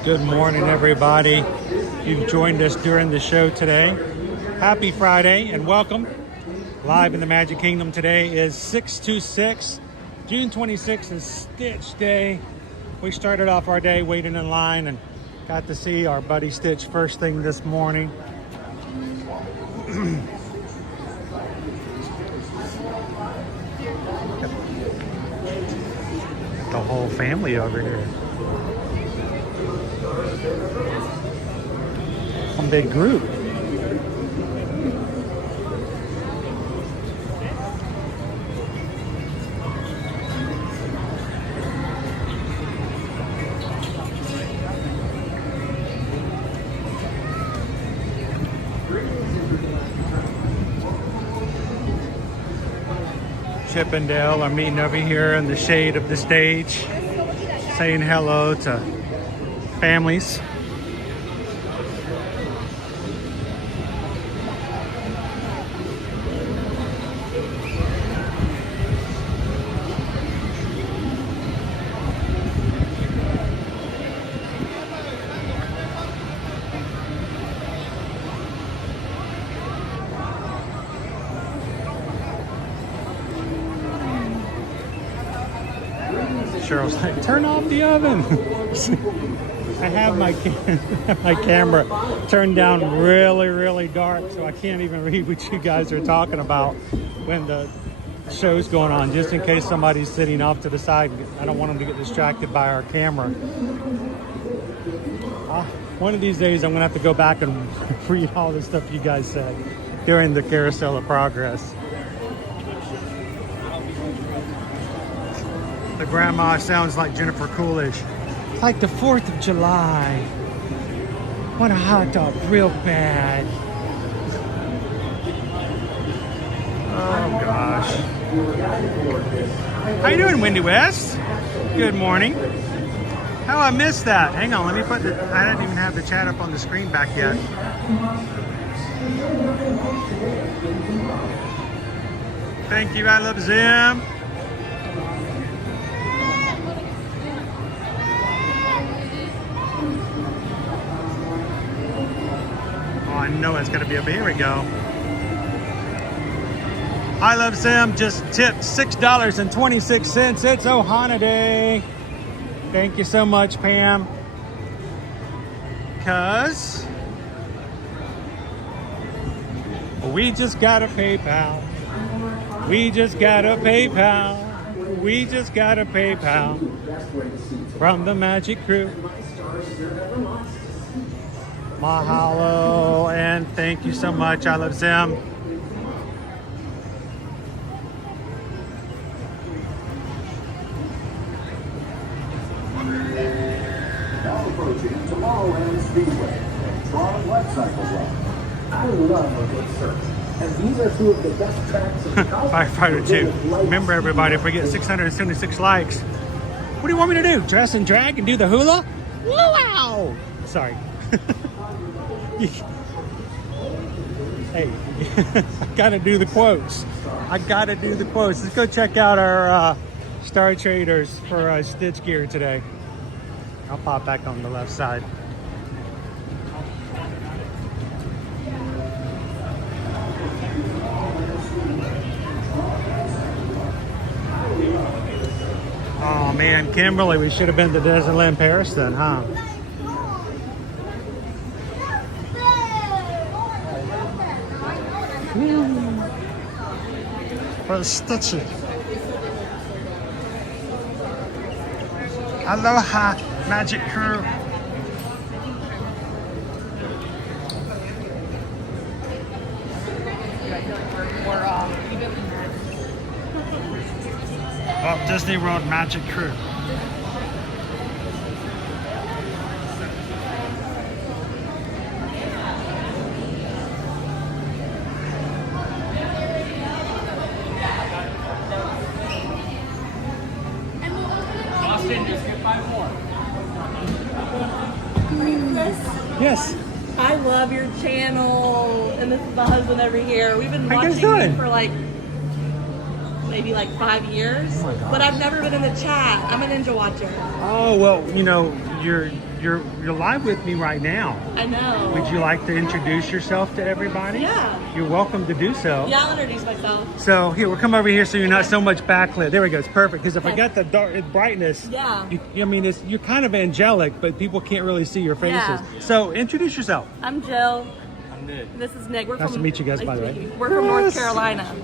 Good morning, everybody. You've joined us during the show today. Happy Friday and welcome. Live in the Magic Kingdom today is 626. June 26th is Stitch Day. We started off our day waiting in line and got to see our buddy Stitch first thing this morning. The whole family over here. One big group. Chip and Dale are meeting over here in the shade of the stage, saying hello to families. Cheryl's like, turn off the oven. I have my camera turned down really dark, so I can't even read what you guys are talking about when the show's going on, just in case somebody's sitting off to the side. I don't want them to get distracted by our camera. One of these days I'm gonna have to go back and read all the stuff you guys said during the Carousel of Progress. The grandma sounds like Jennifer Coolidge. It's like the 4th of July. Want a hot dog real bad. Oh gosh. How you doing, Wendy West? Good morning. Oh, I missed that. Hang on, let me put the, I didn't even have the chat up on the screen back yet. Thank you, I love Zim. I know it's gonna be up. Here we go. I love Sam just tipped $6.26. It's Ohana Day. Thank you so much, Pam. Cause we just got a PayPal. We just got a PayPal. We just got a PayPal from the Magic Crew. Mahalo and thank you so much. I love Zim. Now approaching Tomorrowland Speedway, Tron Life Cycle Run. I love a good surf. And these are two of the best tracks in the Firefighter 2. Remember, everybody, if we get 676 likes, what do you want me to do? Dress and drag and do the hula? Wow! Sorry. Hey, I gotta do the quotes. Let's go check out our Star Traders for Stitch gear today. I'll pop back on the left side. Oh man, Kimberly, we should have been to Disneyland Paris then, huh? For the Stitchy. Aloha, Magic Crew. Oh, Disney World Magic Crew. Austin, just get 5 more. Yes. I love your channel, and this is my husband over here. We've been How you guys watching doing? you for like maybe like 5 years, but I've never been in the chat. I'm a ninja watcher. Oh well, you know, you're live with me right now. I know. Would you like to introduce yourself to everybody? Yeah. You're welcome to do so. Yeah, I'll introduce myself. So here, we'll come over here so you're not so much backlit. There we go. It's perfect. Because if I got the dark brightness, Yeah. you're kind of angelic, but people can't really see your faces. Yeah. So introduce yourself. I'm Jill. I'm Nick. This is Nick. We're Nice from, to meet you guys, nice by the to way. meet you. We're from North Yes. Carolina.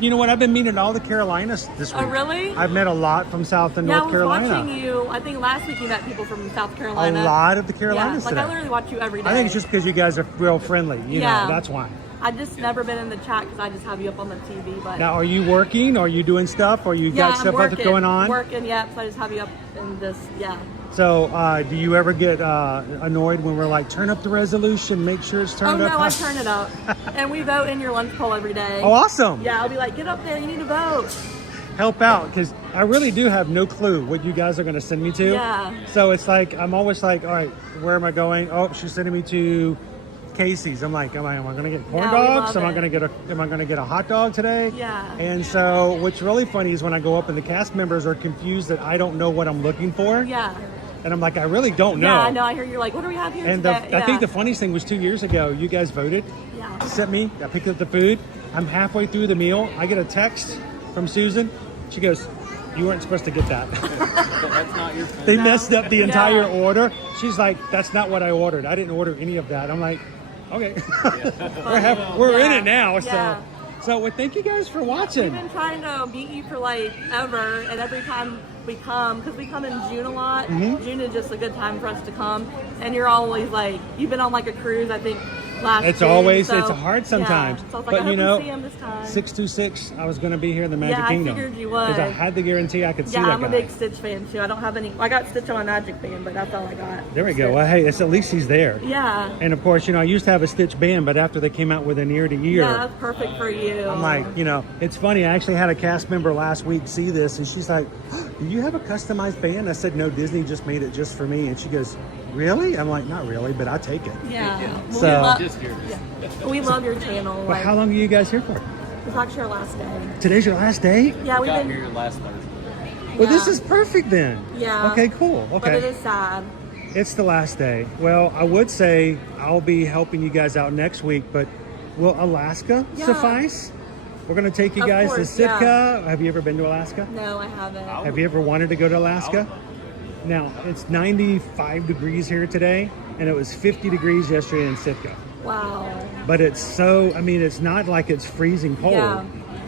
You know what? I've been meeting all the Carolinas this week. Oh, really? I've met a lot from South and Yeah, North I was Carolina. watching you. I think last week you met people from South A Carolina. lot of the Carolinas Yeah, like today. I literally watch you every day. I think it's just because you guys are real friendly. You Yeah. know, that's why. I just never been in the chat because I just have you up on the TV. But Now, are you working? Are you doing stuff? Or you yeah, got stuff I'm working, going on? Working, yeah. So I just have you up in this, yeah. So, do you ever get annoyed when we're like, turn up the resolution, make sure it's turned Oh up? no, I turn it up, and we vote in your lunch poll every day. Oh, awesome. Yeah, I'll be like, get up there, you need to vote. Help out, because I really do have no clue what you guys are going to send me to. Yeah. So it's like, I'm always like, all right, where am I going? Oh, she's sending me to Casey's. I'm like, am I going to get corn Yeah, we dogs? love Am I it. going to get a hot dog today? Yeah. And so what's really funny is when I go up and the cast members are confused that I don't know what I'm looking for. Yeah. And I'm like, I really don't know. Yeah, I know. I hear you're like, what do we have here And today? I think the funniest thing was 2 years ago, you guys voted. Yeah. Sent me, I picked up the food. I'm halfway through the meal. I get a text from Susan. She goes, you weren't supposed to get that. That's not your They messed up the entire Yeah. order. She's like, that's not what I ordered. I didn't order any of that. I'm like, okay. we're in Yeah. it now. Yeah. So well, thank you guys for We've watching. been trying to beat you for like ever, and every time we come, because we come in June a lot, Mhm. June is just a good time for us to come, and you're always like, you've been on like a cruise, I think, last It's June, always, so, it's hard sometimes. Yeah. So I was like, but I hope you know, we see him this time. 626, I was going to be here in the Magic Yeah, I Kingdom. figured you would. Because I had the guarantee I could see Yeah, that I'm guy. a big Stitch fan too. I don't have any, I got Stitch on my Magic band, but that's all I got. There we go. Stitch. Well, hey, it's at least he's there. Yeah. And of course, you know, I used to have a Stitch band, but after they came out with an ear to ear, Yeah, that's perfect for you. I'm like, you know, it's funny. I actually had a cast member last week see this, and she's like, do you have a customized band? I said, no, Disney just made it just for me. And she goes, really? I'm like, not really, but I'll take it. Yeah. Well, So- we love, Just yours. yeah. We love your channel. Well, Like, how long are you guys here for? it's actually our last day. Today's your last day? Yeah, we've Got been. here last Thursday. Well, this Yeah. is perfect then. Yeah. Okay, cool. But it Okay. is sad. It's the last day. Well, I would say I'll be helping you guys out next week, but will Alaska Yeah. suffice? We're going to take you Of guys course, to Sitka. Have you ever been to Alaska? No, I haven't. Have you ever wanted to go to Alaska? Now, it's 95 degrees here today, and it was 50 degrees yesterday in Sitka. Wow. But it's so, I mean, it's not like it's freezing cold. Yeah.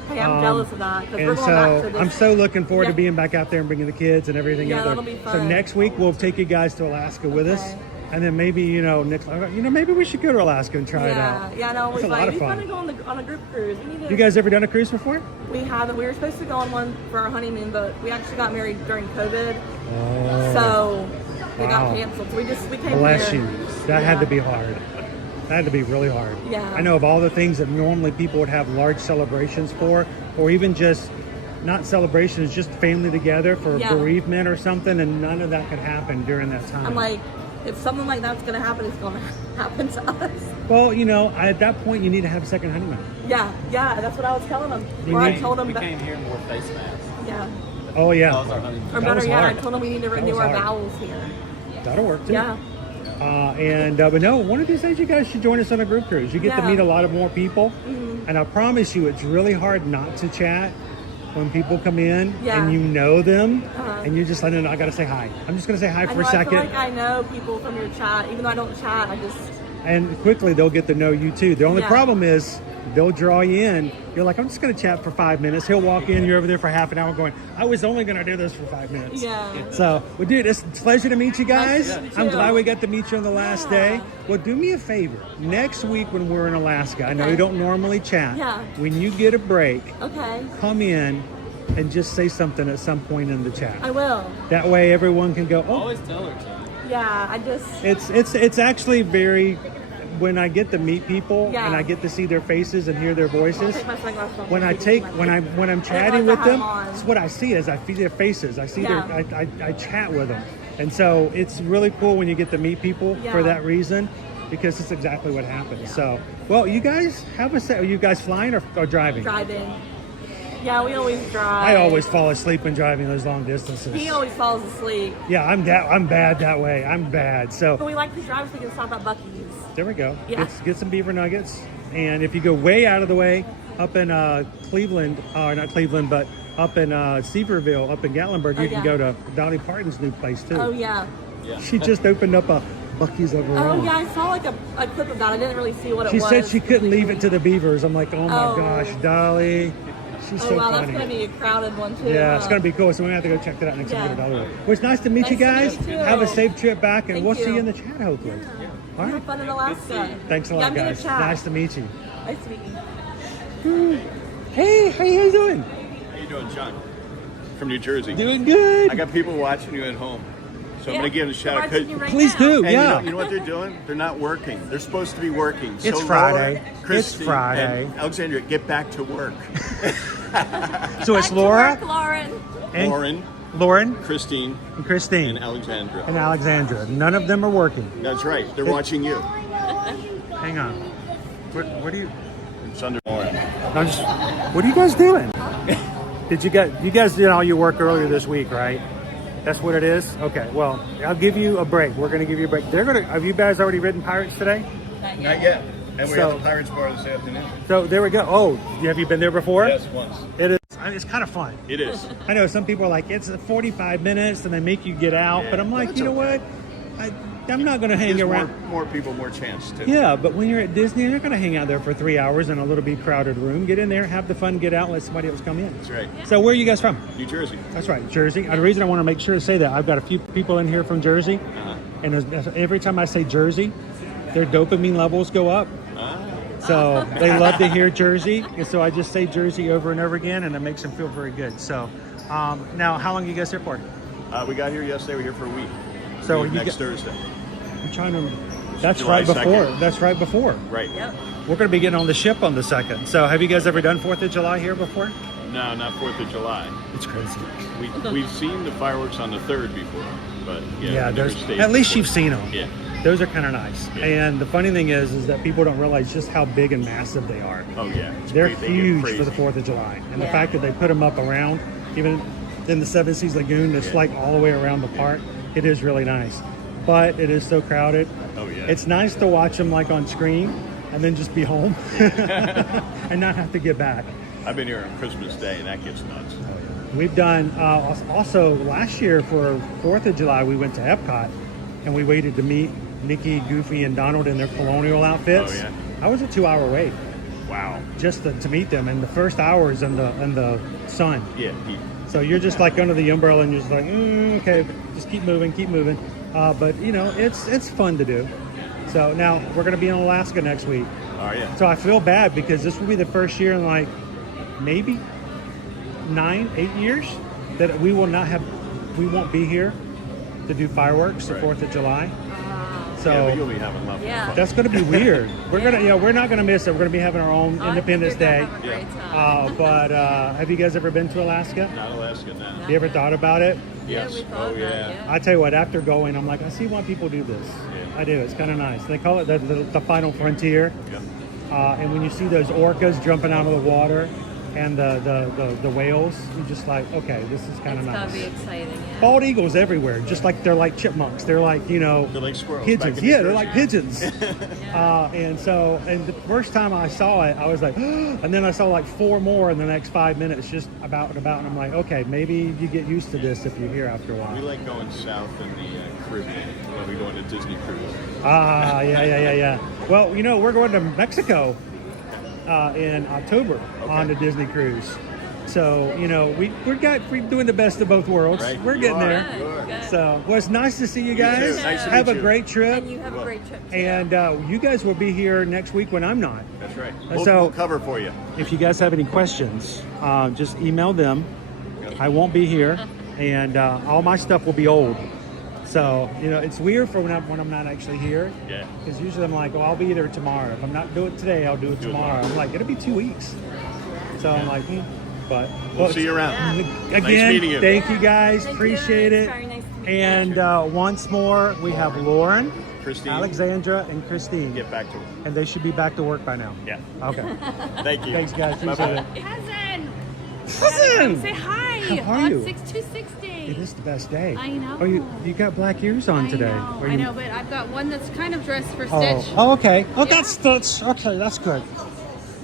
Hey, I'm jealous of that. 'cause we're And going back so to this. I'm so looking forward to Yeah. being back out there and bringing the kids and everything Yeah, out there. that'll be So fun. next week we'll take you guys to Alaska with us. And then maybe, you know, maybe we should go to Alaska and try it out. Yeah, no, It's we're a lot like, of we fun. want to go on a group cruise. We need to. You guys ever done a cruise before? We haven't. We were supposed to go on one for our honeymoon, but we actually got married during COVID, Oh. so we got Wow. canceled. So we came Bless here. you. That had to be hard. That had to be really hard. Yeah. I know of all the things that normally people would have large celebrations for, or even just not celebrations, just family together for Yeah. bereavement or something, and none of that could happen during that time. I'm like, if something like that's gonna happen, it's gonna happen to us. Well, you know, at that point, you need to have a second honeymoon. Yeah, that's what I was telling them. You Or I need- told them We that. came here and wore face masks. Yeah. Oh, yeah. That was our honeymoon. Or That better was yet, I hard. told them we need to That renew was our hard. vowels here. That'll work too. Yeah. But no, one of these days you guys should join us on a group cruise. You get to Yeah. meet a lot of more people, Mhm. and I promise you, it's really hard not to chat when people come in Yeah. and you know them, Uh-huh. and you're just like, no, I gotta say hi. I'm just gonna say hi I for know, a I second, feel like I know people from your chat, even though I don't chat. I just and quickly they'll get to know you too. The only Yeah. problem is they'll draw you in. You're like, I'm just gonna chat for 5 minutes. He'll walk in. You're over there for half an hour, going, I was only gonna do this for 5 minutes. Yeah. So, well, dude, it's a pleasure to meet you guys. Nice to meet I'm you. glad we got to meet you on the last day. Well, do me a favor. Next week when we're in Alaska, I know we don't normally chat. Yeah. When you get a break, okay. come in and just say something at some point in the chat. I will. That way everyone can go, oh, Always tell her to. Yeah, I just. it's actually very, when I get to meet people Yeah. and I get to see their faces and hear their voices, Take my sunglasses off. when I'm chatting like with to have them, them on. that's what I see is I see their faces. I see Yeah. I chat with them, and so it's really cool when you get to meet people for Yeah. that reason, because it's exactly what happens. So, well, you guys have a set. Are you guys flying or driving? Driving. Yeah, we always drive. I always fall asleep when driving those long distances. He always falls asleep. Yeah, I'm bad that way. I'm bad. So But we like to drive so we can stop at Buc-ee's. there we go. Yeah. Get some beaver nuggets, and if you go way out of the way, up in Cleveland, or not Cleveland, but up in Seaverville, up in Gatlinburg, Oh, you can yeah. go to Dolly Parton's new place too. Oh yeah. She just opened up a Buc-ee's over her Oh own. yeah, I saw like a clip of that. I didn't really see what it She was. said she couldn't leave it to the beavers. I'm like, oh my Oh. gosh, Dolly. She's Oh so wow, funny. that's gonna be a crowded one too. Yeah, it's huh? gonna be cool. So we're gonna have to go check that out next time we go to Yeah. Dollywood. Well, it's nice to meet you Nice guys. to meet you. Have a safe trip back, and Thank we'll see you. you in the chat hopefully. All right. Have fun in Alaska. Thanks a Yeah, lot, I'm gonna guys. chat. Nice to meet you. Nice to meet you. Hey, how you guys doing? How you doing, John? From New Jersey. Doing good. I got people watching you at home. So I'm going to give them a shout out. watching you right Please now. do, And yeah. you know what they're doing? They're not working. They're supposed to be working. So It's Friday. Laura, It's Christy, Friday. and Alexandria, get back to work. So it's Laura, Lauren. and Lauren, Christine, and Christine, and Alexandra. and Alexandra. None of them are working. That's right. They're watching you. Hang on. What do you? It's under Lauren. What are you guys doing? You guys did all your work earlier this week, right? That's what it is? Okay, well, I'll give you a break. We're going to give you a break. Have you guys already ridden Pirates today? Not yet. And we So- have the Pirates Bar this afternoon. So there we go. Oh, have you been there before? Yes, once. It is. It's kind of fun. It is. I know some people are like, it's 45 minutes and they make you get out. Yeah, but I'm like, that's you know okay. what? I'm not going to hang Gives around. more people more chance to. Yeah, but when you're at Disney, you're not going to hang out there for 3 hours in a little bit crowded room. Get in there, have the fun, get out, let somebody else come in. That's right. So where are you guys from? New Jersey. That's right, Jersey. The reason I want to make sure to say that, I've got a few people in here from Jersey, and every time I say Jersey, their dopamine levels go up. So they love to hear Jersey, and so I just say Jersey over and over again, and it makes them feel very good. So now, how long are you guys here for? We got here yesterday. We're here for a week. So Leave you next get- Thursday. I'm trying to. That's July right before. 2nd. That's right before. Right. Yep. We're going to be getting on the ship on the 2nd. So have you guys ever done 4th of July here before? No, not 4th of July. It's crazy. We've seen the fireworks on the 3rd before, but Yeah, we never those, stayed at least before. you've seen them. Yeah. Those are kind of nice. Yeah. And the funny thing is that people don't realize just how big and massive they are. Oh yeah. It's They're great. They get huge crazy. for the 4th of July. And the Yeah. fact that they put them up around, even in the Seven Seas Lagoon, it's like all the way around the park. It is really nice. But it is so crowded. Oh yeah. It's nice to watch them like on screen and then just be home and not have to get back. I've been here on Christmas Day, and that gets nuts. We've done, also last year for 4th of July, we went to Epcot and we waited to meet Mickey, Goofy, and Donald in their colonial outfits. Oh, yeah. That was a 2-hour wait Wow. just to meet them. And the first hour is in the sun. Yeah. So you're just like under the umbrella and you're just like, okay, just keep moving, keep moving. But you know, it's fun to do. So now we're going to be in Alaska next week. Oh yeah. So I feel bad because this will be the first year in like maybe 9-8 years that we won't be here to do fireworks the Right. 4th of July. So Yeah, but you'll be having lots of fun. that's going to be weird. We're not going to miss it. We're going to be having our own Independence Day. But have you guys ever been to Alaska? Not Alaska, no. You ever thought about it? Yes. Oh, yeah. I tell you what, after going, I'm like, I see why people do this. I do. It's kind of nice. They call it the final frontier. And when you see those orcas jumping out of the water and the whales, you're just like, okay, this is kind of nice. It's gonna be exciting. Yeah. Bald eagles everywhere, just like they're like chipmunks. They're like, they're like squirrels. pigeons. Yeah, they're like pigeons. And the first time I saw it, I was like, and then I saw like 4 more in the next 5 minutes, just about and about. And I'm like, okay, maybe you get used to this if you're here after a while. We like going south in the Caribbean when we go on a Disney cruise. Yeah. Well, we're going to Mexico in October on the Disney cruise. So, we're doing the best of both worlds. Right. We're getting there. So, well, it's nice to see you guys. too. Nice to have meet a you. great trip. And you have a great trip too. And you guys will be here next week when I'm not. That's right. So- We'll cover for you. If you guys have any questions, just email them. I won't be here, and all my stuff will be old. So, it's weird for when I'm not actually here. Yeah. Because usually I'm like, I'll be there tomorrow. If I'm not doing it today, I'll do it tomorrow. I'm like, it'll be 2 weeks. So I'm like, but We'll see you around. Again, Nice meeting you. thank you guys. Thank Appreciate you. it. It's very nice to meet And once more, we have Lauren, Christine. Alexandra, and Christine. Get back to it. And they should be back to work by now. Yeah. Okay. Thank you. Thanks, guys. Appreciate Bye-bye. it. Cousin, say hi How are on you? 626 Day. It is the best day. I know. Oh, you got black ears on today. I know, but I've got one that's kind of dressed for Oh, Stitch. oh, okay. Oh, that's Stitch. Okay, that's good.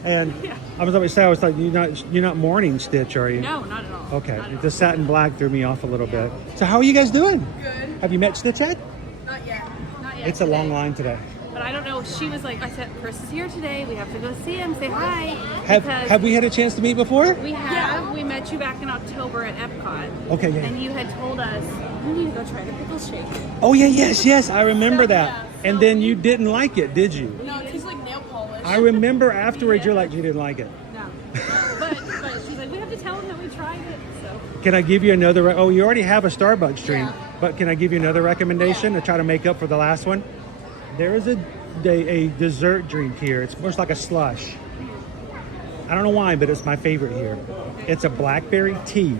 And I was always saying, I was like, you're not mourning Stitch, are you? No, not at all. Okay. The satin black threw me off a little bit. So how are you guys doing? Good. Have you met Stitch yet? Not yet. Not yet. It's a today. long line today. But I don't know. She was like, I said, Chris is here today. We have to go see him, say hi. because Have we had a chance to meet before? we have. We met you back in October at Epcot. Okay, yeah. And you had told us, we need to go try the pickle shake. Oh yeah, yes, I remember that. And then you didn't like it, did you? No, it tastes like nail polish. I remember afterwards you're like, you didn't like it. No. But she's like, we have to tell him that we tried it. So Can I give you another? Oh, you already have a Starbucks drink, but can I give you another recommendation to try to make up for the last one? There is a dessert drink here. It's more like a slush. I don't know why, but it's my favorite here. It's a blackberry tea.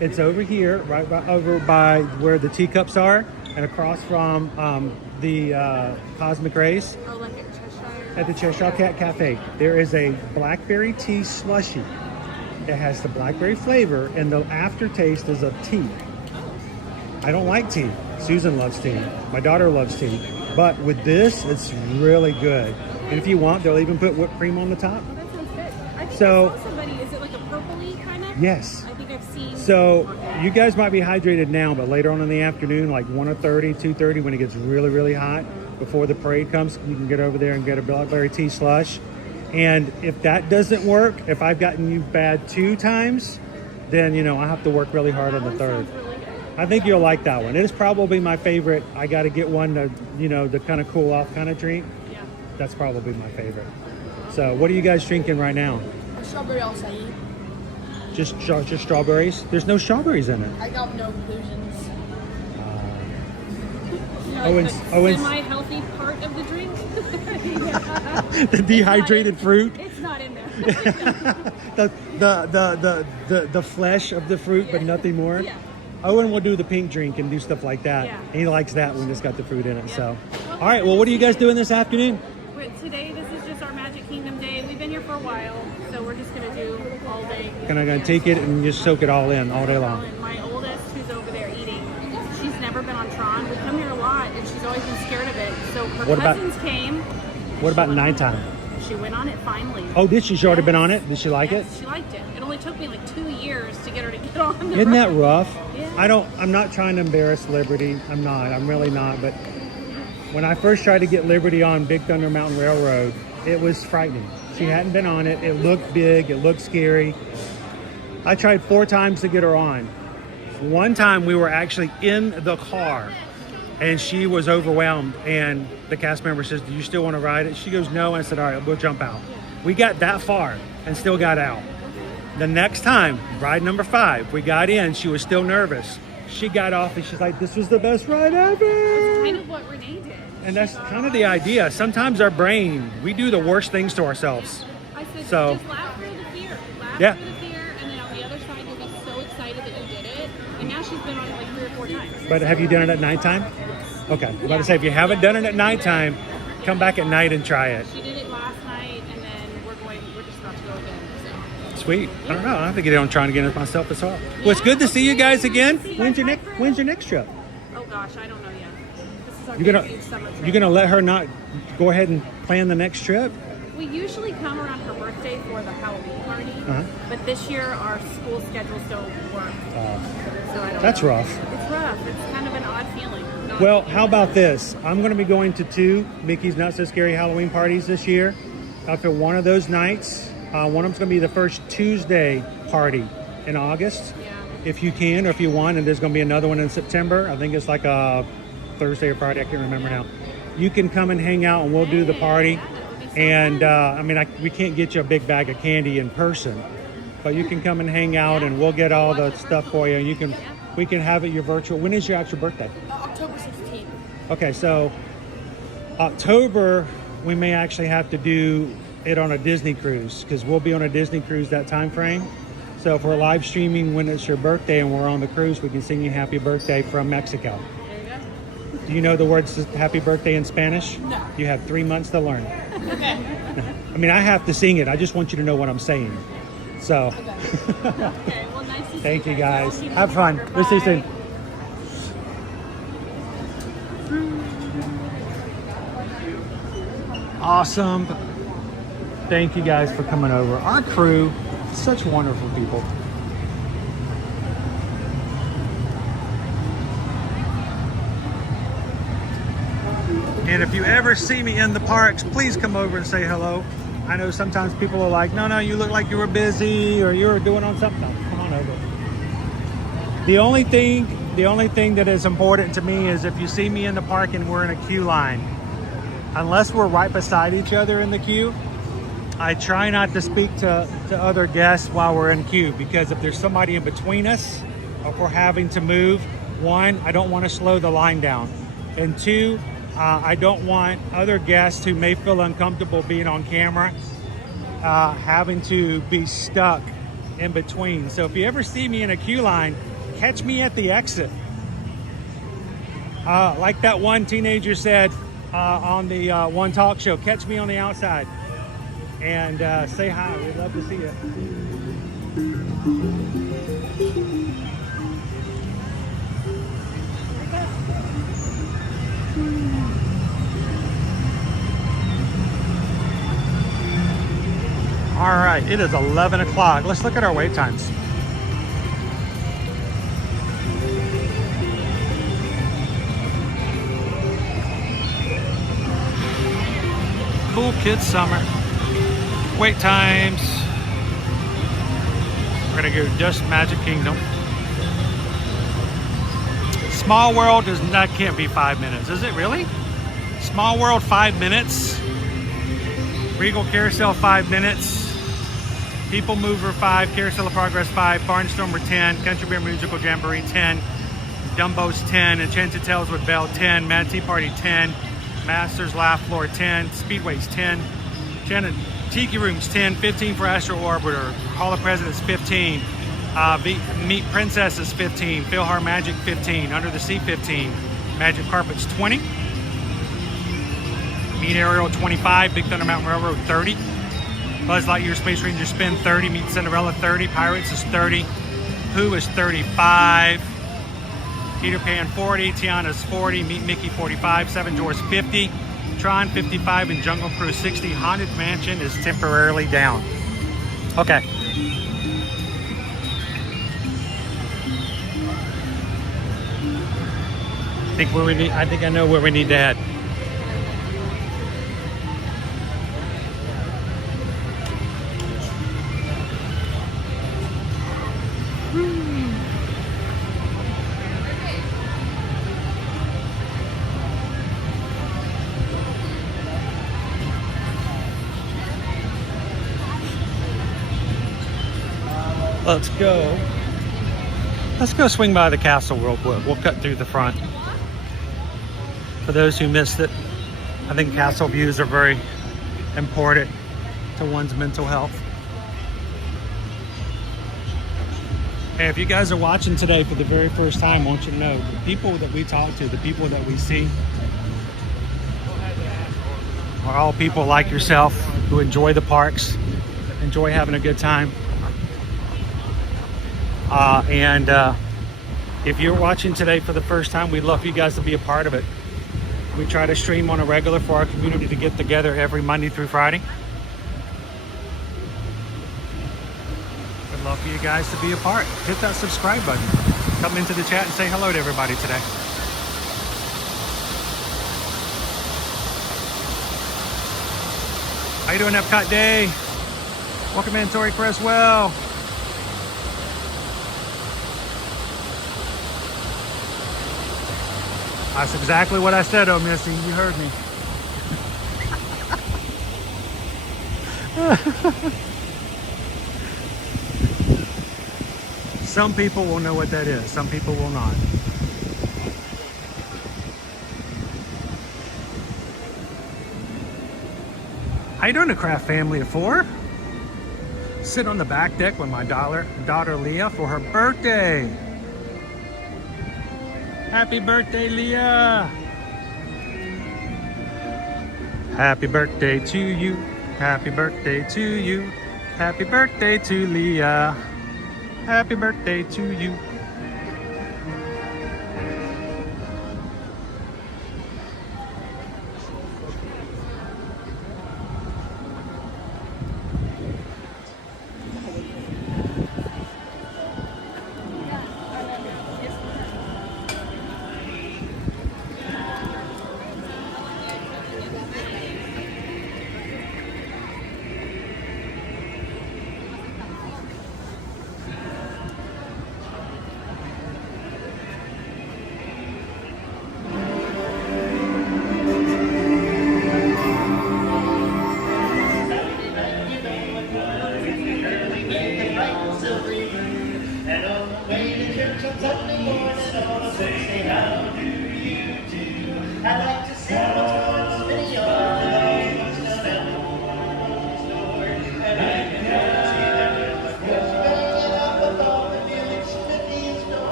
It's over here, right over by where the teacups are, and across from the Cosmic Race oh, like at Cheshire. at the Cheshire Cat Cafe. There is a blackberry tea slushie. It has the blackberry flavor, and the aftertaste is of tea. I don't like tea. Susan loves tea. My daughter loves tea. But with this, it's really good. And if you want, they'll even put whipped cream on the top. Oh, that sounds good. I think So- I saw somebody. Is it like a purpley kind of? Yes. I think I've seen. So you guys might be hydrated now, but later on in the afternoon, like 1:30, 2:30, when it gets really, really hot, before the parade comes, you can get over there and get a blackberry tea slush. And if that doesn't work, if I've gotten you bad 2 times, then, I have to work really hard on the third. I think you'll like that one. It is probably my favorite. I got to get one to, the kind of cool off kind of drink. Yeah. That's probably my favorite. So what are you guys drinking right now? Strawberry acai. Just strawberries? There's no strawberries in it. I got no conclusions. And Semi-healthy part of the drink. the dehydrated fruit. It's not in there. the flesh of the fruit, but nothing more. Yeah. Owen will do the pink drink and do stuff like that. Yeah. And he likes that when it's got the fruit in it. So, all right. Well, what are you guys doing this afternoon? Today, this is just our Magic Kingdom day. We've been here for a while, so we're just gonna do all day. Gonna take it and just soak it all in all day long. And my oldest, who's over there eating, she's never been on Tron. We come here a lot, and she's always been scared of it. So her What about- cousins came. What about nighttime? She went on it finally. Oh, did she? She already been on it? Did she like it? She liked it. It only took me like 2 years to get her to get on the Isn't that ride. rough? Yeah. I'm not trying to embarrass Liberty. I'm not. I'm really not. But when I first tried to get Liberty on Big Thunder Mountain Railroad, it was frightening. She hadn't been on it. It looked big. It looked scary. I tried 4 times to get her on. One time we were actually in the car and she was overwhelmed, and the cast member says, "Do you still want to ride it?" She goes, "No." And I said, "All right, we'll jump out." We got that far and still got out. The next time, ride number 5, we got in. She was still nervous. she got off and she's like, this was the best ride That's ever. kind of what Renee did. And that's kind of the idea. Sometimes our brain, we do the worst things to ourselves. I said, So- just laugh through the fear. Laugh Yeah. through the fear, and then on the other side, you'll be so excited that you did it. And now she's been on it like 3 or 4 times. But have you done it at nighttime? Okay. I'm about to say, if you haven't done it at nighttime, come back at night and try it. She did it last night, and then we're just about to go again. So. Sweet. I don't know. I have to get on trying to get it myself as well. Well, it's good to see you guys again. When's your next trip? Oh gosh, I don't know yet. This is our You're big summer trip. you're gonna let her not go ahead and plan the next trip? We usually come around her birthday for the Halloween party, Uh-huh. but this year our school schedules don't work. So I don't That's know. rough. It's rough. It's kind of an odd feeling. Not Well, how about this? I'm going to be going to 2 Mickey's Not So Scary Halloween parties this year. For one of those nights, one of them's going to be the first Tuesday party in August, if you can or if you want. And there's going to be another one in September. I think it's like a Thursday or Friday. I can't remember now. You can come and hang out and we'll do the party. And I mean, we can't get you a big bag of candy in person, but you can come and hang out and we'll get all the stuff for you. We can have it your virtual. When is your actual birthday? October 16th. Okay, so October, we may actually have to do it on a Disney cruise because we'll be on a Disney cruise that time frame. So if we're live streaming when it's your birthday and we're on the cruise, we can sing you happy birthday from Mexico. There you go. Do you know the words happy birthday in Spanish? No. You have 3 months to learn. Okay. I mean, I have to sing it. I just want you to know what I'm saying. So, Okay, well, nice to see thank you you guys. Keep Have it fun. longer. We'll see you soon. Bye. Awesome. Thank you guys for coming over. Our crew, such wonderful people. And if you ever see me in the parks, please come over and say hello. I know sometimes people are like, no, you look like you were busy or you were doing on something. Come on over. The only thing that is important to me is if you see me in the park and we're in a queue line, unless we're right beside each other in the queue, I try not to speak to other guests while we're in queue, because if there's somebody in between us or if we're having to move, 1, I don't want to slow the line down. And 2, I don't want other guests who may feel uncomfortable being on camera having to be stuck in between. So if you ever see me in a queue line, catch me at the exit. Like that one teenager said on the one talk show, catch me on the outside and say hi. We'd love to see you. All right, it is 11 o'clock. Let's look at our wait times. Cool Kids Summer. Wait times. We're gonna go just Magic Kingdom. Small World that can't be 5 minutes, is it really? Small World 5 minutes. Regal Carousel 5 minutes. People Mover 5, Carousel of Progress 5, Barnstormer 10, Country Bear Musical Jamboree 10, Dumbo's 10, Enchanted Tales with Belle 10, Mad Tea Party 10, Masters Laugh Floor 10, Speedways 10, Tiki Rooms 10, 15 for Astro Orbiter, Hall of Presidents 15, Meet Princesses 15, Philhar Magic 15, Under the Sea 15, Magic Carpets 20, Meet Ariel 25, Big Thunder Mountain Railroad 30, Buzz Lightyear Space Ranger Spin 30, Meet Cinderella 30, Pirates is 30, Who is 35, Peter Pan 40, Tiana's 40, Meet Mickey 45, Seven Dwarfs 50, Tron 55, and Jungle Cruise 60. Haunted Mansion is temporarily down. Okay. I think I know where we need to head. Let's go Let's go swing by the castle real quick. We'll cut through the front. For those who missed it, I think castle views are very important to one's mental health. Hey, if you guys are watching today for the very first time, I want you to know the people that we talk to, the people that we see, are all people like yourself who enjoy the parks, enjoy having a good time. If you're watching today for the first time, we'd love for you guys to be a part of it. We try to stream on a regular for our community to get together every Monday through Friday. I'd love for you guys to be a part. Hit that subscribe button. Come into the chat and say hello to everybody today. How you doing, Epcot Day? Welcome in, Tori Creswell. That's exactly what I said, oh Missy. You heard me. Some people will know what that is. Some people will not. How you doing, the Kraft family of 4? Sit on the back deck with my daughter Leah for her birthday. Happy birthday, Leah. Happy birthday to you. Happy birthday to you. Happy birthday to Leah. Happy birthday to you.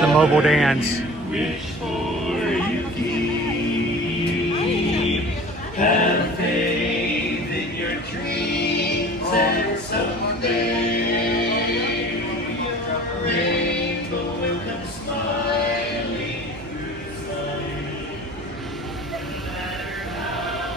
The mobile dance. Have faith in your dreams and someday your rainbow will come smiling through sight. No matter how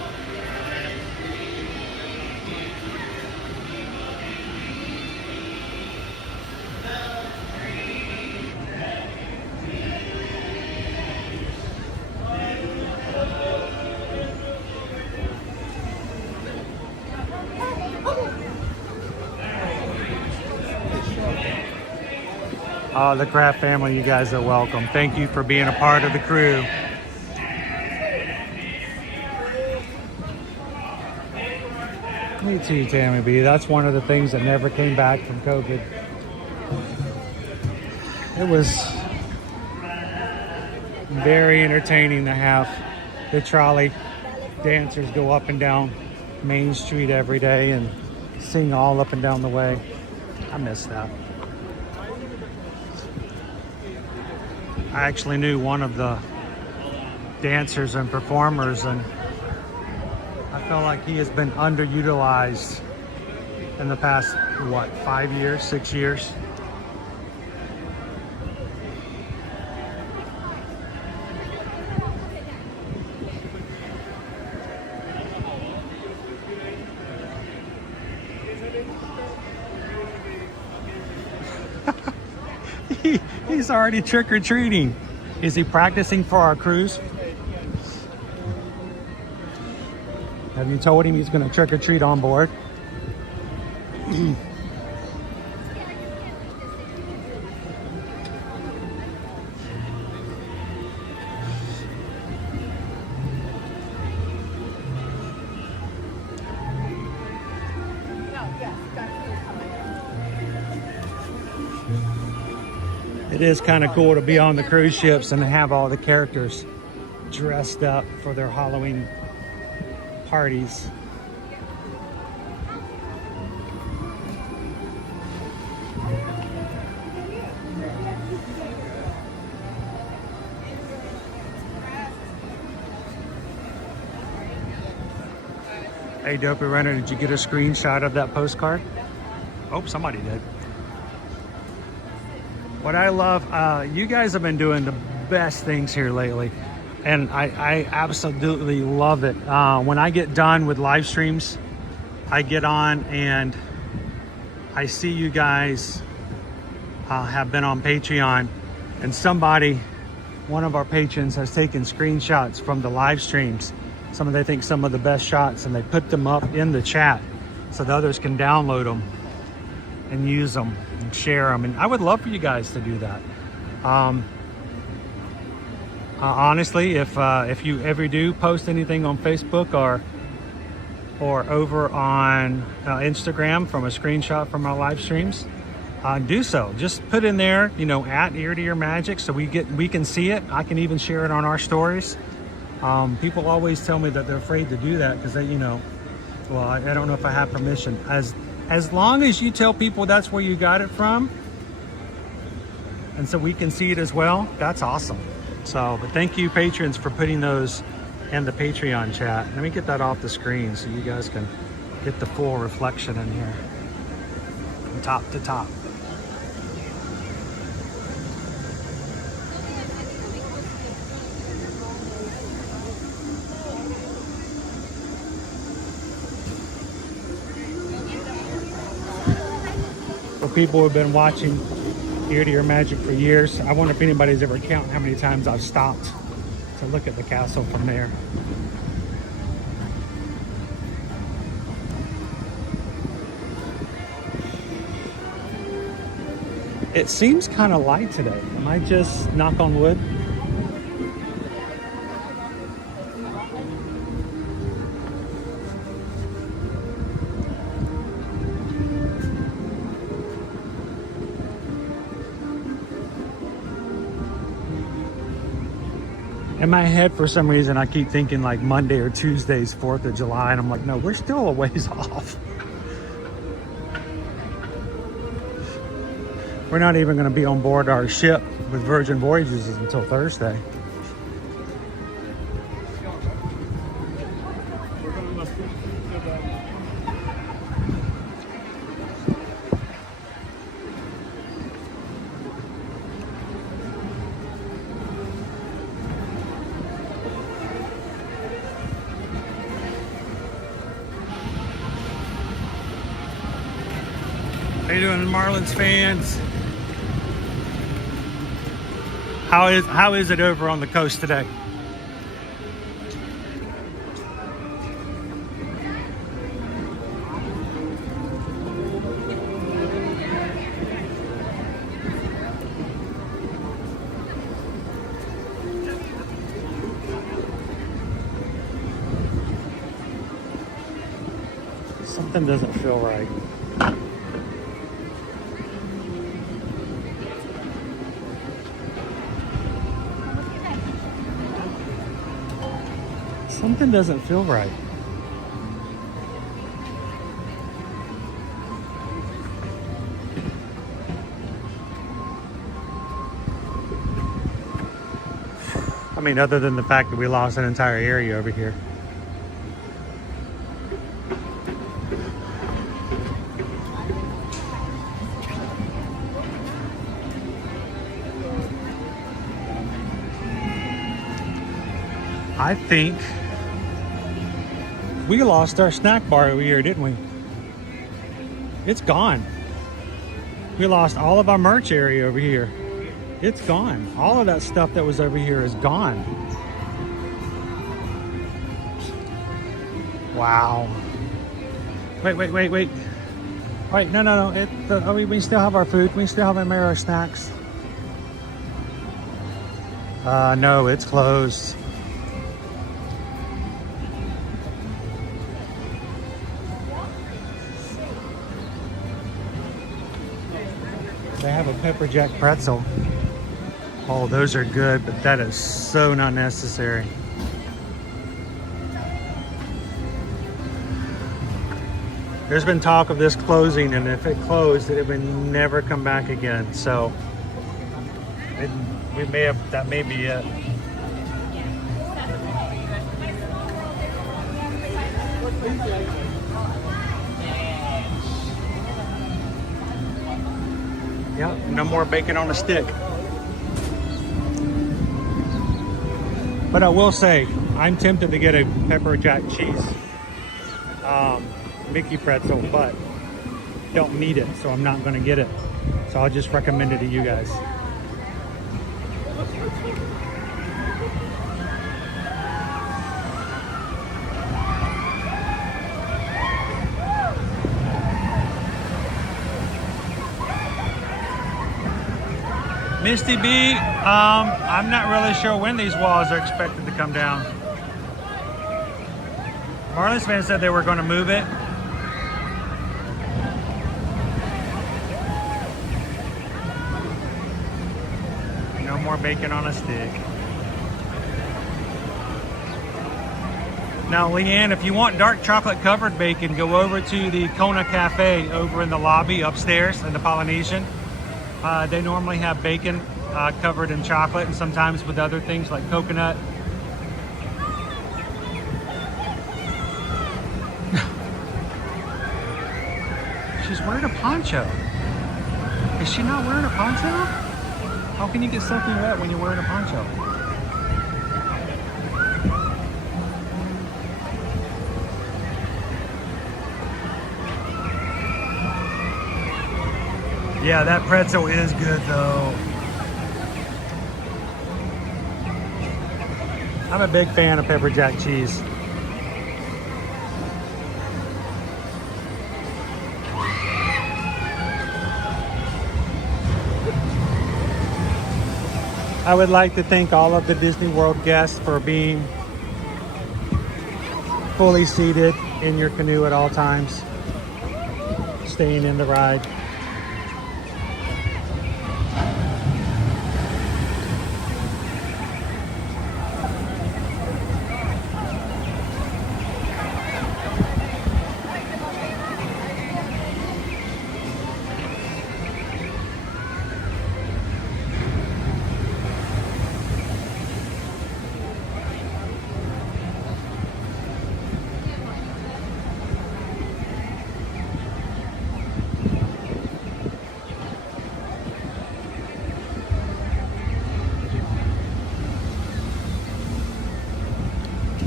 Oh, the Kraft family, you guys are welcome. Thank you for being a part of the crew. Me too, Tammy B. That's one of the things that never came back from COVID. It was very entertaining to have the trolley dancers go up and down Main Street every day and sing all up and down the way. I miss that. I actually knew one of the dancers and performers, and I feel like he has been underutilized in the past, what, 5 years, 6 years? He's already trick-or-treating. Is he practicing for our cruise? Have you told him he's going to trick-or-treat on board? It is kind of cool to be on the cruise ships and have all the characters dressed up for their Halloween parties. Hey, Dopey Runner, did you get a screenshot of that postcard? Oh, somebody did. What I love, you guys have been doing the best things here lately, and I absolutely love it. When I get done with live streams, I get on and I see you guys have been on Patreon, and one of our patrons has taken screenshots from the live streams. They think some of the best shots, and they put them up in the chat so the others can download them and use them and share them. And I would love for you guys to do that. Honestly, if you ever do post anything on Facebook or over on Instagram from a screenshot from our live streams, do so. Just put in there, at Ear to Ear Magic, so we can see it. I can even share it on our stories. People always tell me that they're afraid to do that because they, well, I don't know if I have permission. As long as you tell people that's where you got it from, and so we can see it as well, that's awesome. So, but thank you, patrons, for putting those in the Patreon chat. Let me get that off the screen so you guys can get the full reflection in here, from top to top. For people who have been watching Ear to Ear Magic for years, I wonder if anybody's ever counted how many times I've stopped to look at the castle from there. It seems kind of light today. Am I just knock on wood? In my head, for some reason, I keep thinking like Monday or Tuesday's 4th of July, and I'm like, no, we're still a ways off. We're not even going to be on board our ship with Virgin Voyages until Thursday. How you doing, Marlins fans? How is it over on the coast today? Something doesn't feel right. Something doesn't feel right. I mean, other than the fact that we lost an entire area over here. I think we lost our snack bar over here, didn't we? It's gone. We lost all of our merch area over here. It's gone. All of that stuff that was over here is gone. Wow. Wait. Wait, no. We still have our food. We still have our snacks. No, it's closed. They have a pepper jack pretzel. Oh, those are good, but that is so not necessary. There's been talk of this closing, and if it closed, it would never come back again. So that may be it. Yep, no more bacon on a stick. But I will say, I'm tempted to get a pepper jack cheese Mickey pretzel, but don't need it, so I'm not going to get it. So I'll just recommend it to you guys. Misty B, I'm not really sure when these walls are expected to come down. Marlins fans said they were going to move it. No more bacon on a stick. Now, Leanne, if you want dark chocolate covered bacon, go over to the Kona Cafe over in the lobby upstairs in the Polynesian. They normally have bacon covered in chocolate and sometimes with other things like coconut. She's wearing a poncho. Is she not wearing a poncho? How can you get soaking wet when you're wearing a poncho? Yeah, that pretzel is good though. I'm a big fan of pepper jack cheese. I would like to thank all of the Disney World guests for being fully seated in your canoe at all times, staying in the ride.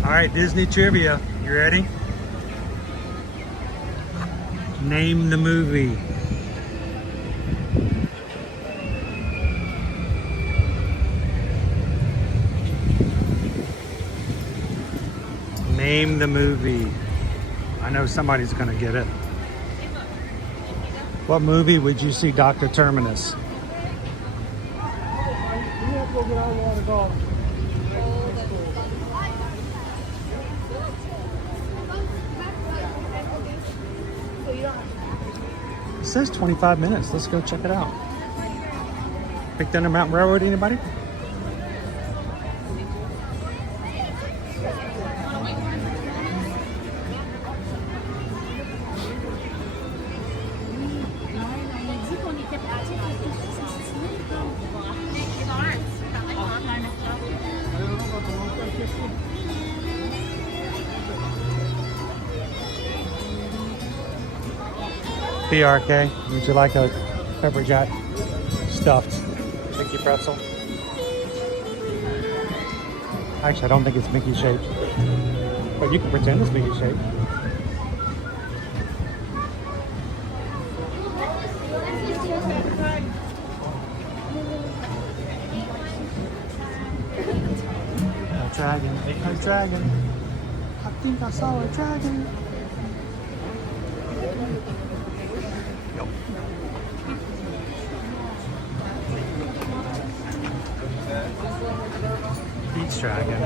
All right, Disney trivia. You ready? Name the movie. Name the movie. I know somebody's gonna get it. What movie would you see Dr. Terminus? It says 25 minutes. Let's go check it out. Big Thunder Mountain Railroad, anybody? PRK, would you like a pepper jack stuffed Mickey pretzel? Actually, I don't think it's Mickey shaped, but you can pretend it's Mickey shaped. A dragon, a dragon. I think I saw a dragon. Yep. Beach dragon.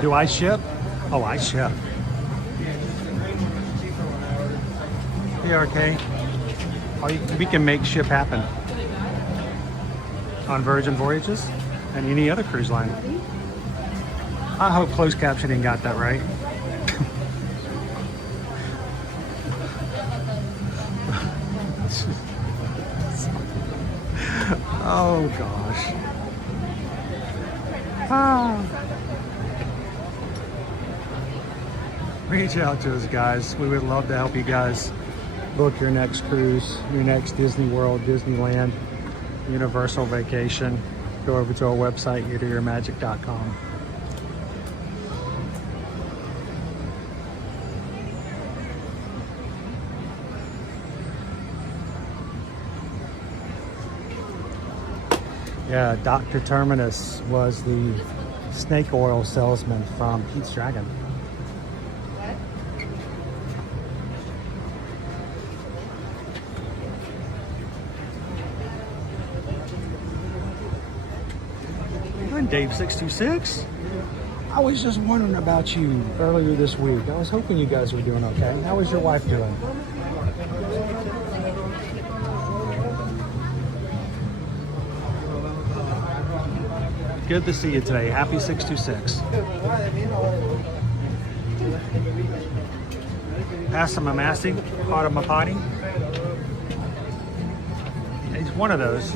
Do I ship? Oh, I ship. PRK. We can make ship happen on Virgin Voyages and any other cruise line. I hope closed captioning got that right. Oh gosh. Reach out to us, guys. We would love to help you guys book your next cruise, your next Disney World, Disneyland, Universal vacation. Go over to our website, eartoyourmagic.com. Yeah, Dr. Terminus was the snake oil salesman from Pete's Dragon. Dave 626. I was just wondering about you earlier this week. I was hoping you guys were doing okay. How is your wife doing? Good to see you today. Happy 626. Passamamasi, Paramapati. He's one of those.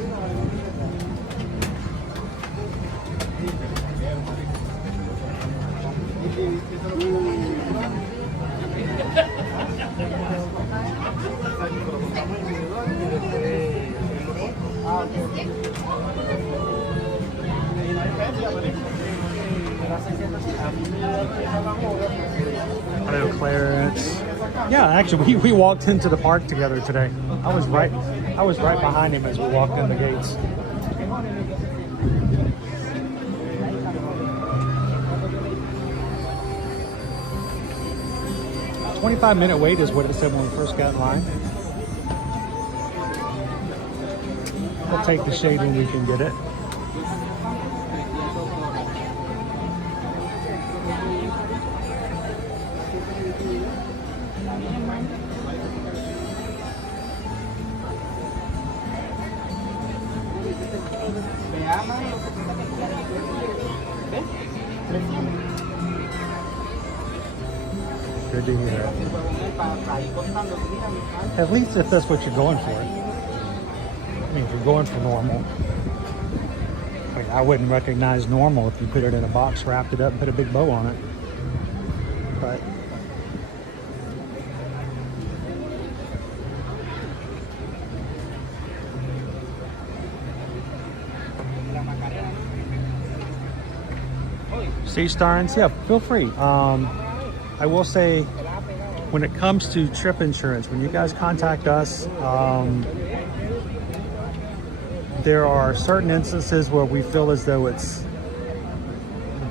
Hello, Clarence. Yeah, actually, we walked into the park together today. I was right behind him as we walked in the gates. A 25-minute wait is what it said when we first got in line. We'll take the shade when we can get it. Good to hear. At least if that's what you're going for. I mean, if you're going for normal. I wouldn't recognize normal if you put it in a box, wrapped it up, and put a big bow on it. But Sea Starrins, yeah, feel free. I will say, when it comes to trip insurance, when you guys contact us, there are certain instances where we feel as though it's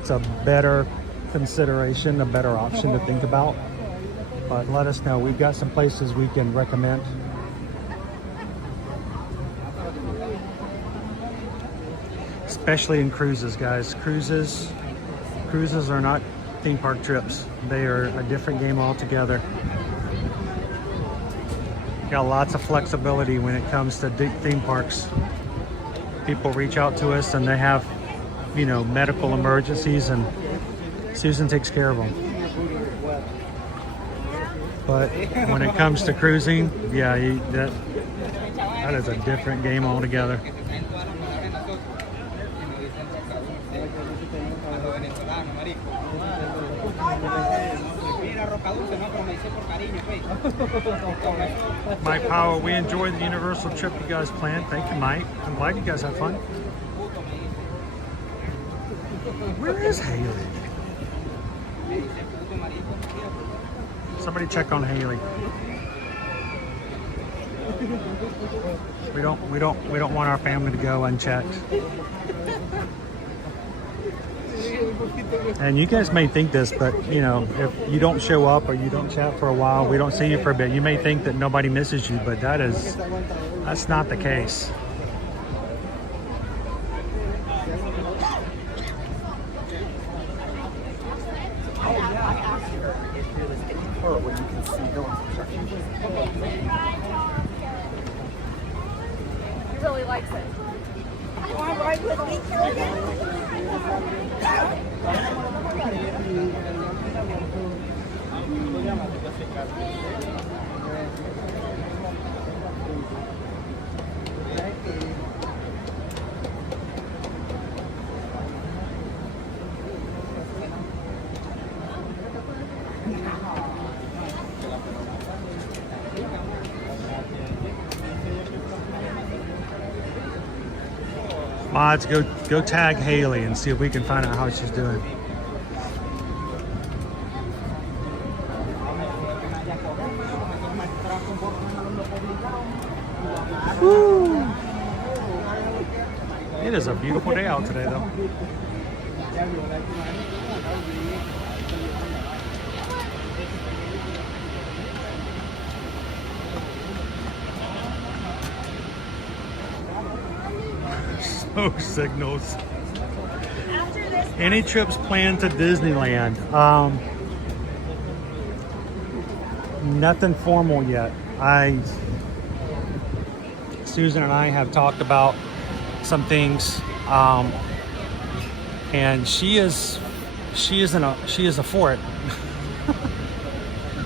a better consideration, a better option to think about. But let us know. We've got some places we can recommend. Especially in cruises, guys. Cruises are not theme park trips. They are a different game altogether. Got lots of flexibility when it comes to theme parks. People reach out to us and they have, you know, medical emergencies, and Susan takes care of them. But when it comes to cruising, yeah, that is a different game altogether. Mike Powell, we enjoyed the Universal trip you guys planned. Thank you, Mike. I'm glad you guys had fun. Where is Haley? Somebody check on Haley. We don't want our family to go unchecked. And you guys may think this, but you know, if you don't show up or you don't chat for a while, we don't see you for a bit, you may think that nobody misses you, but that's not the case. He really likes it. You want to ride with me, Kerrigan? Mods, go tag Haley and see if we can find out how she's doing. Woo. It is a beautiful day out today, though. No signals. Any trips planned to Disneyland? Nothing formal yet. Susan and I have talked about some things, and she is a for it.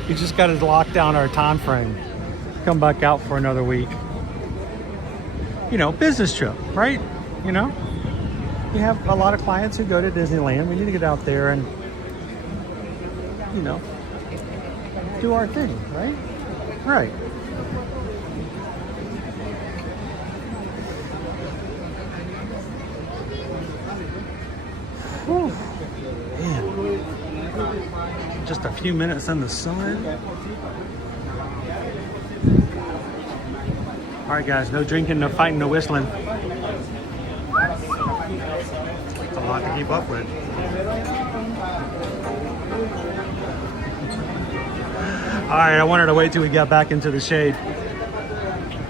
We just got to lock down our time frame. Come back out for another week. You know, business trip, right? You know, we have a lot of clients who go to Disneyland. We need to get out there and, you know, do our thing, right? Right. Whew. Man. Just a few minutes in the sun. All right, guys, no drinking, no fighting, no whistling. It's a lot to keep up with. All right, I wanted to wait till we got back into the shade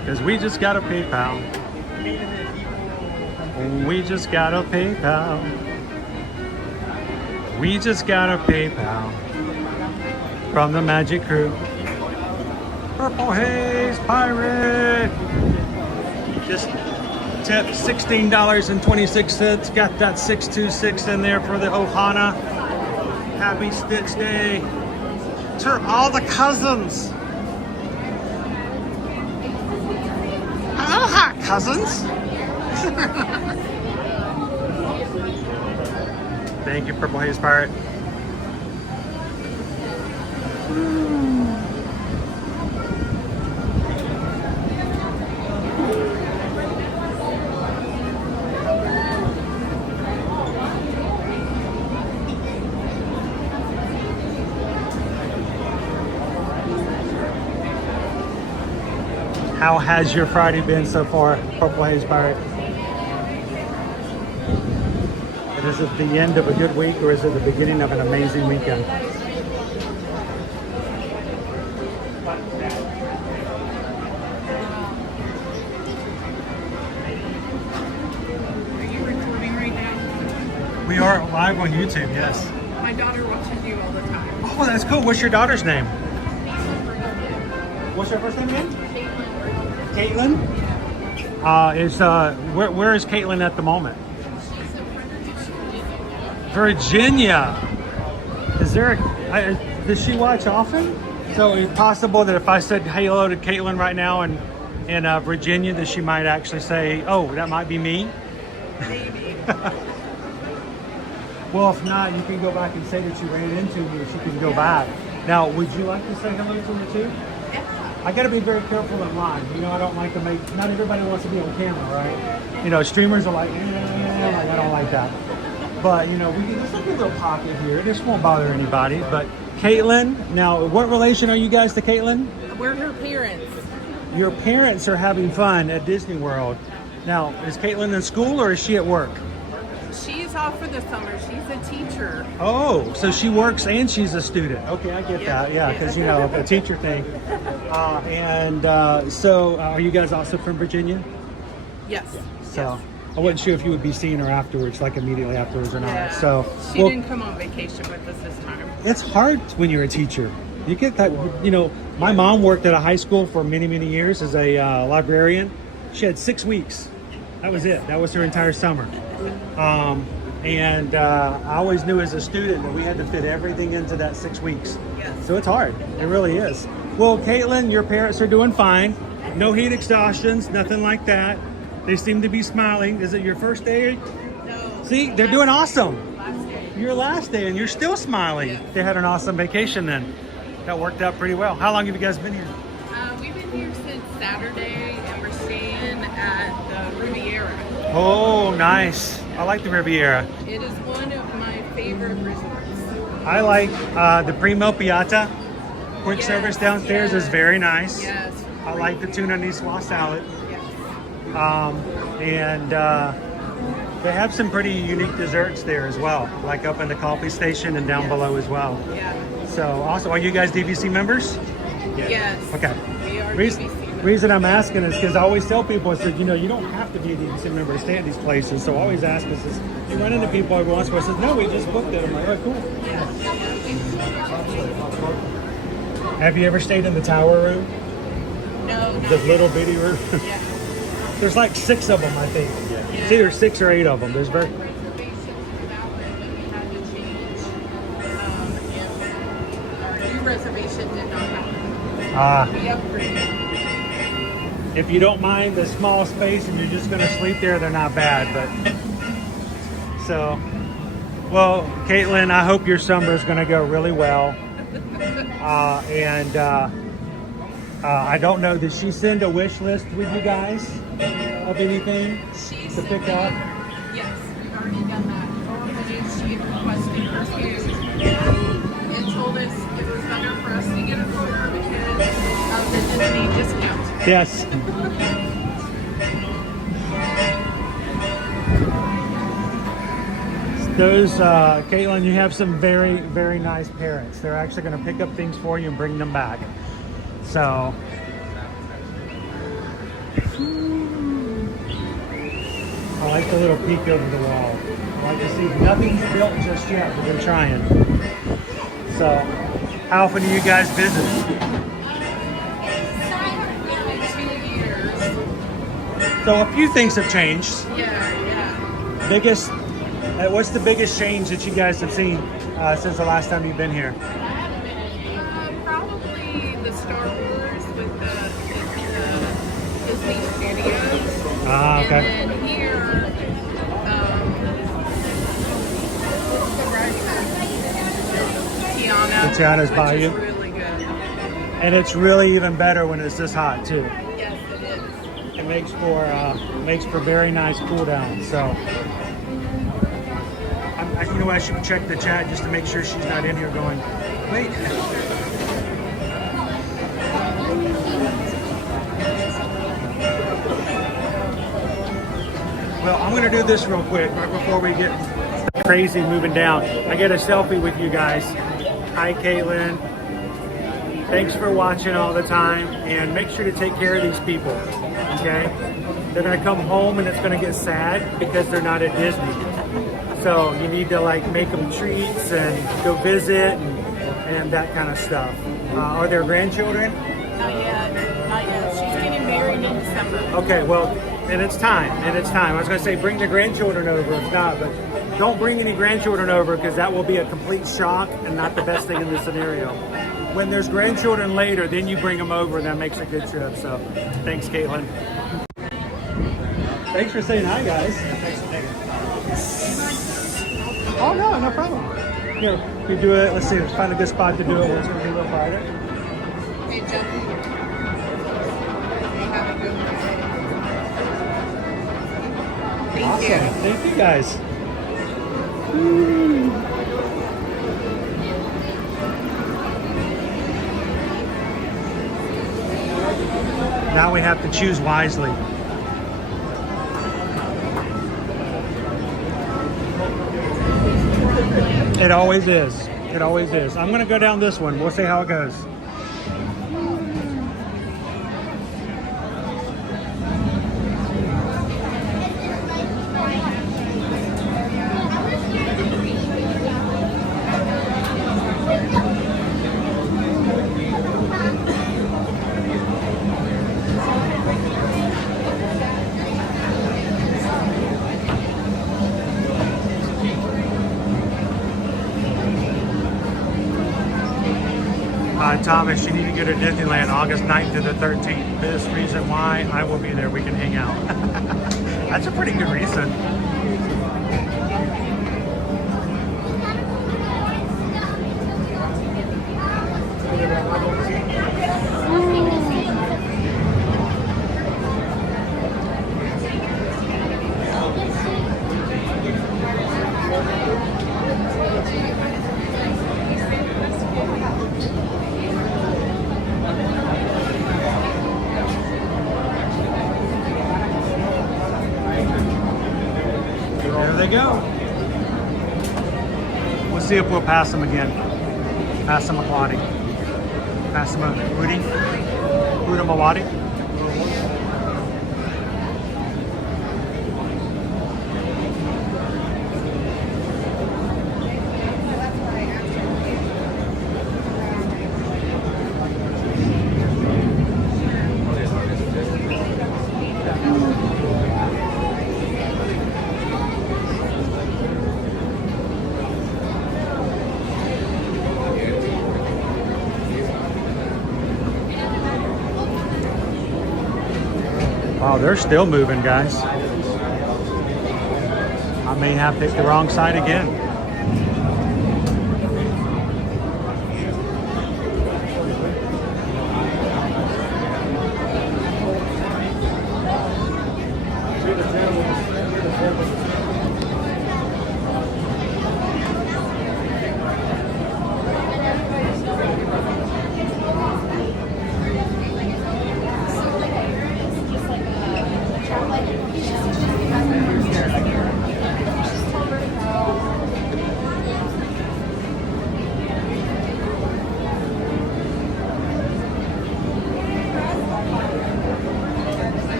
because we just got a PayPal. We just got a PayPal. We just got a PayPal from the Magic Crew. Purple Haze Pirate. Just tipped $16.26. Got that 626 in there for the Ohana. Happy Stitch Day to all the cousins. Aloha, cousins. Thank you, Purple Haze Pirate. How has your Friday been so far, Purple Haze Pirate? Is it the end of a good week or is it the beginning of an amazing weekend? Are you recording right now? We are live on YouTube, yes. My daughter watches you all the time. Oh, that's cool. What's your daughter's name? What's her first name again? Caitlin? Where is Caitlin at the moment? Virginia. Is there does she watch often? So it's possible that if I said hello to Caitlin right now in Virginia, that she might actually say, oh, that might be me? Maybe. Well, if not, you can go back and say that you ran into me. She can go back. Now, would you like to say hello to her too? I got to be very careful in line. You know, I don't like to make, not everybody wants to be on camera, right? You know, streamers are like, like, I don't like that. But, you know, there's like a little pocket here. This won't bother anybody. But Caitlin, now, what relation are you guys to Caitlin? We're her parents. Your parents are having fun at Disney World. Now, is Caitlin in school or is she at work? She's off for the summer. She's a teacher. Oh, so she works and she's a student. Okay, I get that. Yeah, because, you know, a teacher thing. So are you guys also from Virginia? Yes. So I wasn't sure if you would be seeing her afterwards, like immediately afterwards or not. Yeah. So She didn't come on vacation with us this time. It's hard when you're a teacher. You get that, you know, my mom worked at a high school for many, many years as a librarian. She had 6 weeks. That was it. That was her entire summer. I always knew as a student that we had to fit everything into that 6 weeks. Yes. So it's hard. It really is. Well, Caitlin, your parents are doing fine. No heat exhaustions, nothing like that. They seem to be smiling. Is it your first day? No. See, they're doing awesome. Last day. Your last day and you're still smiling. Yes. They had an awesome vacation then. That worked out pretty well. How long have you guys been here? We've been here since Saturday, and we're staying at the Riviera. Oh, nice. I like the Riviera. It is one of my favorite resorts. I like the Primo Piatti. Quick Yes, service downstairs is very nice. Yes. I like the tuna niçoise salad. Yes. They have some pretty unique desserts there as well, like up in the coffee station and down below as well. Yeah. So also, are you guys DVC members? Yes. Okay. We are Reason, DVC members. reason I'm asking is because I always tell people, I said, you know, you don't have to be a DVC member to stay at these places. So I always ask us, is, you run into people every once in a while, says, no, we just booked it. I'm like, oh, cool. Have you ever stayed in the tower room? No. The little bitty room? Yeah. There's like 6 of them, I think. It's either 6 or 8 of them. There's very... Reservation did not happen. We upgraded. If you don't mind the small space and you're just going to sleep there, they're not bad. But so, well, Caitlin, I hope your summer is going to go really well. I don't know, did she send a wish list with you guys of anything to pick up? Yes, we've already done that. She requested perfume and told us it was better for us to get it for her because of the Disney discount. Yes. Those, Caitlin, you have some very, very nice parents. They're actually going to pick up things for you and bring them back. So, I like the little peek over the wall. I like to see nothing's built just yet, but they're trying. So, how often do you guys visit? 2 years. So a few things have changed. Yeah. Biggest, what's the biggest change that you guys have seen since the last time you've been here? Probably the Star Wars with the Disney Studios. Ah, okay. And then here, Tiana. The Tiana's by which you. is really good. And it's really even better when it's this hot too. Yes, it is. It makes for very nice cool down. So, you know, I should check the chat just to make sure she's not in here going, wait. Well, I'm going to do this real quick right before we get crazy moving down. I get a selfie with you guys. Hi, Caitlin. Thanks for watching all the time, and make sure to take care of these people, okay? They're going to come home and it's going to get sad because they're not at Disney. So you need to like make them treats and go visit and that kind of stuff. Are there grandchildren? Not yet. Not yet. She's getting married in December. Okay, well, and it's time. I was going to say bring the grandchildren over if not, but don't bring any grandchildren over because that will be a complete shock and not the best thing in this scenario. When there's grandchildren later, then you bring them over and that makes a good trip. So thanks, Caitlin. Thanks for saying hi, guys. Oh, no problem. You know, we do it. Let's see. Let's find a good spot to do it. Where it's going to be a little brighter. Hey, Jambo. Awesome. Thank you guys. Now we have to choose wisely. It always is. It always is. I'm going to go down this one. We'll see how it goes. Thomas, you need to go to Disneyland August 9th to the 13th. This reason why I will be there. We can hang out. That's a pretty good reason. Go. We'll see if we'll pass them again. Pass them Mawadi. Pass them Rudy. Rudy Mawadi. Wow, they're still moving, guys. I may have picked the wrong side again.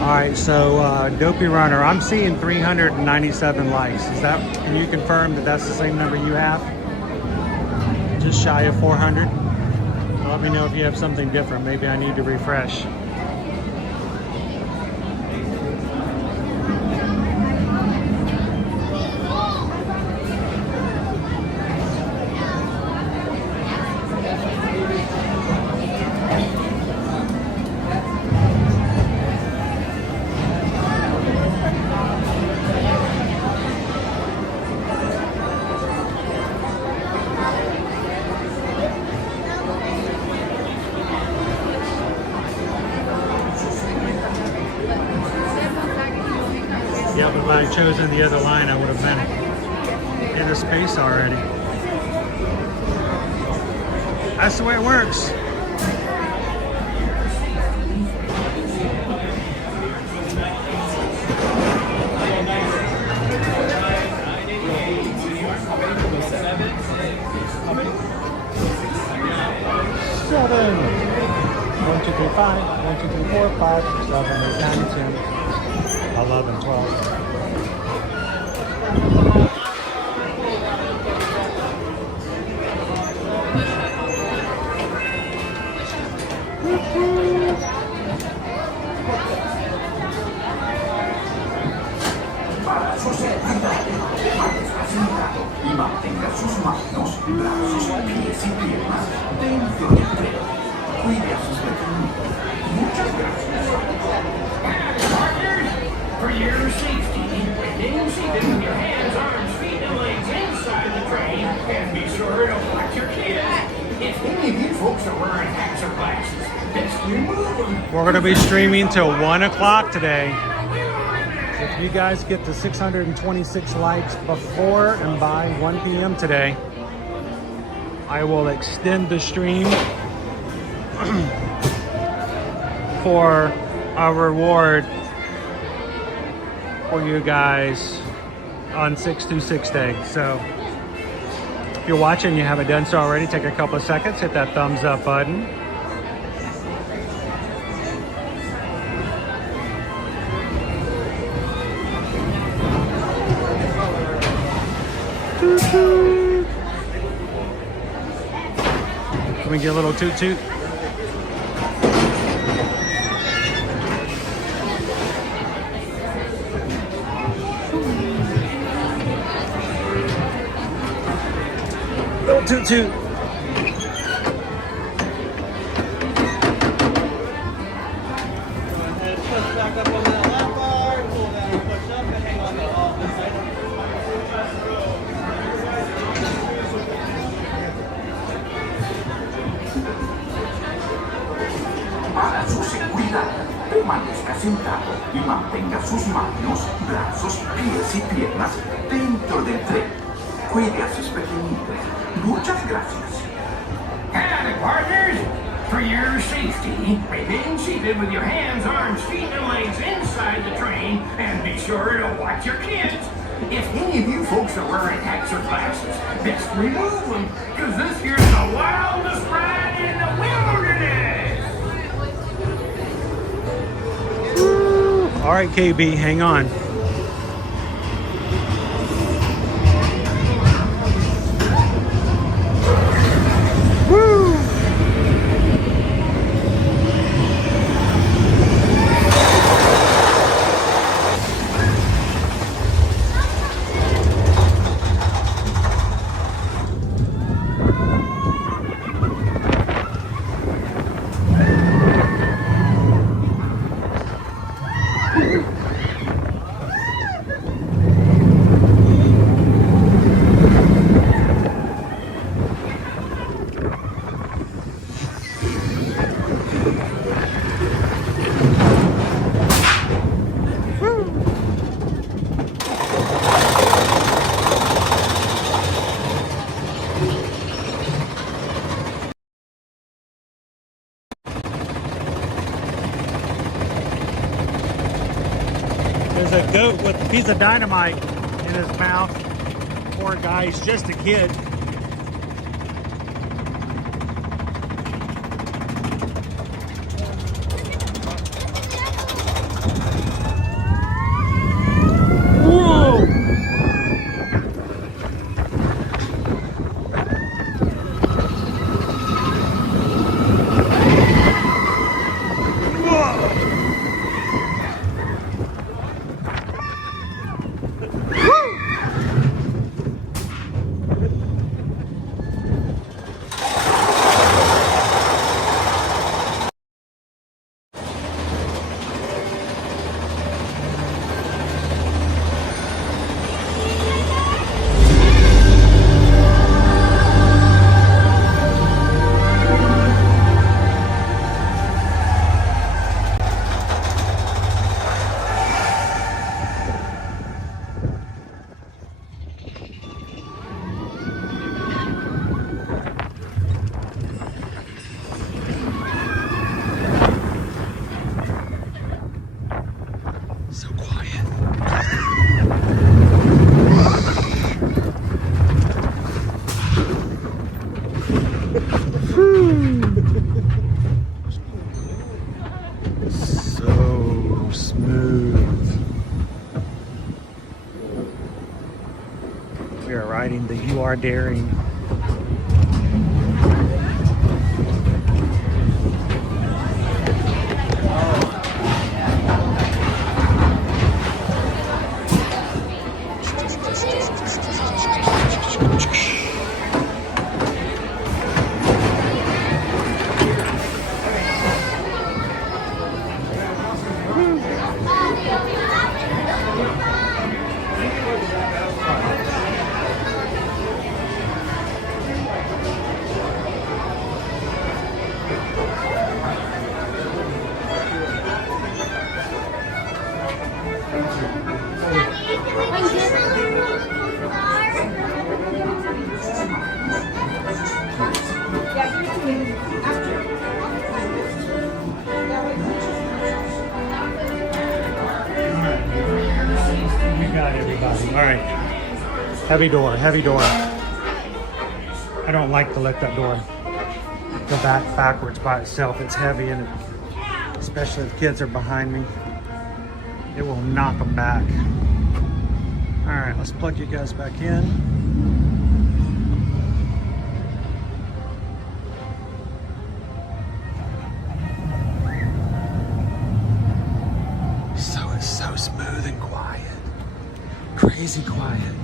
All right, so Dopey Runner, I'm seeing 397 likes. Is that? Can you confirm that that's the same number you have? Just shy of 400. Let me know if you have something different. Maybe I need to refresh. Yeah, but if I had chosen the other line, I would have been in a space already. That's the way it works. Seven. 1, 2, 3, 5. 1, 2, 3, 4, 5, 6, 7, 8, 9, 10. 11, 12. Para su seguridad, antes facilitado y mantenga sus manos, brazos, pies y piernas dentro del tren. Cuide a sus pequeñitos. Muchas gracias. For your safety, and then you see them with your hands on taxer classes. Best remove them. We're going to be streaming till 1 o'clock today. If you guys get to 626 likes before and by 1 p.m. today, I will extend the stream for a reward for you guys on 626 day. So if you're watching, you haven't done so already, take a couple of seconds, hit that thumbs up button. Can we get a little toot toot? Little toot toot. Para su seguridad, permanezca sentado y mantenga sus manos, brazos, pies y piernas dentro del tren. Cuide a sus pequeñitos. Muchas gracias. Howdy, partners! For your safety, remain seated with your hands, arms, feet, and legs inside the train, and be sure to watch your kids. If any of you folks are wearing hats or glasses, best remove them, because this here's the wildest ride in the wilderness! All right, KB, hang on. There's a goat with a piece of dynamite in his mouth. Poor guy, he's just a kid. Whoa! So smooth. We are riding the You Are Daring. All right. Heavy door, heavy door. I don't like to let that door go backwards by itself. It's heavy, and especially if kids are behind me, it will knock them back. All right, let's plug you guys back in. So smooth and quiet. Crazy quiet.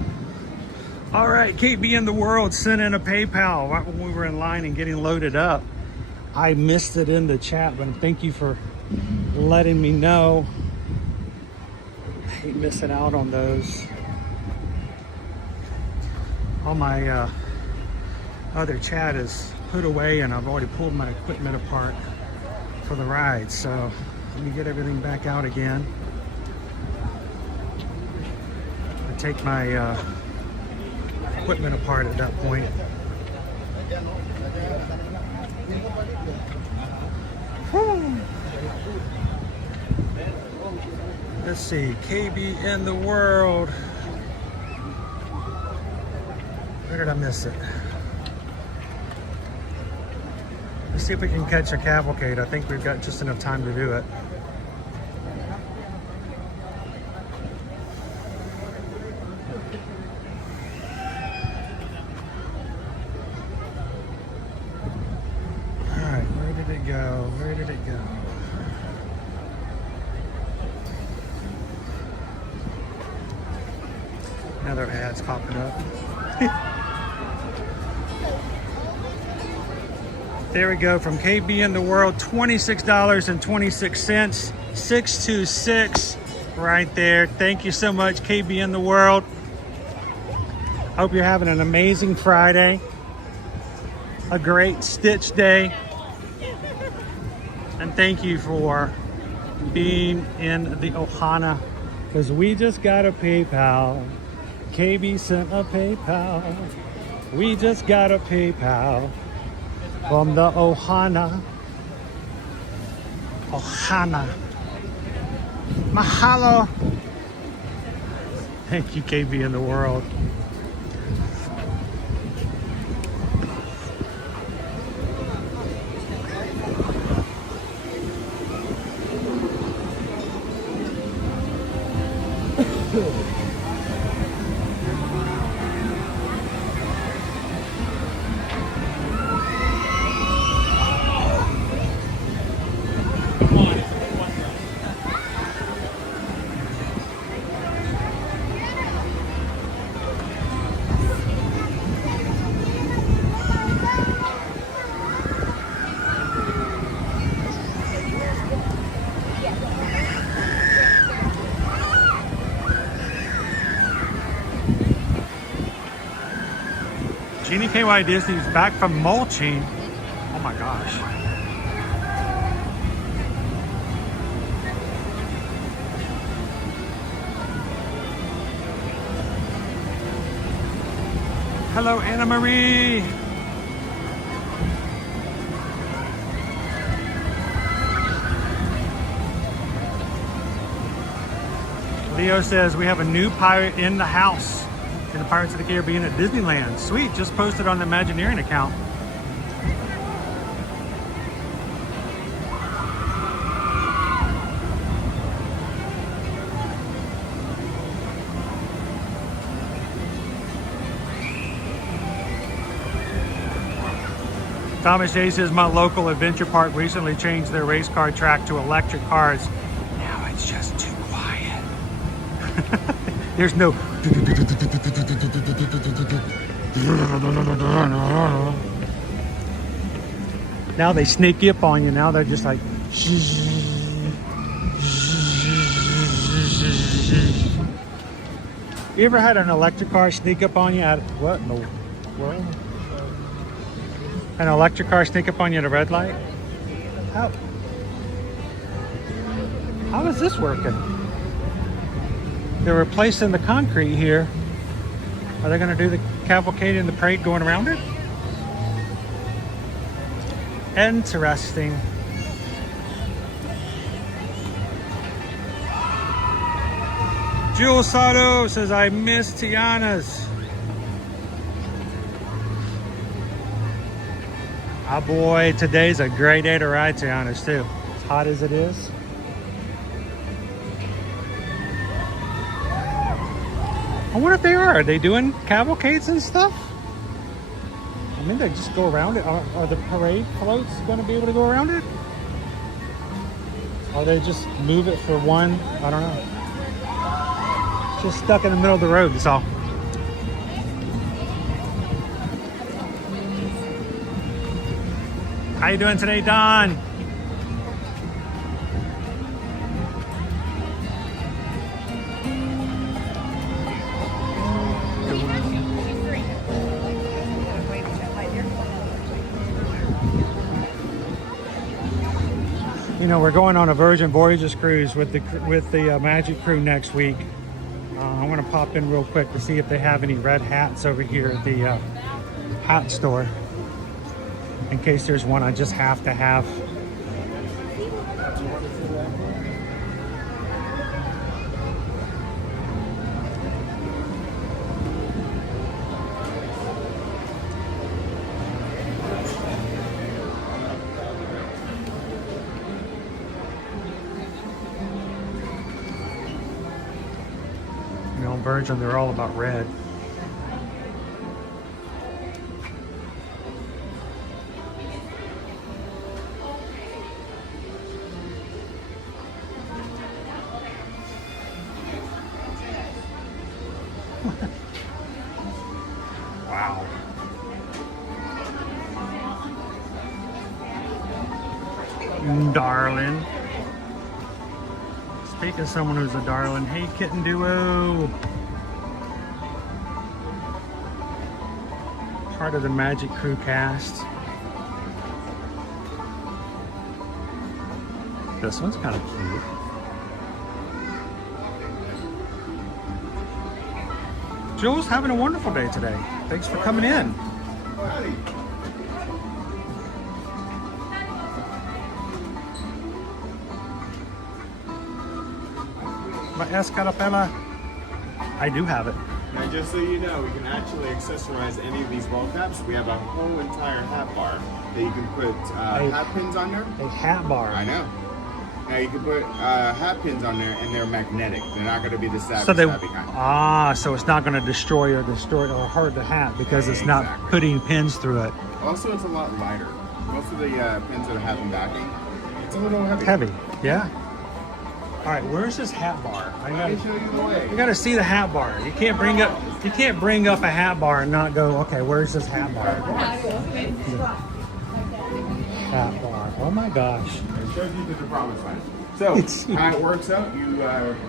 All right, KB in the World sent in a PayPal right when we were in line and getting loaded up. I missed it in the chat, but thank you for letting me know. I hate missing out on those. All my other chat is put away, and I've already pulled my equipment apart for the ride. So let me get everything back out again. I take my equipment apart at that point. Whew. Let's see, KB in the World. Where did I miss it? Let's see if we can catch a cavalcade. I think we've got just enough time to do it. Where did it go? Another ad's popping up. There we go, from KB in the World, $26.26, 626 right there. Thank you so much, KB in the World. Hope you're having an amazing Friday, a great Stitch Day. And thank you for being in the Ohana, because we just got a PayPal. KB sent a PayPal. We just got a PayPal from the Ohana. Ohana. Mahalo. Thank you, KB in the World. Jeannie KY Disney's back from mulching. Oh my gosh. Hello, Anna Marie. Leo says we have a new pirate in the house. In the Pirates of the Caribbean at Disneyland. Sweet, just posted on the Imagineering account. Thomas J says my local adventure park recently changed their race car track to electric cars. Now it's just too quiet. There's no now they sneak up on you. Now they're just like you ever had an electric car sneak up on you at what in the world? An electric car sneak up on you at a red light? How is this working? They're replacing the concrete here. Are they going to do the cavalcade and the parade going around it? Interesting. Jules Sato says, I miss Tiana's. Ah boy, today's a great day to ride Tiana's too. As hot as it is. I wonder if they are. Are they doing cavalcades and stuff? I mean, they just go around it. Are the parade floats going to be able to go around it? Or they just move it for one? I don't know. Just stuck in the middle of the road, that's all. How you doing today, Don? You know, we're going on a Virgin Voyages cruise with the Magic Crew next week. I want to pop in real quick to see if they have any red hats over here at the hat store. In case there's one I just have to have. You know, Virgin, they're all about red. Wow. Darling. Speaking of someone who's a darling, hey Kitten Duo. Part of the Magic Crew cast. This one's kind of cute. Joel's having a wonderful day today. Thanks for coming in. My Escarapela. I do have it. Now, just so you know, we can actually accessorize any of these ball caps. We have a whole entire hat bar that you can put hat pins on there. A hat bar. I know. Now you can put hat pins on there, and they're magnetic. They're not going to be the savvy, So savvy kind. so it's not going to destroy or hurt the hat because it's not putting pins through it. Also, it's a lot lighter. Most of the pins that have them backing, it's a little heavy. Heavy, yeah. All right, where's this hat bar? I gotta show you the way. You got to see the hat bar. You can't bring up a hat bar and not go, okay, where's this hat bar? Hat bar. Oh my gosh. It shows you to the promised land. So how it works out, you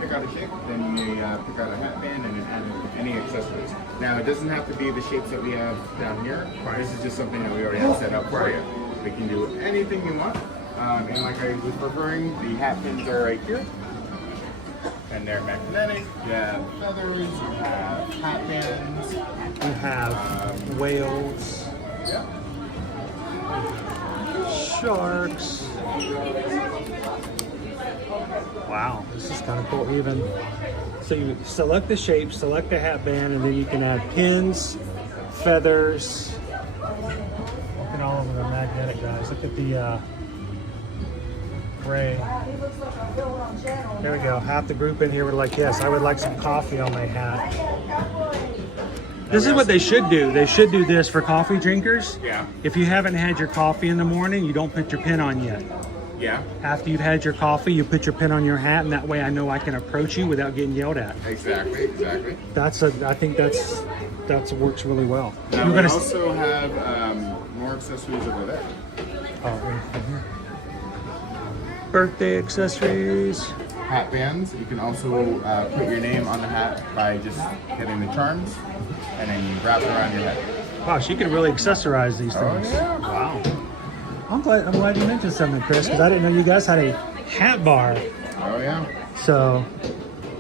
pick out a shape, then you pick out a hat band, and then add any accessories. Now it doesn't have to be the shapes that we have down here. This is just something that we already have set up for you. We can do anything you want. And like I was referring, the hat pins are right here. And they're magnetic. You have feathers, you have hat bands. You have whales. Yeah. Sharks. Wow, this is kind of cool. So you select the shape, select the hat band, and then you can add pins, feathers. Looking all over the magnetic guys. Look at the gray. There we go. Half the group in here were like, yes, I would like some coffee on my hat. This is what they should do. They should do this for coffee drinkers. Yeah. If you haven't had your coffee in the morning, you don't put your pin on yet. Yeah. After you've had your coffee, you put your pin on your hat, and that way I know I can approach you without getting yelled at. Exactly. I think that's works really well. Now we also have more accessories over there. Oh, right here. Birthday accessories. Hat bands. You can also put your name on the hat by just getting the charms and then you wrap it around your head. Wow, so you can really accessorize these things. Oh, yeah. Wow. I'm glad you mentioned something, Chris, because I didn't know you guys had a hat bar. Oh yeah. So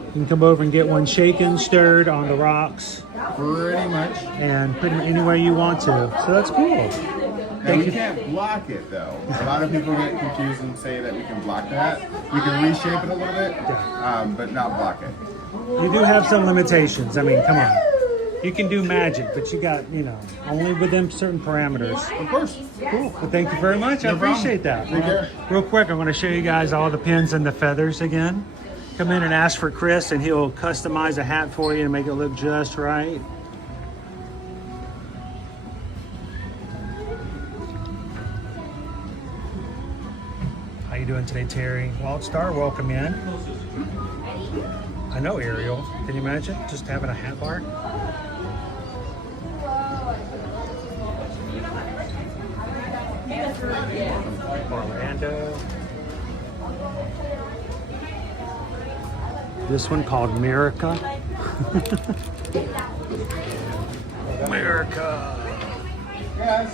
you can come over and get one shaken, stirred on the rocks. Pretty much. And put them any way you want to. So that's cool. Now, we can't block it though. A lot of people get confused and say that we can block the hat. We can reshape it a little bit, but not block it. You do have some limitations. I mean, come on. You can do magic, but you got, you know, only within certain parameters. Of course. Cool. Well, thank you very much. I No problem. appreciate that. Take care. Real quick, I'm going to show you guys all the pins and the feathers again. Come in and ask for Chris, and he'll customize a hat for you and make it look just right. How you doing today, Terry? Walt Star, welcome in. I know, Ariel. Can you imagine just having a hat bar? Orlando. This one called America. America. Yes.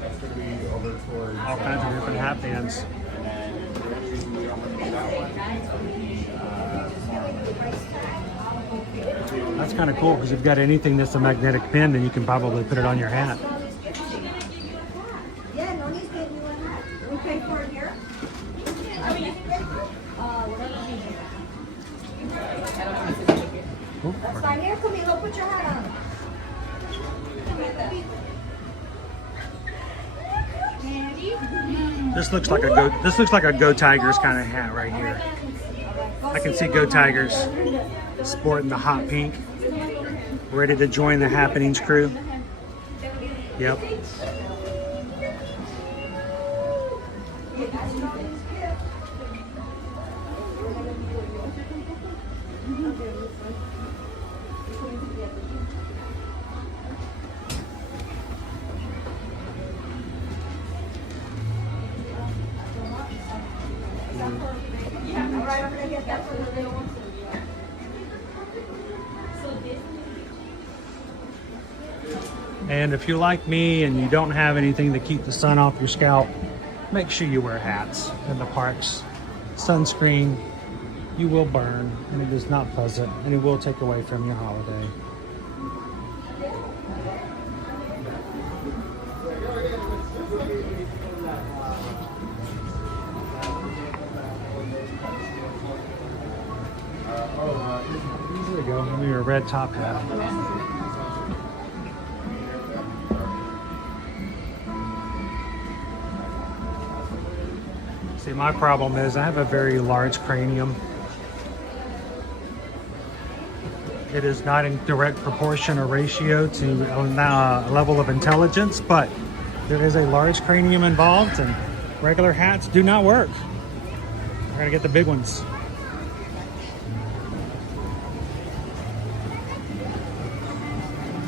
That's going to be over towards All kinds of different hat bands. and the only reason we don't want to do that one That's kind of cool because you've got anything that's a magnetic pin, then you can probably put it on your hat. Yeah, no need to get you a hat. We pay for it here. That's fine. Here, Camilo, put your hat on. This looks like a Go. This looks like a Go Tigers kind of hat right here. I can see Go Tigers sporting the hot pink, ready to join the Happenings crew. Yep. And if you're like me and you don't have anything to keep the sun off your scalp, make sure you wear hats in the parks. Sunscreen, you will burn, and it is not pleasant, and it will take away from your holiday. There we go, give me your red top hat. See, my problem is I have a very large cranium. It is not in direct proportion or ratio to level of intelligence, but there is a large cranium involved, and regular hats do not work. I gotta get the big ones.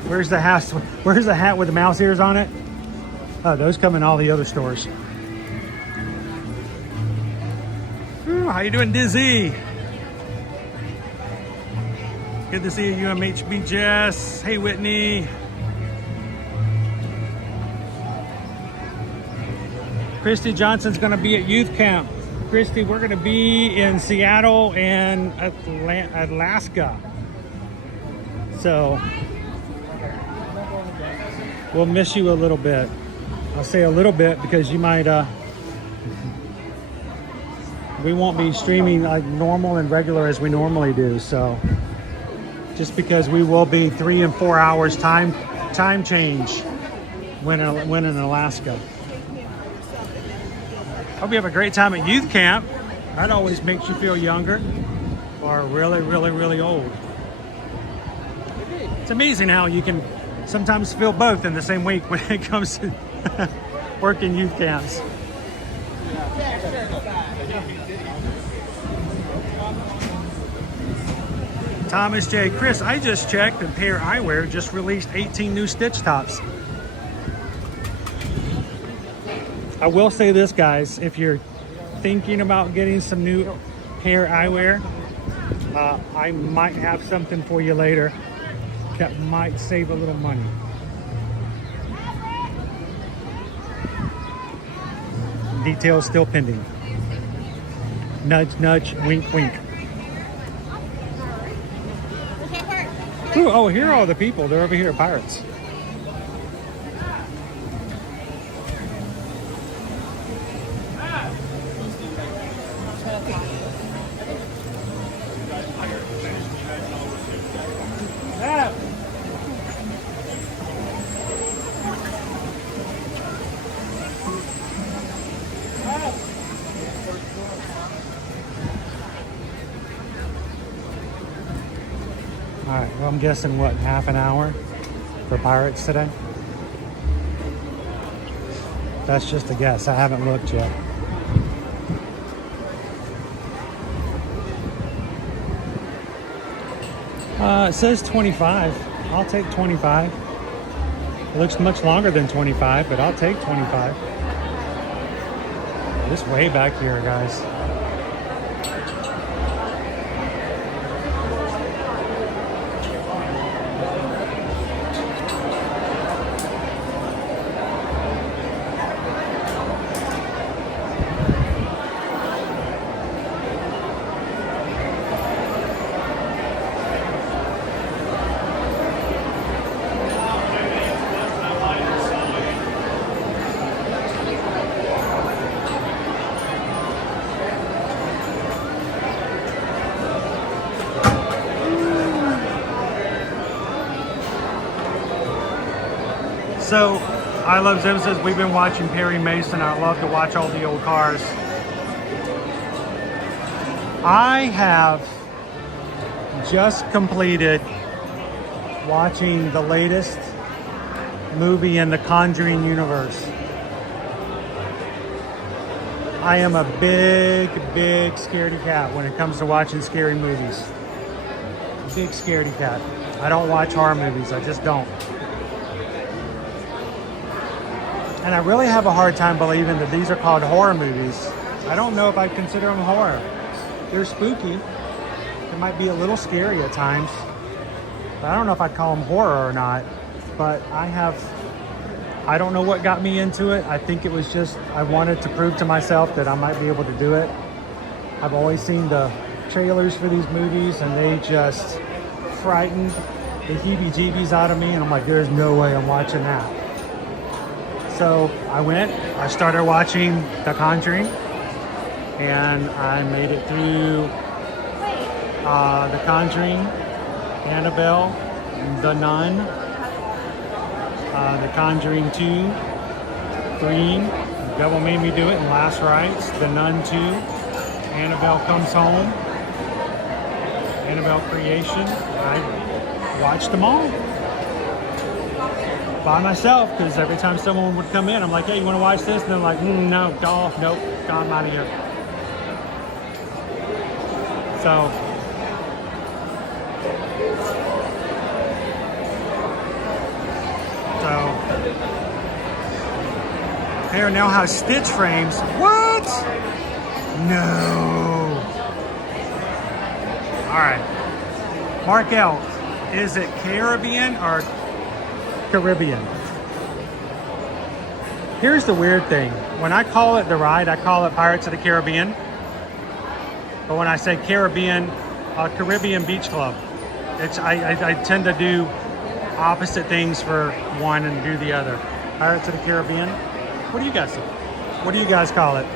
Where's the hat? Where's the hat with the mouse ears on it? Oh, those come in all the other stores. Ooh, how you doing, Dizzy? Good to see you, UMHB Jess. Hey, Whitney. Christy Johnson's gonna be at youth camp. Christy, we're gonna be in Seattle and Alaska. So we'll miss you a little bit. I'll say a little bit because you might, we won't be streaming like normal and regular as we normally do. So just because we will be 3 and 4 hours time change when in Alaska. Hope you have a great time at youth camp. That always makes you feel younger or really, really, really old. It's amazing how you can sometimes feel both in the same week when it comes to working youth camps. Thomas J. Chris, I just checked and Pair Eyewear just released 18 new stitch tops. I will say this, guys, if you're thinking about getting some new Pair Eyewear, I might have something for you later that might save a little money. Details still pending. Nudge, nudge, wink, wink. Ooh, oh, here are all the people. They're over here at Pirates. All right, well, I'm guessing what, half an hour for Pirates today? That's just a guess. I haven't looked yet. It says 25. I'll take 25. It looks much longer than 25, but I'll take 25. It's way back here, guys. So, I Love Zim says we've been watching Perry Mason. I love to watch all the old cars. I have just completed watching the latest movie in the Conjuring universe. I am a big scaredy cat when it comes to watching scary movies. Big scaredy cat. I don't watch horror movies. I just don't. And I really have a hard time believing that these are called horror movies. I don't know if I'd consider them horror. They're spooky. They might be a little scary at times. But I don't know if I'd call them horror or not. But I don't know what got me into it. I think it was just, I wanted to prove to myself that I might be able to do it. I've always seen the trailers for these movies and they just frightened the heebie-jeebies out of me. And I'm like, there's no way I'm watching that. So I started watching The Conjuring, and I made it through The Conjuring, Annabelle, The Nun, The Conjuring 2, 3, The Devil Made Me Do It, and Last Rites, The Nun 2, Annabelle Comes Home, Annabelle Creation. I watched them all by myself, because every time someone would come in, I'm like, hey, you want to watch this? And they're like, no, nope, I'm out of here. So, here now has stitch frames. What? No. All right. Mark L, is it Caribbean or Caribbean? Here's the weird thing. When I call it the ride, I call it Pirates of the Caribbean. But when I say Caribbean Beach Club, I tend to do opposite things for one and do the other. Pirates of the Caribbean. What do you guys think? What do you guys call it?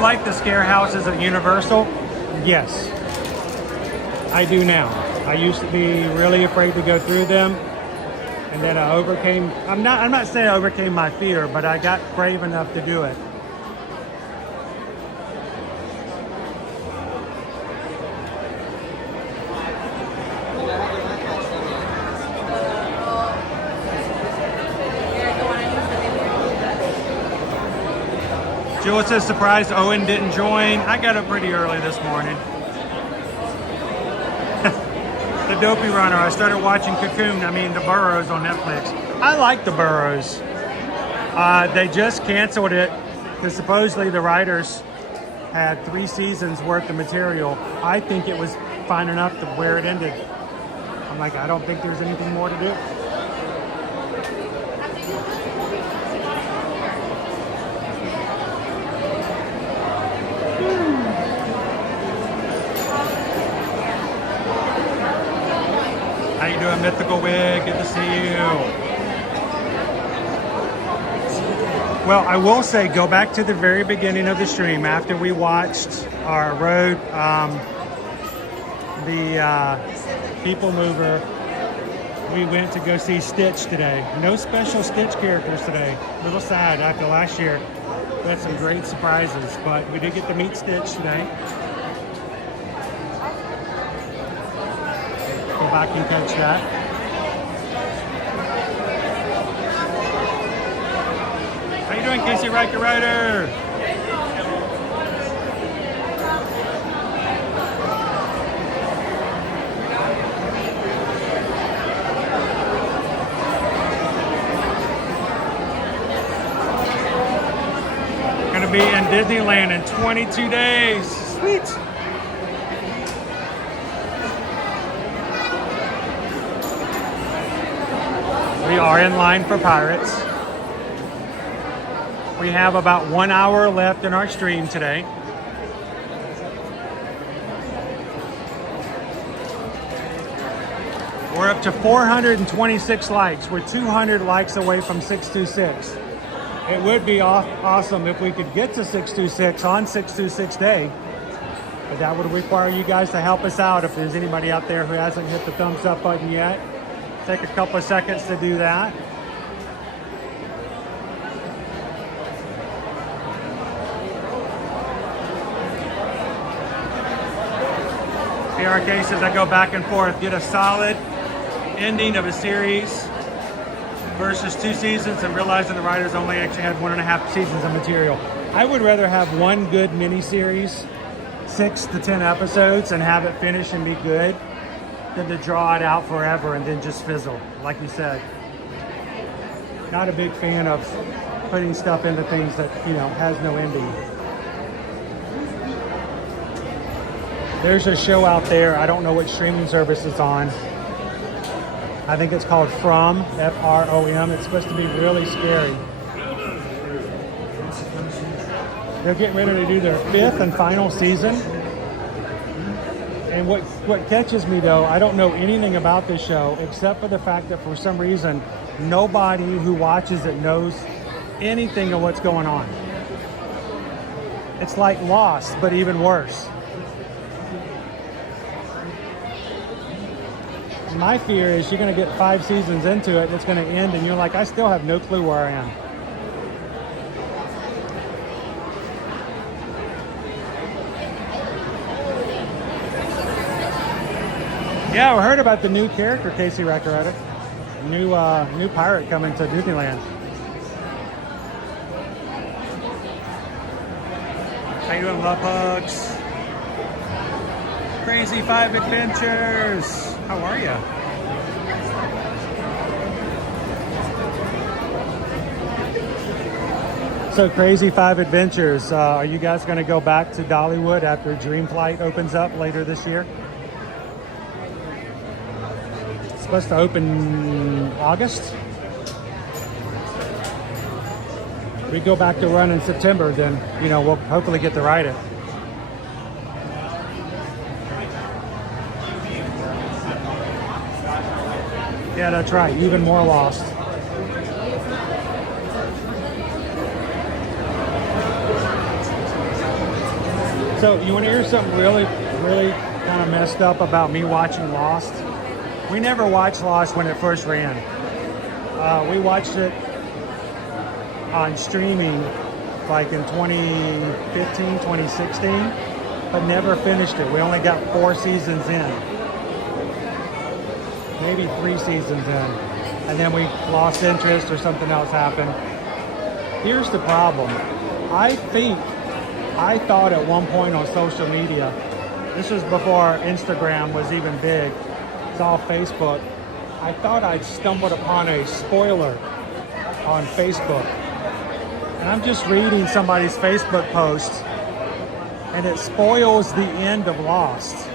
Like the scare houses at Universal? Yes, I do now. I used to be really afraid to go through them, and then I overcame. I'm not saying I overcame my fear, but I got brave enough to do it. Jewel says, surprised Owen didn't join. I got up pretty early this morning. The Dopey Runner. I started watching The Burrows on Netflix. I like The Burrows. They just canceled it because supposedly the writers had 3 seasons worth of material. I think it was fine enough to where it ended. I'm like, I don't think there's anything more to do. How you doing, Mythical Wig? Good to see you. Well, I will say, go back to the very beginning of the stream after we watched our road, the People Mover. We went to go see Stitch today. No special Stitch characters today. A little sad after last year. We had some great surprises, but we did get to meet Stitch today. Go back and catch that. How you doing, Casey Riker Rider? Gonna be in Disneyland in 22 days. Sweet. We are in line for Pirates. We have about 1 hour left in our stream today. We're up to 426 likes. We're 200 likes away from 626. It would be awesome if we could get to 626 on 626 day, but that would require you guys to help us out. If there's anybody out there who hasn't hit the thumbs up button yet, take a couple of seconds to do that. PR cases, I go back and forth, get a solid ending of a series versus 2 seasons and realizing the writers only actually had 1.5 seasons of material. I would rather have one good mini-series, 6 to 10 episodes, and have it finish and be good than to draw it out forever and then just fizzle, like you said. Not a big fan of putting stuff into things that, you know, has no ending. There's a show out there, I don't know what streaming service it's on. I think it's called From, F-R-O-M. It's supposed to be really scary. They're getting ready to do their 5th and final season. And what catches me though, I don't know anything about this show except for the fact that for some reason, nobody who watches it knows anything of what's going on. It's like Lost, but even worse. My fear is you're going to get 5 seasons into it, and it's going to end, and you're like, I still have no clue where I am. Yeah, we heard about the new character, Casey Riker, new pirate coming to Disneyland. How you doing, love hugs? Crazy 5 Adventures. How are you? So Crazy 5 Adventures, are you guys going to go back to Dollywood after Dream Flight opens up later this year? It's supposed to open August. We go back to run in September, then, you know, we'll hopefully get to ride it. Yeah, that's right. Even more lost. So you want to hear something really kind of messed up about me watching Lost? We never watched Lost when it first ran. We watched it on streaming like in 2015, 2016, but never finished it. We only got 4 seasons in. Maybe 3 seasons in, and then we lost interest or something else happened. Here's the problem. I thought at one point on social media, this was before Instagram was even big, it's all Facebook, I thought I'd stumbled upon a spoiler on Facebook. And I'm just reading somebody's Facebook post, and it spoils the end of Lost.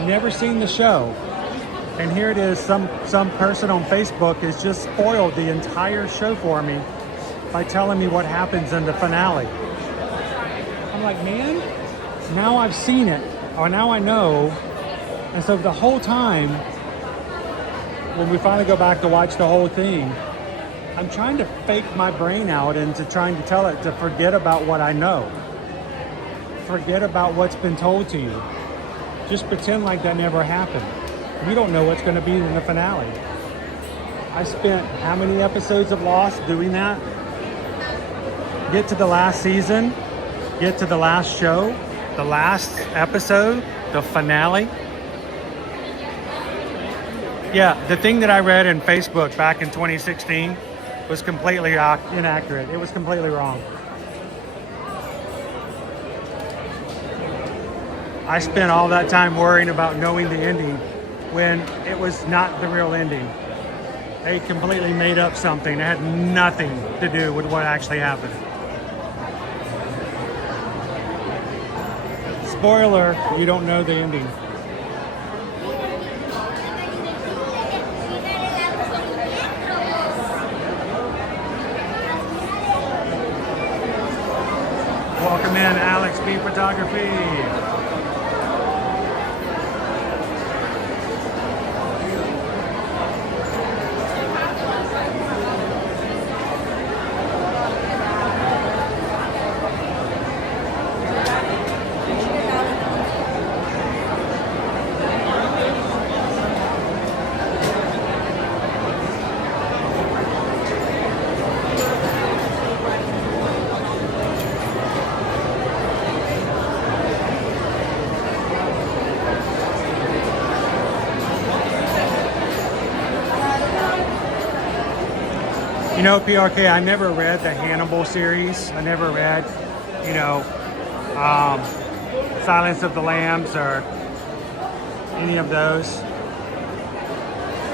Never seen the show, and here it is, some person on Facebook has just spoiled the entire show for me by telling me what happens in the finale. I'm like, man, now I've seen it, or now I know. And so the whole time, when we finally go back to watch the whole thing, I'm trying to fake my brain out into trying to tell it to forget about what I know. Forget about what's been told to you. Just pretend like that never happened. You don't know what's going to be in the finale. I spent how many episodes of Lost doing that? Get to the last season, get to the last show, the last episode, the finale. Yeah, the thing that I read in Facebook back in 2016 was completely inaccurate. It was completely wrong. I spent all that time worrying about knowing the ending when it was not the real ending. They completely made up something that had nothing to do with what actually happened. Spoiler, you don't know the ending. Welcome in, Alex B Photography. You know, PRK, I never read the Hannibal series. I never read, Silence of the Lambs or any of those.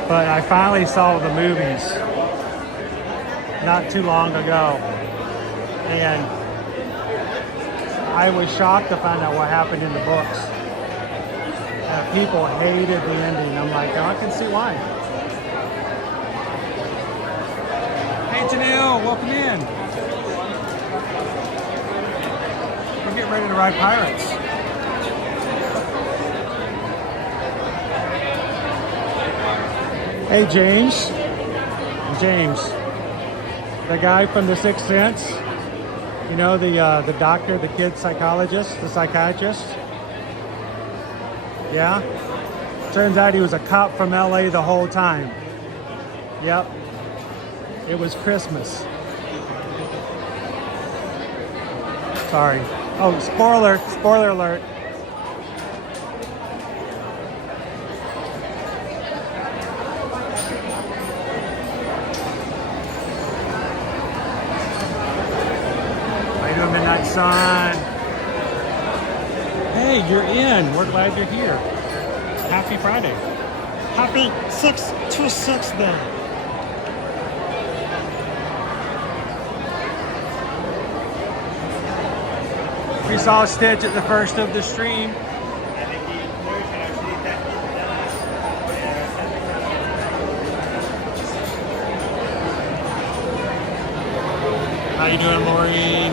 But I finally saw the movies not too long ago. And I was shocked to find out what happened in the books. People hated the ending. I'm like, oh, I can see why. Hey Janelle, welcome in. We're getting ready to ride Pirates. Hey James. James. The guy from The Sixth Sense. You know, the doctor, the kid psychologist, the psychiatrist. Yeah? Turns out he was a cop from LA the whole time. Yep. It was Christmas. Sorry. Oh, spoiler alert. How you doing, Midnight Sun? Hey, you're in. We're glad you're here. Happy Friday. Happy 626 then. We saw Stitch at the first of the stream. How you doing, Maureen?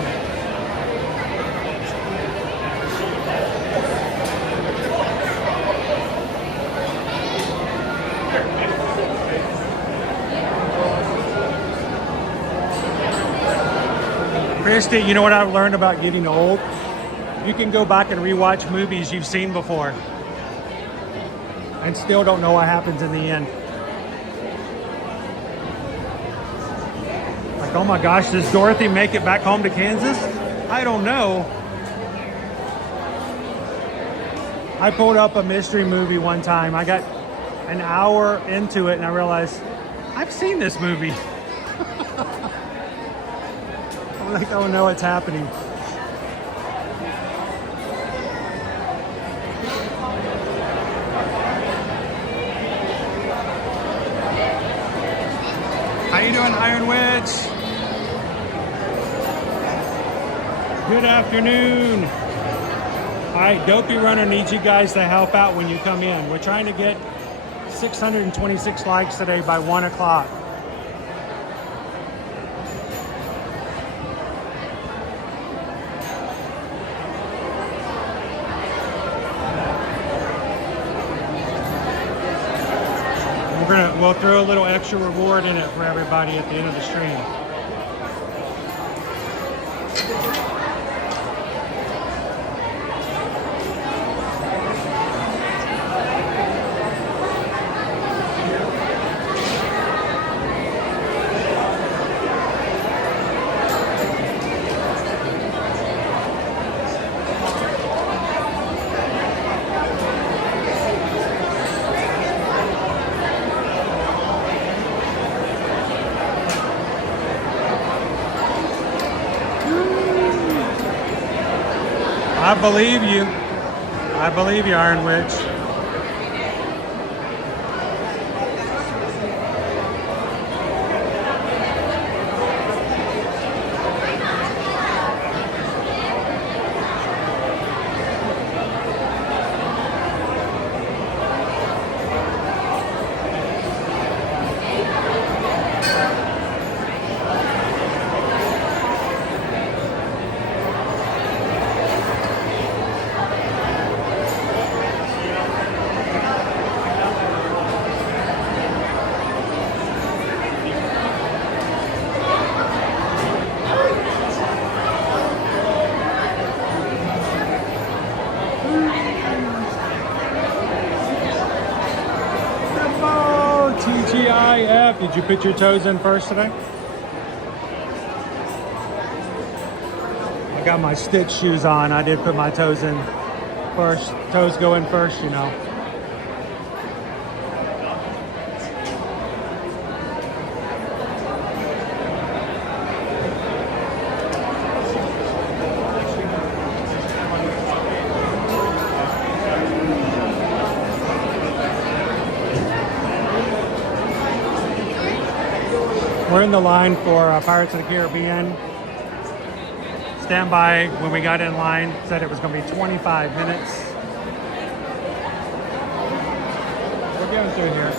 Christy, you know what I've learned about getting old? You can go back and rewatch movies you've seen before and still don't know what happens in the end. Like, oh my gosh, does Dorothy make it back home to Kansas? I don't know. I pulled up a mystery movie one time. I got an hour into it and I realized, I've seen this movie. I'm like, oh no, it's happening. How you doing, Iron Wedge? Good afternoon. All right, Dopey Runner needs you guys to help out when you come in. We're trying to get 626 likes today by 1 o'clock. We'll throw a little extra reward in it for everybody at the end of the stream. I believe you. I believe you, Iron Witch. TGIF. Did you put your toes in first today? I got my Stitch shoes on. I did put my toes in first. Toes go in first, you know. We're in the line for Pirates of the Caribbean. Stand by when we got in line. Said it was going to be 25 minutes. We're going through here.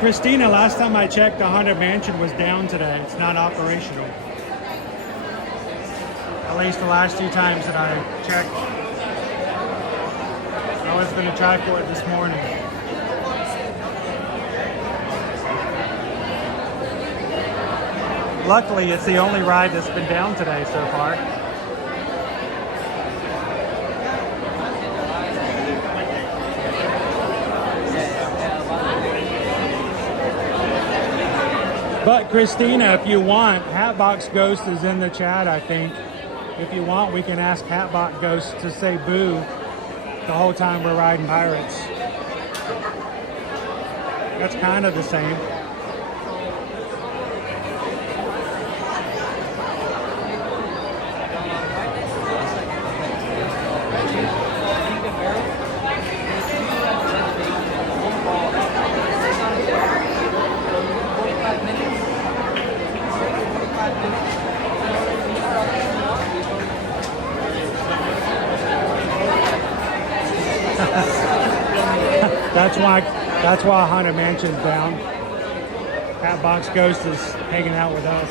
Christina, last time I checked, the Haunted Mansion was down today. It's not operational. At least the last 2 times that I checked. I was going to try for it this morning. Luckily, it's the only ride that's been down today so far. But Christina, if you want, Hatbox Ghost is in the chat, I think. If you want, we can ask Hatbox Ghost to say boo the whole time we're riding Pirates. That's kind of the same. That's why Haunted Mansion's down. Hatbox Ghost is hanging out with us.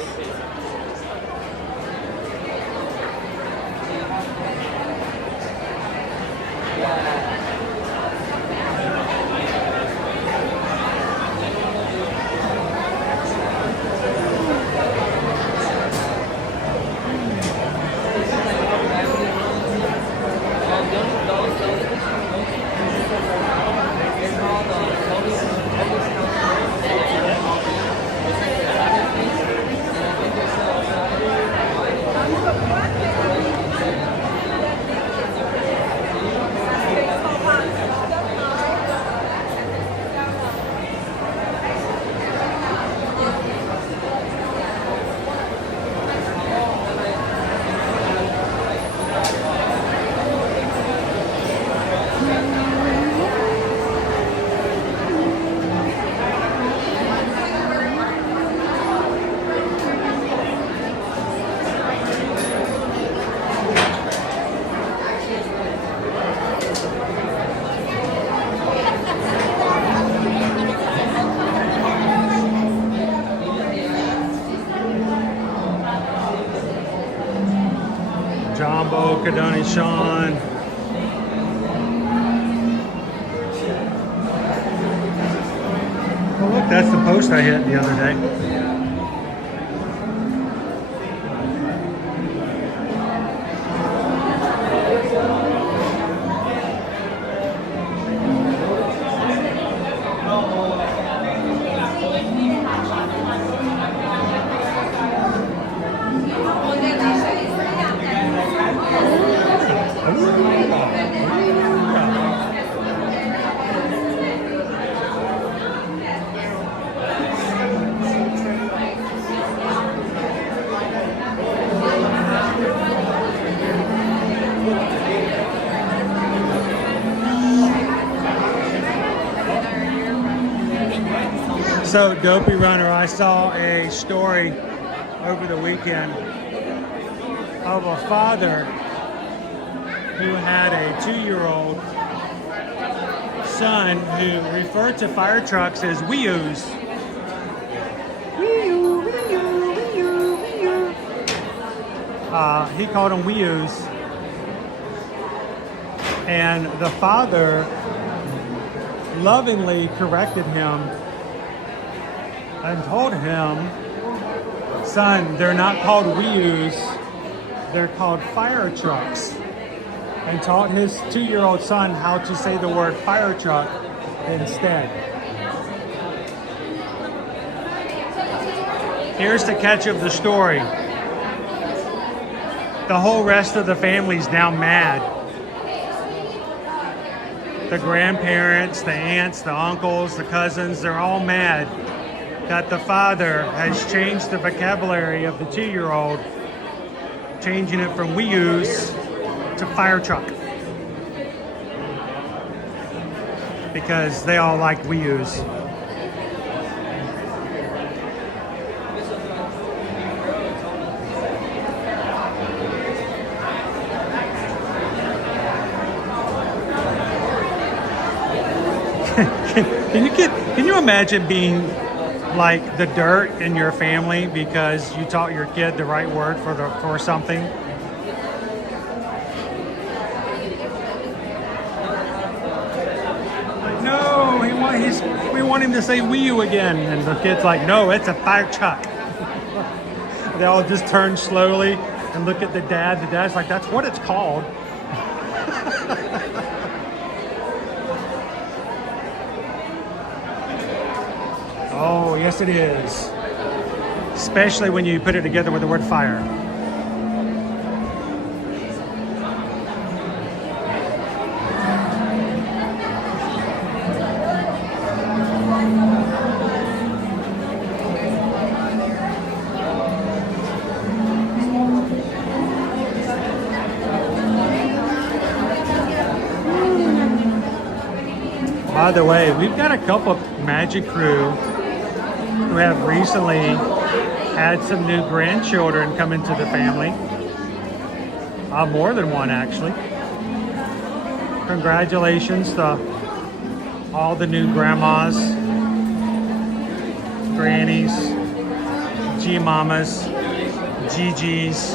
Cadoni Sean. Oh look, that's the post I hit the other day. So, Dopey Runner, I saw a story over the weekend of a father who had a 2-year-old son who referred to fire trucks as wee-oos. Wee-oo, wee-oo, wee-oo, wee-oo. He called them wee-oos. And the father lovingly corrected him and told him, son, they're not called wee-oos, they're called fire trucks. And taught his 2-year-old son how to say the word fire truck instead. Here's the catch of the story. The whole rest of the family's now mad. The grandparents, the aunts, the uncles, the cousins, they're all mad that the father has changed the vocabulary of the 2-year-old, changing it from wee-oos to fire truck. Because they all like wee-oos. Can you imagine being like the dirt in your family because you taught your kid the right word for something? Like, no, we want him to say wee-oo again, and the kid's like, no, it's a fire truck. They all just turn slowly and look at the dad. The dad's like, that's what it's called. Oh, yes it is. Especially when you put it together with the word fire. By the way, we've got a couple of Magic Crew who have recently had some new grandchildren come into the family. More than one, actually. Congratulations to all the new grandmas, grannies, G-mamas, Gigi's,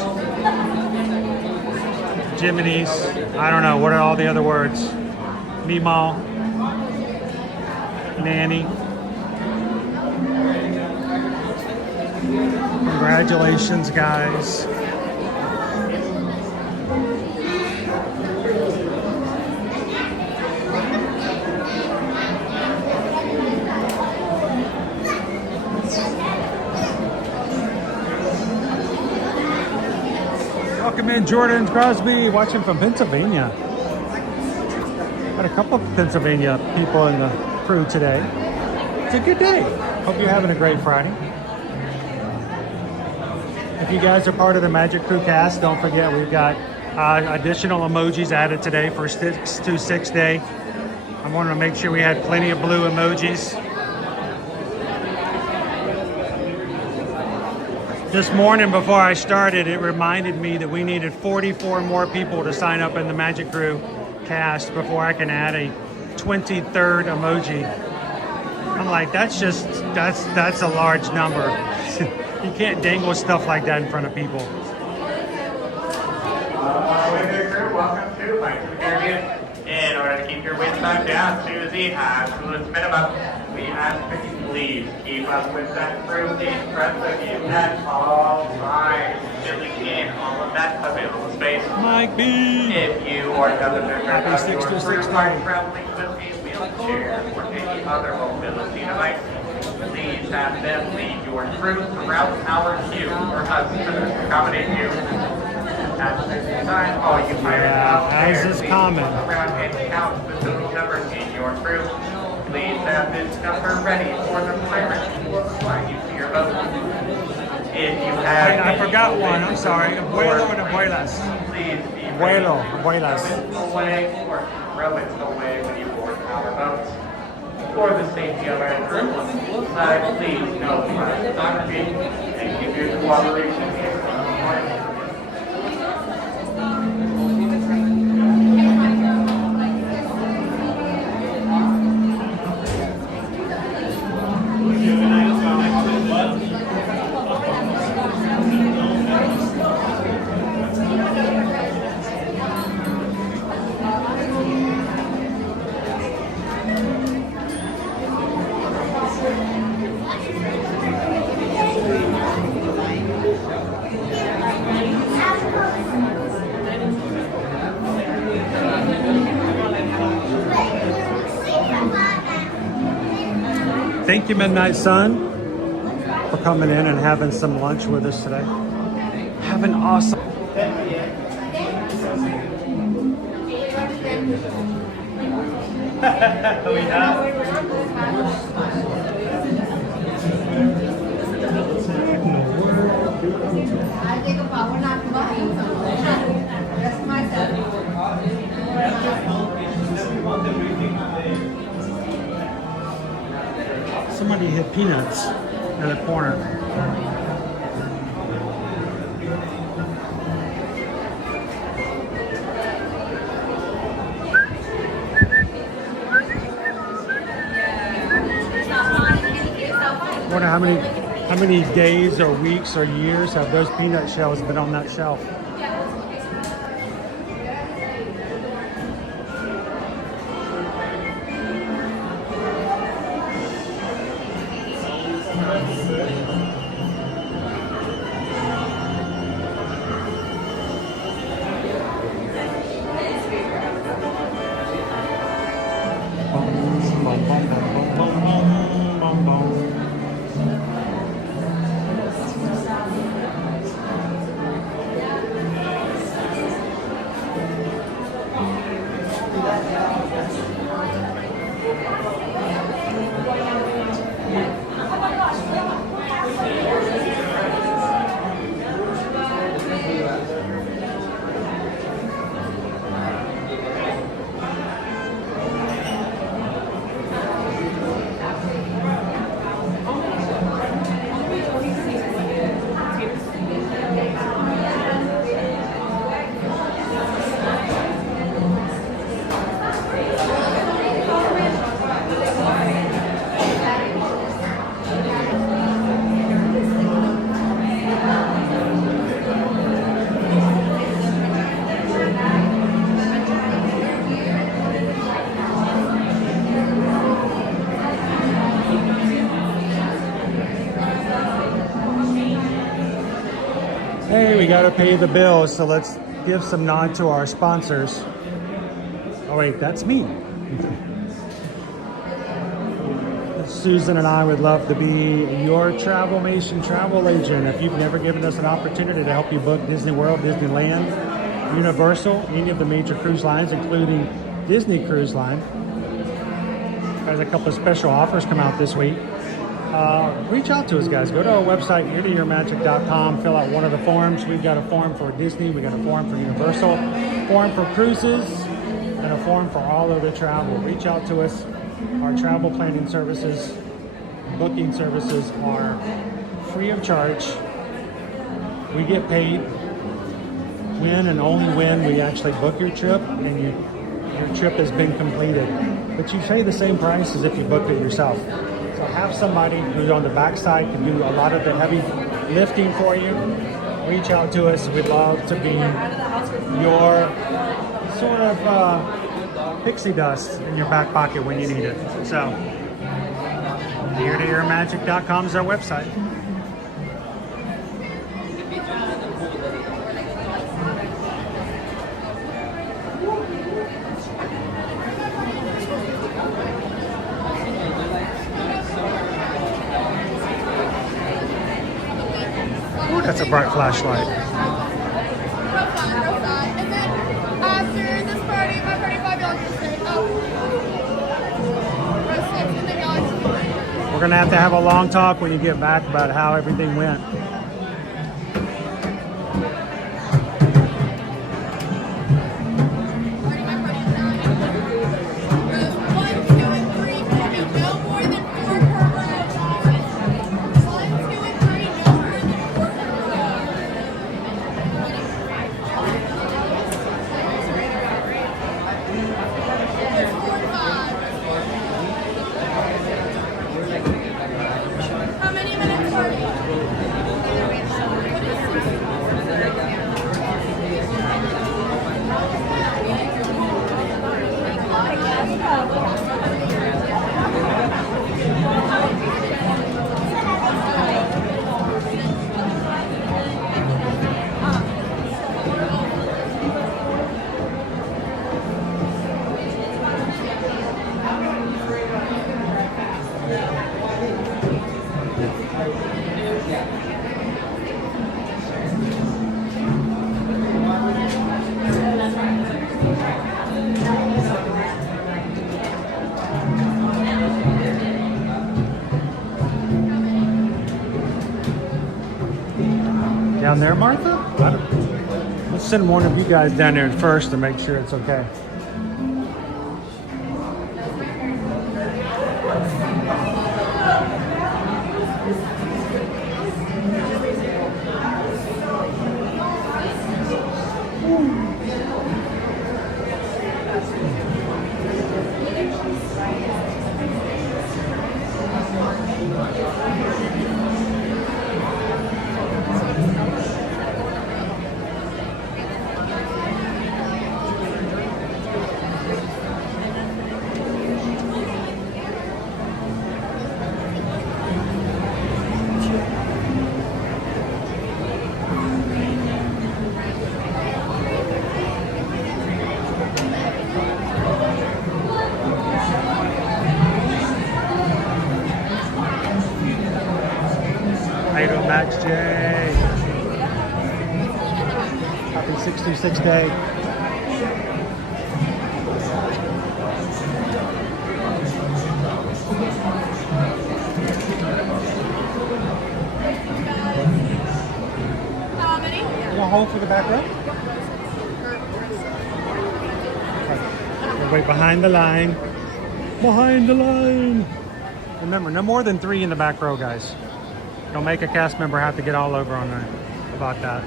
Jiminy's, I don't know, what are all the other words? Meemaw, Nanny. Congratulations, guys. Welcome in, Jordan Crosby, watching from Pennsylvania. Got a couple of Pennsylvania people in the crew today. It's a good day. Hope you're having a great Friday. If you guys are part of the Magic Crew cast, don't forget we've got additional emojis added today for 626 Day. I wanted to make sure we had plenty of blue emojis. This morning before I started, it reminded me that we needed 44 more people to sign up in the Magic Crew cast before I can add a 23rd emoji. I'm like, that's a large number. You can't dangle stuff like that in front of people. 2 flights to the Caribbean. In order to keep your wait time down to the absolute minimum, we ask that you please keep up with that crew in front of you at all times, filling in all of that available space. Mike B. If you or another member of your crew are traveling with a wheelchair or any other mobility device, please have them lead your crew throughout our queue for us to accommodate you. At the same time, all you pirates out there, as is please common. look around and count the total numbers in your crew. Please have this number ready for the pirates who will fly you to your boat. If you have Wait, I forgot one. I'm sorry. Abuelo and abuelas. please be Abuelo, abuelas. away or throw it away when you board our boats. For the safety of our crew, please no photography and keep your cooperation in order. Thank you, Midnight Sun, for coming in and having some lunch with us today. Have an awesome... Somebody hit peanuts in the corner. I wonder how many days or weeks or years have those peanut shells been on that shelf? Hey, we gotta pay the bills, so let's give some nod to our sponsors. Oh wait, that's me. Susan and I would love to be your Travelmation travel agent. If you've never given us an opportunity to help you book Disney World, Disneyland, Universal, any of the major cruise lines, including Disney Cruise Line. There's a couple of special offers come out this week. Reach out to us, guys. Go to our website, eartoyourmagic.com, fill out one of the forms. We've got a form for Disney, we got a form for Universal, form for cruises, and a form for all of the travel. Reach out to us. Our travel planning services, booking services are free of charge. We get paid when and only when we actually book your trip and your trip has been completed. But you pay the same price as if you booked it yourself. So have somebody who's on the backside can do a lot of the heavy lifting for you. Reach out to us. We'd love to be your sort of pixie dust in your back pocket when you need it. So, ear-to-earmagic.com is our website. Ooh, that's a bright flashlight. And then after this party, my party 5, y'all can say, oh, row 6, and then y'all can We're gonna have to have a long talk when you get back about how everything went. How many minutes party? Down there, Martha? Let's send one of you guys down there first to make sure it's okay. How you doing, Max J? Happy 66 day. How many? You want to hold for the back row? Wait behind the line. Behind the line. Remember, no more than 3 in the back row, guys. Don't make a cast member have to get all over on there about that.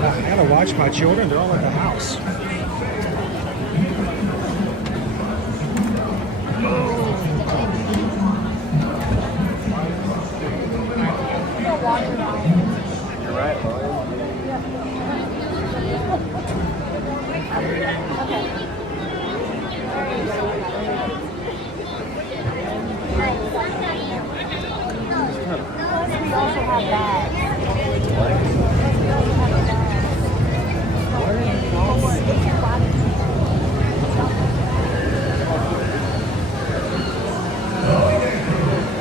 I gotta watch my children, they're all at the house. right, Lauren. We also have bags.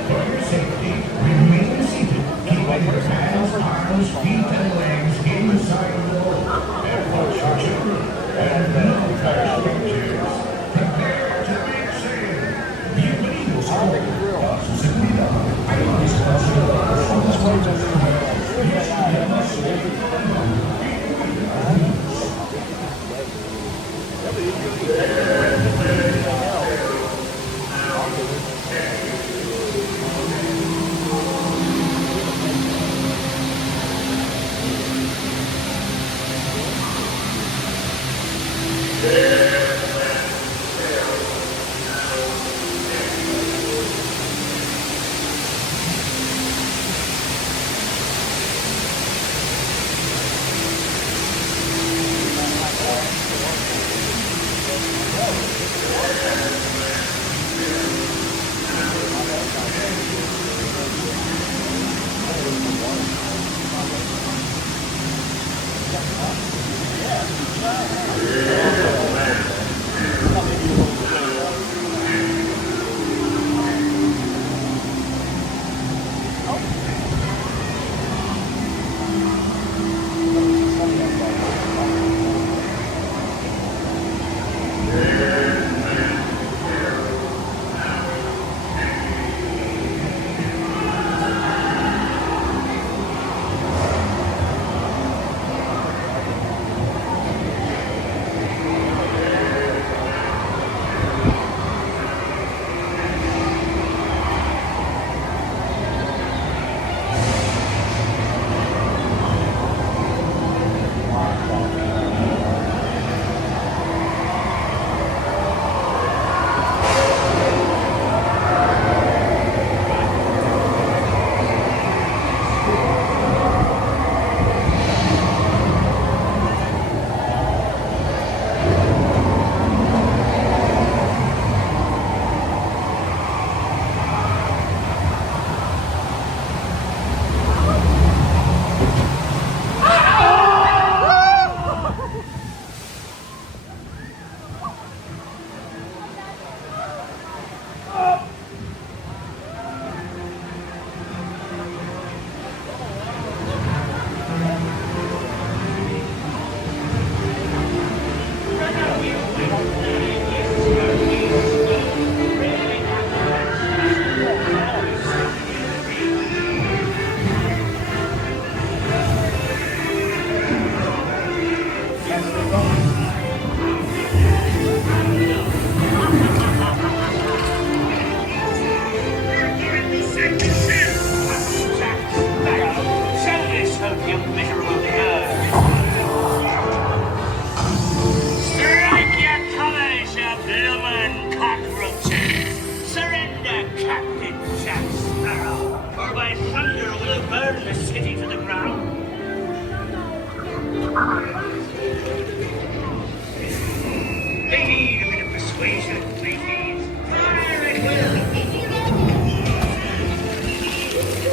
For your safety, remain seated. Keep your hands, arms, feet, and legs inside the boat. And watch your children. And no passengers. Prepare to make sail. Bienvenidos a bordo. Seguridad.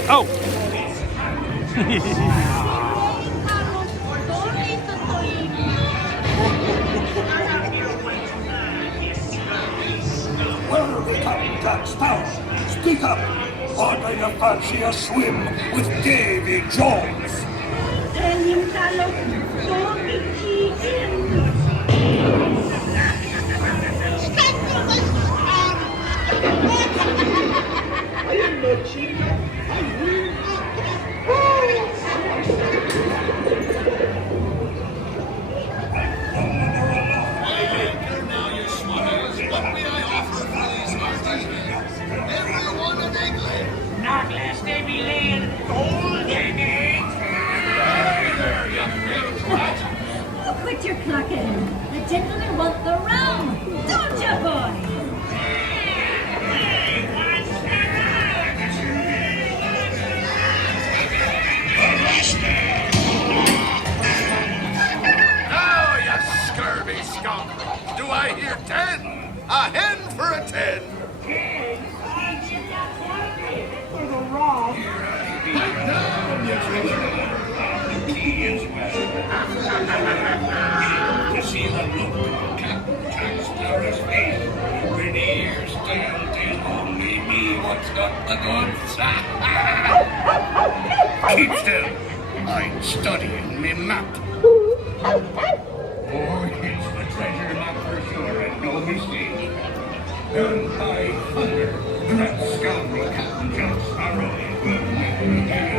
Oh! Where are the Captain Jack's town? Speak up! Or do you fancy a swim with Davy Jones? Tell him, Carlos, don't be cheating. I am not cheating. I will. Now, you smuggglers, what may I offer for these martinis? Everyone an egg. Not lest they be laying golden eggs. Oh, quit your clucking. The gentlemen want the rum, don't you, boys? Hey, what's the he is well. To see the look on Captain Jack Sparrow's face when he hears tale only me what's got the goods. Keep still. I'm studying me map. Oh, it's the treasure map for sure, and no mistake. And by thunder, that scoundrel Captain Jack Sparrow will never again.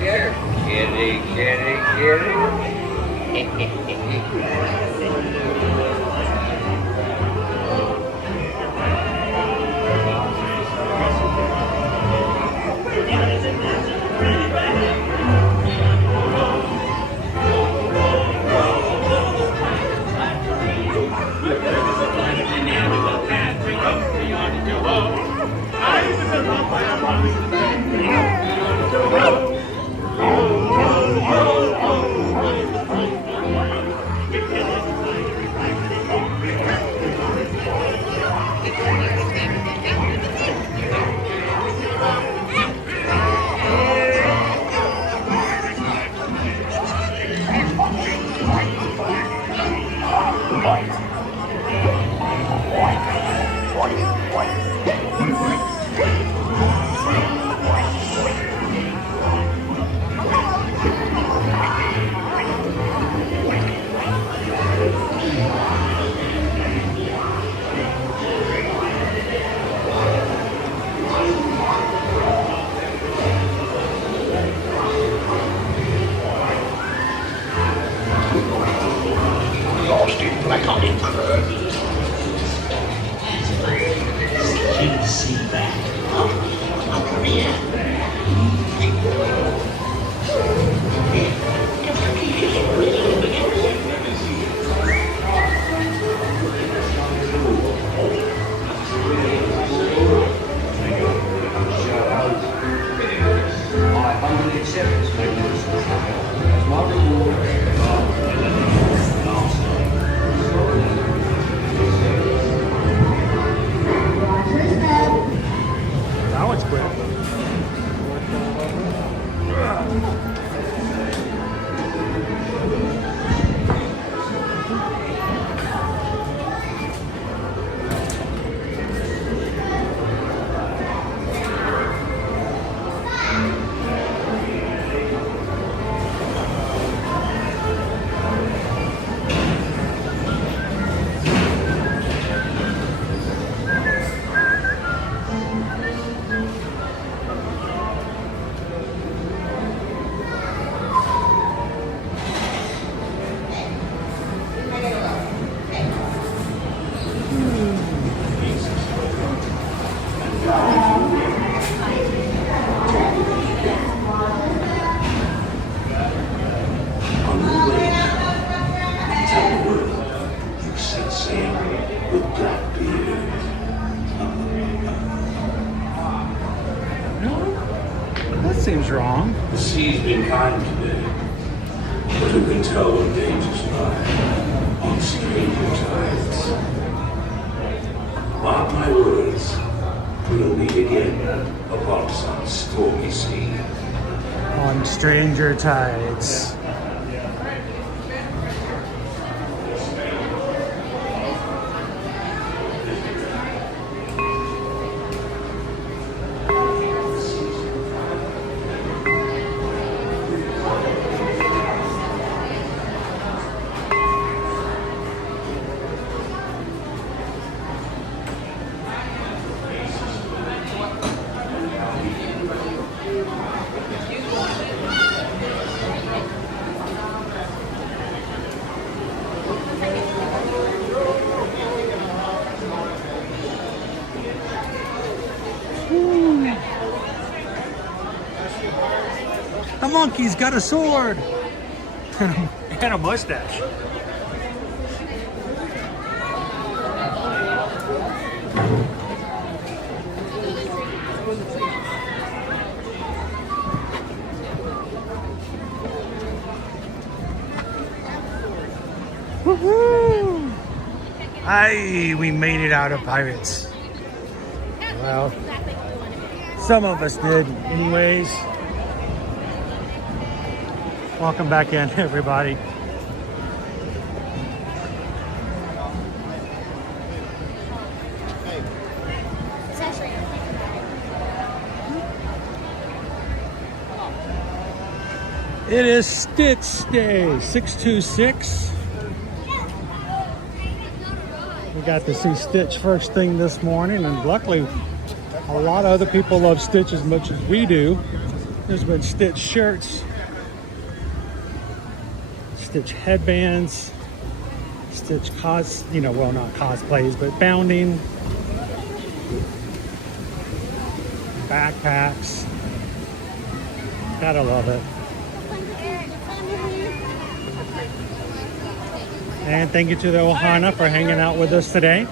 Here, kitty, kitty, kitty. Lost in black on it. Can you see that? Come here. I humbly accept this magnificence as my reward. Now it's quick. Seems wrong. The sea's been kind today, but who can tell when dangers lie on stranger tides? Mark my words, we'll meet again upon some stormy sea. On stranger tides. The monkey's got a sword and a mustache. Hi, we made it out of Pirates. Well, some of us did anyways. Welcome back in, everybody. It is Stitch Day, 626. We got to see Stitch first thing this morning, and luckily a lot of other people love Stitch as much as we do. There's been Stitch shirts, Stitch headbands, Stitch not cosplays, but bounding, backpacks. Gotta love it. And thank you to the Ohana for hanging out with us today.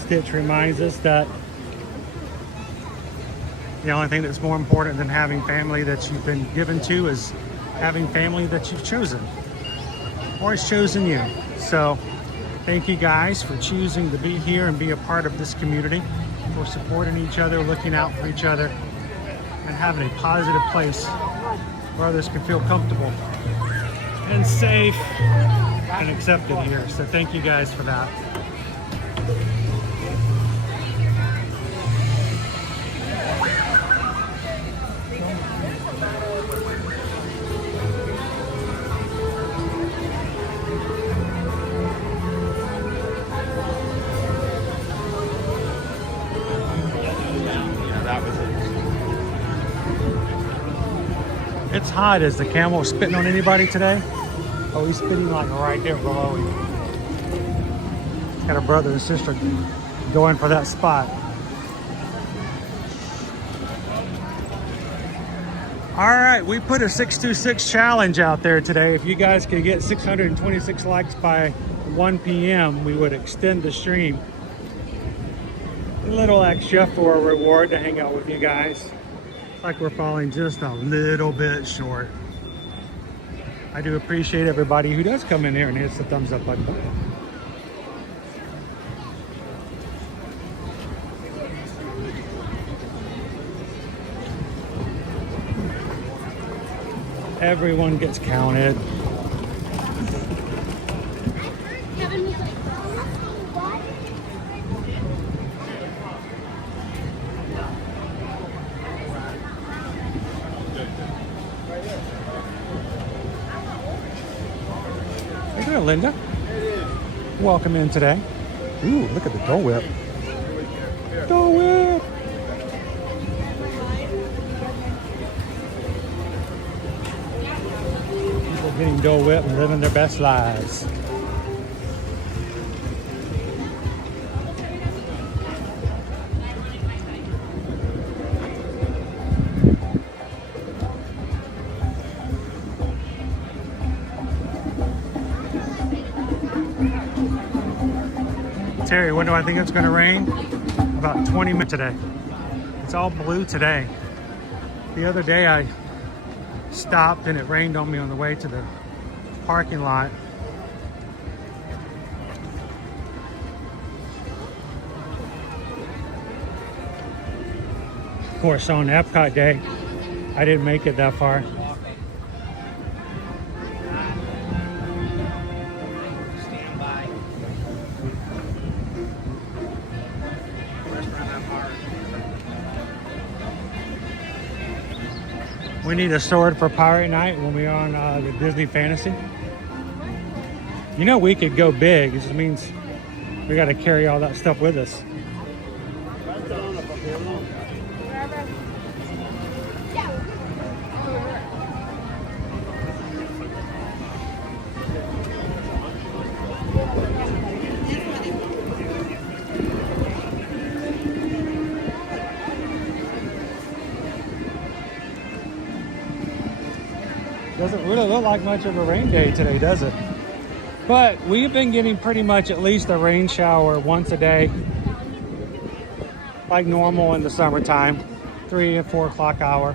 Stitch reminds us that the only thing that's more important than having family that you've been given to is having family that you've chosen or has chosen you. So thank you guys for choosing to be here and be a part of this community, for supporting each other, looking out for each other, and having a positive place where others can feel comfortable and safe and accepted here. So thank you guys for that. It's hot. Is the camel spitting on anybody today? Oh, he's spitting like right there below him. Got a brother and sister going for that spot. All right, we put a 626 challenge out there today. If you guys could get 626 likes by 1 p.m., we would extend the stream. A little extra for a reward to hang out with you guys. Like we're falling just a little bit short. I do appreciate everybody who does come in here and hits the thumbs up button. Everyone gets counted. Linda, welcome in today. Ooh, look at the Dole Whip. Dole Whip. People getting Dole Whip and living their best lives. Terry, when do I think it's going to rain? About 20 minutes today. It's all blue today. The other day I stopped and it rained on me on the way to the parking lot. Of course, on Epcot Day, I didn't make it that far. We need a sword for Pirate Night when we're on the Disney Fantasy. You know, we could go big. It just means we got to carry all that stuff with us. Doesn't really look like much of a rain day today, does it? But we've been getting pretty much at least a rain shower once a day, like normal in the summertime, 3 and 4 o'clock hour.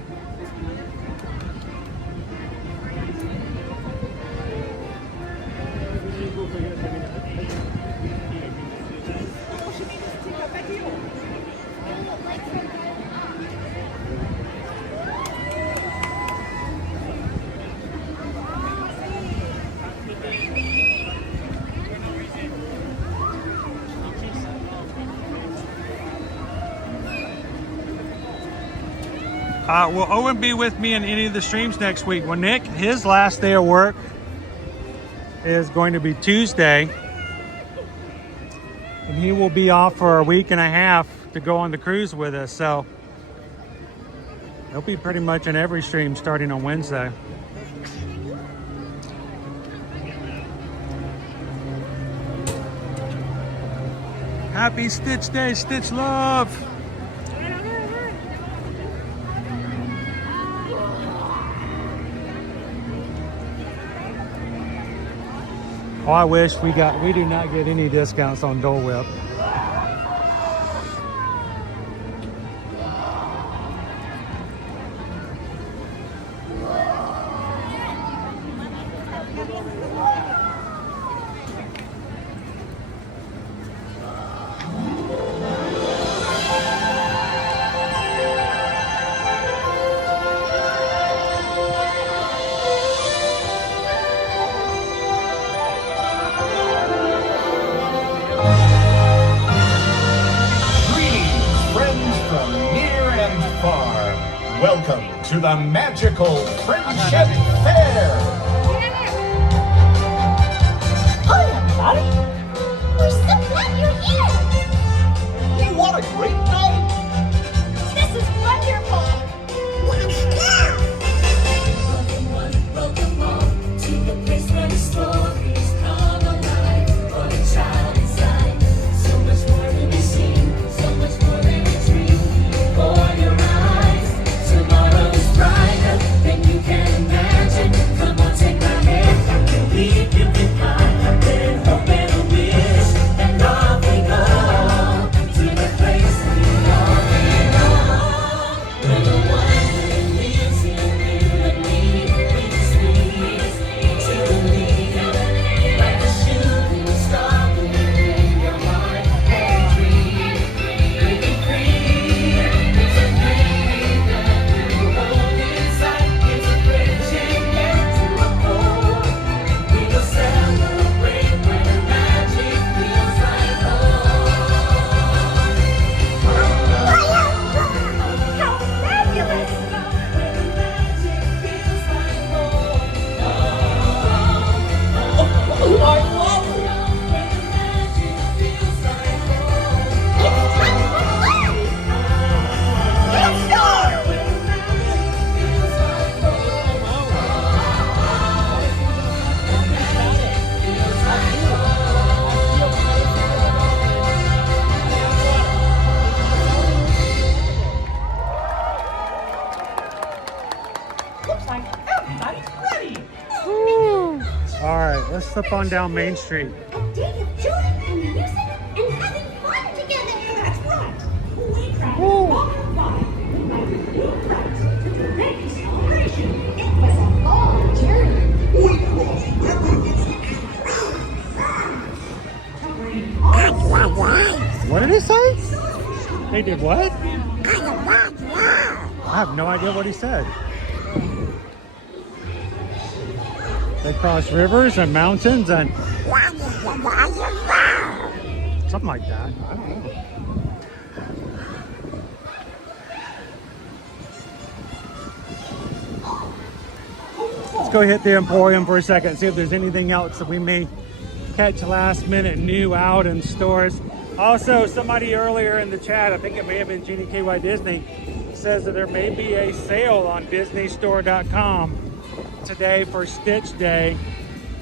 Will Owen be with me in any of the streams next week? Well, Nick, his last day of work is going to be Tuesday. And he will be off for a week and a half to go on the cruise with us. So he'll be pretty much in every stream starting on Wednesday. Happy Stitch Day, Stitch Love. Oh, I wish we do not get any discounts on Dole Whip. Welcome to the magical Friendship Fair! Hi, everybody! We're so glad you're here! You want a great night? This is wonderful! Let's go! Welcome home to the place where the stories come alive. For the child inside, so much more to be seen, so much more than a dream. For your eyes, tomorrow is brighter than you can imagine. Come on, take my hand, we'll lead you behind. Then hope and a wish, and off we go to the place we all belong. Where the wonder lives in you and me, we just need to believe. Like the shooting star within your heart and dream. Breathing free, it's a dream that you hold inside. It's a friendship meant to uphold. We will celebrate when the magic feels like home. How fabulous! When the magic feels like home. I love it! When the magic feels like home. It's time for fun! Let's go! When the magic feels like home. Looks like everybody's ready! All right, let's slip on down Main Street. A day of joy and music and having fun together! That's right! We traveled far and wide with new friends to the biggest celebration. It was a long journey. We crossed What did he say? They did what? I have no idea what he said. They crossed rivers and mountains and something like that. I don't know. Let's go hit the Emporium for a second, see if there's anything else that we may catch last minute new out in stores. Also, somebody earlier in the chat, I think it may have been Jeannie KY Disney, says that there may be a sale on DisneyStore.com today for Stitch Day.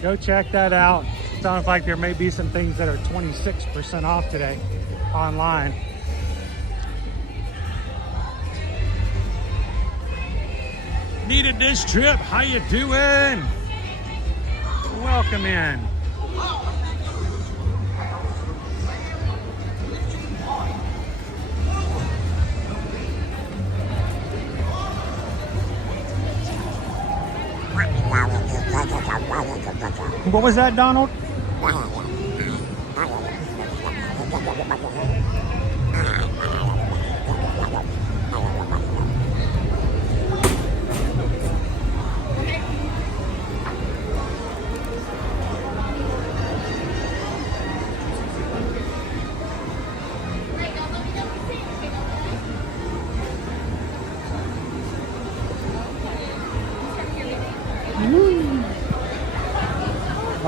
Go check that out. Sounds like there may be some things that are 26% off today online. Needed this trip. How you doing? Welcome in. What was that, Donald?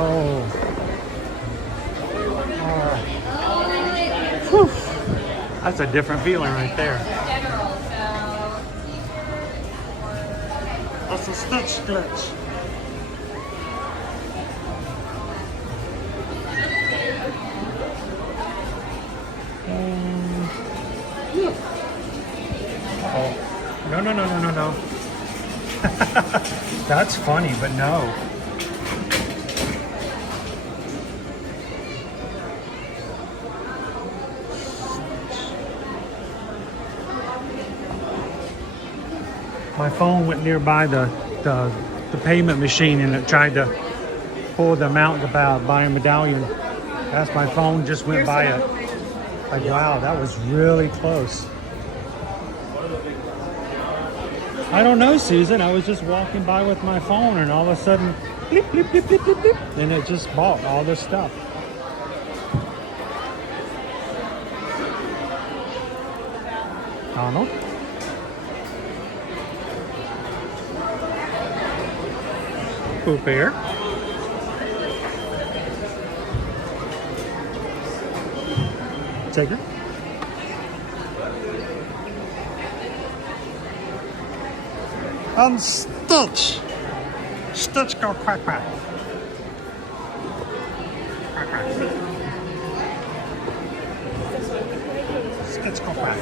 Oh. Whew. That's a different feeling right there. That's a stitch glitch. Uh-oh. No. That's funny, but no. My phone went nearby the payment machine and it tried to pull the amount to buy a medallion. As my phone just went by it. Like, wow, that was really close. I don't know, Susan. I was just walking by with my phone and all of a sudden, bleep, bleep, bleep, bleep, bleep, bleep, and it just bought all this stuff. Donald? Poop Bear? Tiger? Stitch! Stitch go quack quack. Quack quack. Stitch go quack.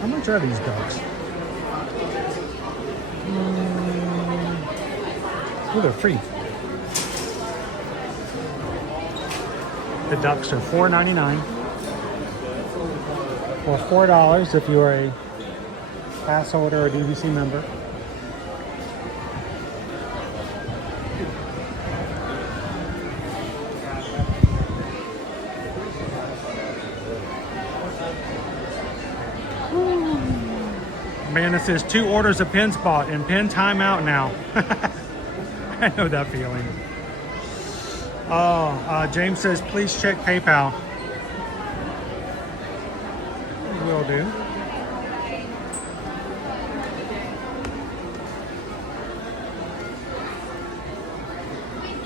How much are these dogs? Oh, they're free. The ducks are $4.99 or $4 if you are a pass holder or DVC member. Man, it says 2 orders of pins bought and pin timeout now. I know that feeling. Oh, James says, please check PayPal. Will do.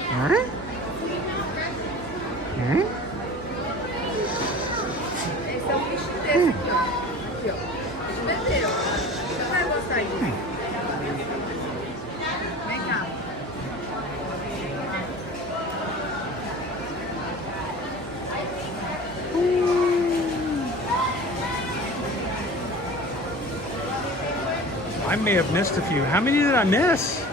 Huh? Hmm? I may have missed a few. How many did I miss?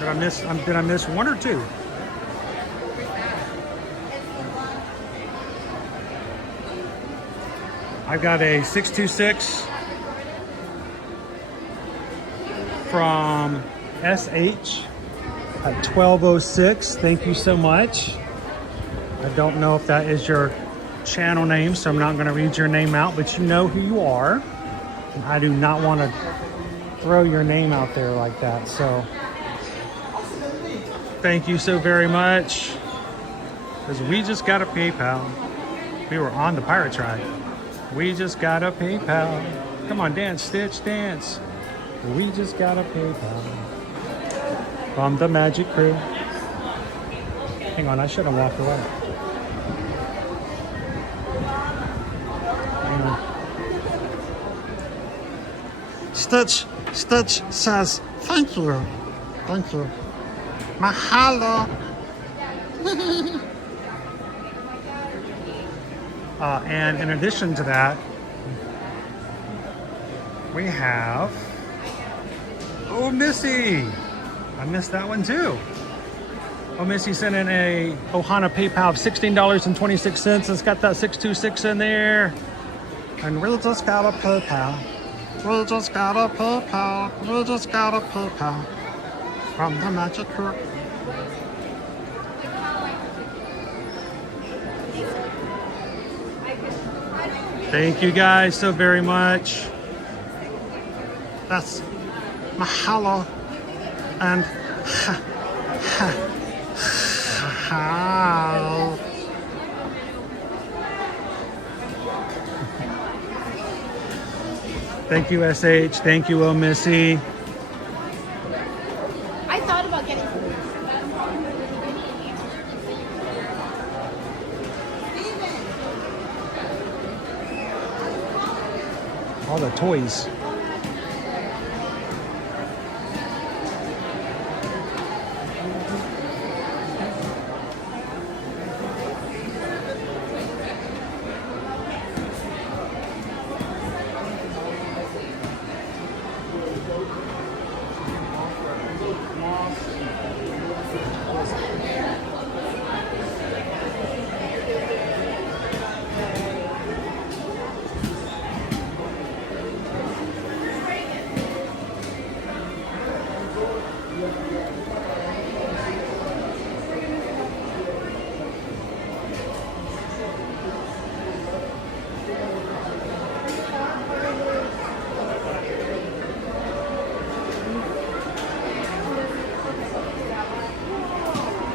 Did I miss 1 or 2? I've got a 626 from SH at 1206. Thank you so much. I don't know if that is your channel name, so I'm not going to read your name out, but you know who you are. And I do not want to throw your name out there like that, so thank you so very much, because we just got a PayPal. We were on the pirate ride. We just got a PayPal. Come on, dance, Stitch, dance. We just got a PayPal from the Magic Crew. Hang on, I should have walked away. Stitch says, thank you. Thank you. Mahalo. And in addition to that, we have, oh, Missy. I missed that one too. Oh, Missy sent in a Ohana PayPal of $16.26. It's got that 626 in there. And we just got a PayPal. We just got a PayPal. We just got a PayPal from the Magic Crew. Thank you guys so very much. That's mahalo and ha. Thank you, SH. Thank you, oh Missy. I thought about getting All the toys.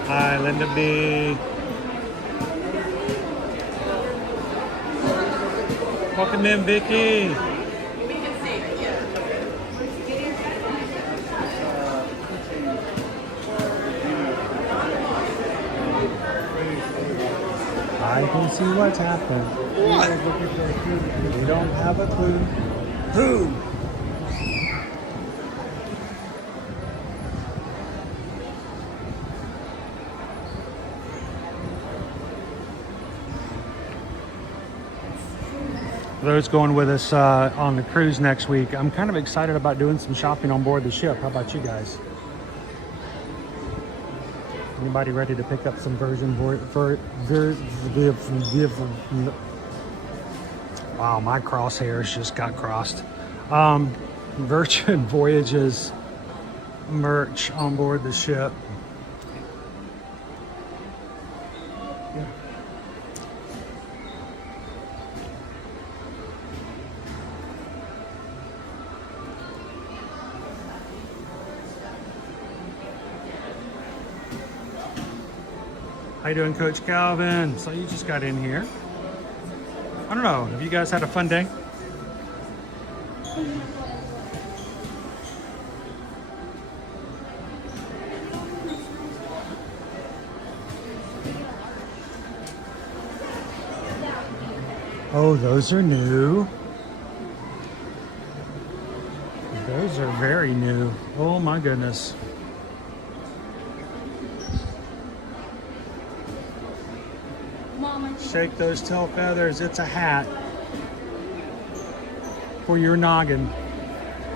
Hi, Linda B. Welcome in, Vicky. I can see what's happened. What? You don't have a clue. Who? For those going with us on the cruise next week, I'm kind of excited about doing some shopping on board the ship. How about you guys? Anybody ready to pick up some wow, my crosshairs just got crossed. Virgin Voyages merch on board the ship. Yeah. How you doing, Coach Calvin? So you just got in here. I don't know, have you guys had a fun day? Oh, those are new. Those are very new. Oh my goodness. Shake those tail feathers. It's a hat for your noggin.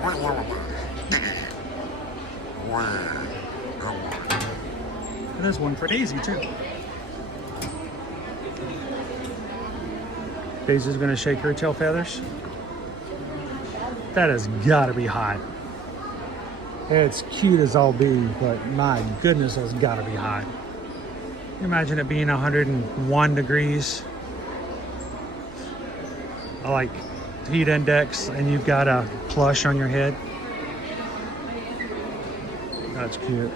And there's one for Daisy too. Daisy's gonna shake her tail feathers. That has gotta be hot. It's cute as all be, but my goodness, that's gotta be hot. Imagine it being 101 degrees. I like heat index, and you've got a plush on your head. That's cute.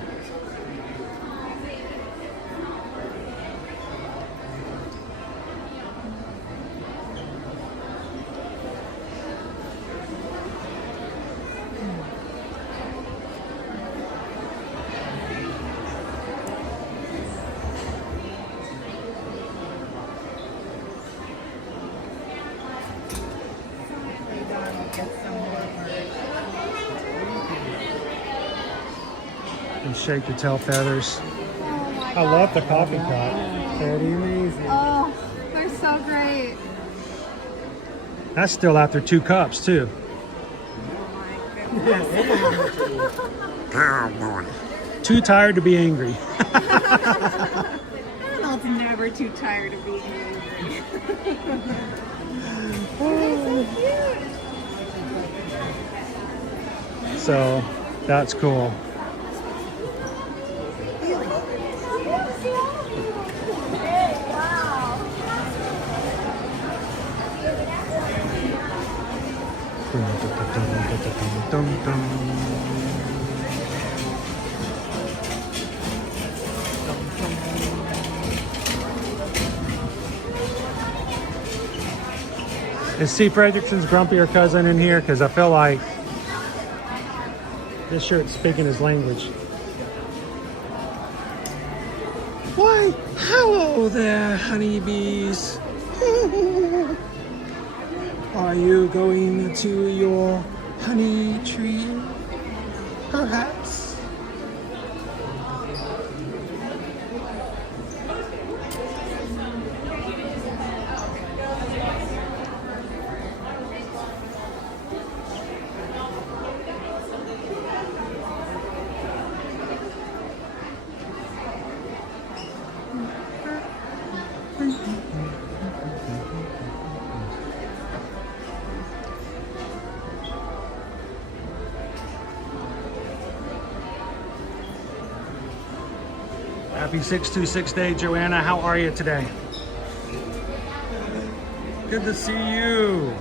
And shake your tail feathers. I love the coffee cup. Pretty amazing. Oh, they're so great. That's still after 2 cups too. Too tired to be angry. Arnold's never too tired of being angry. So that's cool. Is C. Fredrickson's grumpier cousin in here? Because I feel like this shirt's speaking his language. Why, hello there, honeybees. Are you going to your honey tree? Perhaps. Happy 626 day, Joanna. How are you today? Good to see you.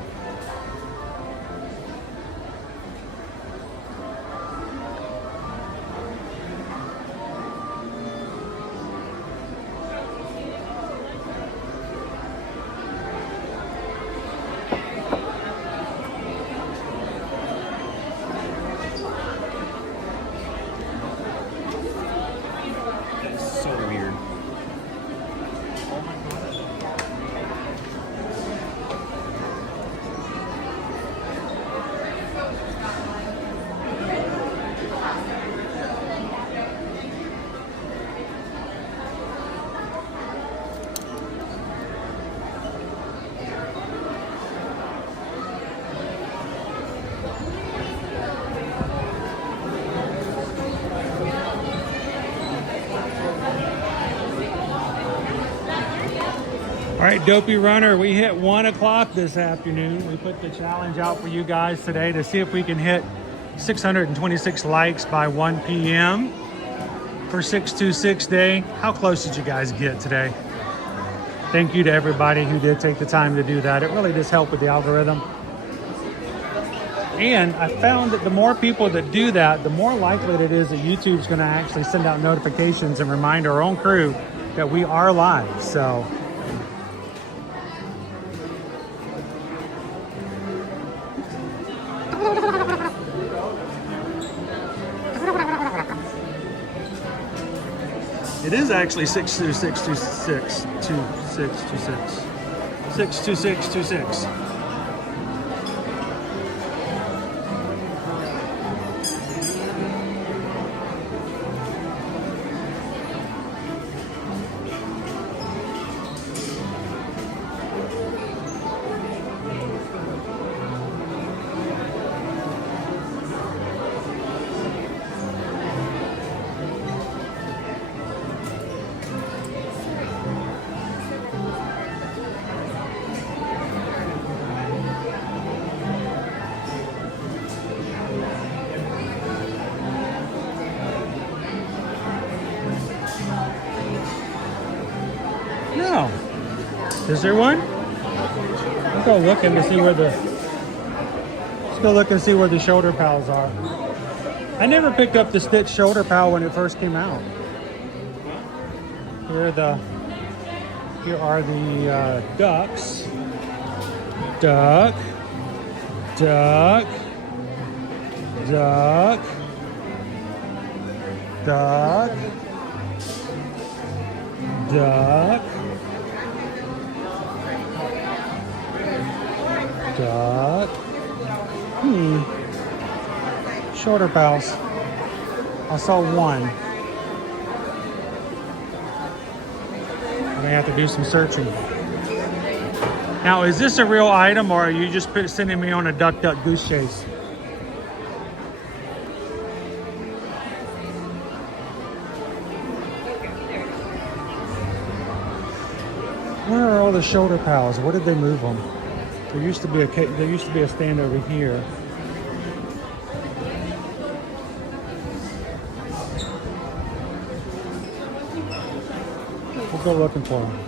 All right, Dopey Runner, we hit 1 o'clock this afternoon. We put the challenge out for you guys today to see if we can hit 626 likes by 1 p.m. for 626 day. How close did you guys get today? Thank you to everybody who did take the time to do that. It really does help with the algorithm. And I found that the more people that do that, the more likely it is that YouTube's going to actually send out notifications and remind our own crew that we are live. So it is actually 62626 2626 62626. No. Is there one? Let's go look and see where the. Let's go look and see where the shoulder pals are. I never picked up the Stitch shoulder pal when it first came out. Here are the ducks. Duck. Duck. Duck. Duck. Duck. Duck. Shoulder pals. I saw one. I'm gonna have to do some searching. Now, is this a real item or are you just sending me on a duck, duck, goose chase? Where are all the shoulder pals? Where did they move them? There used to be a stand over here. We'll go looking for them.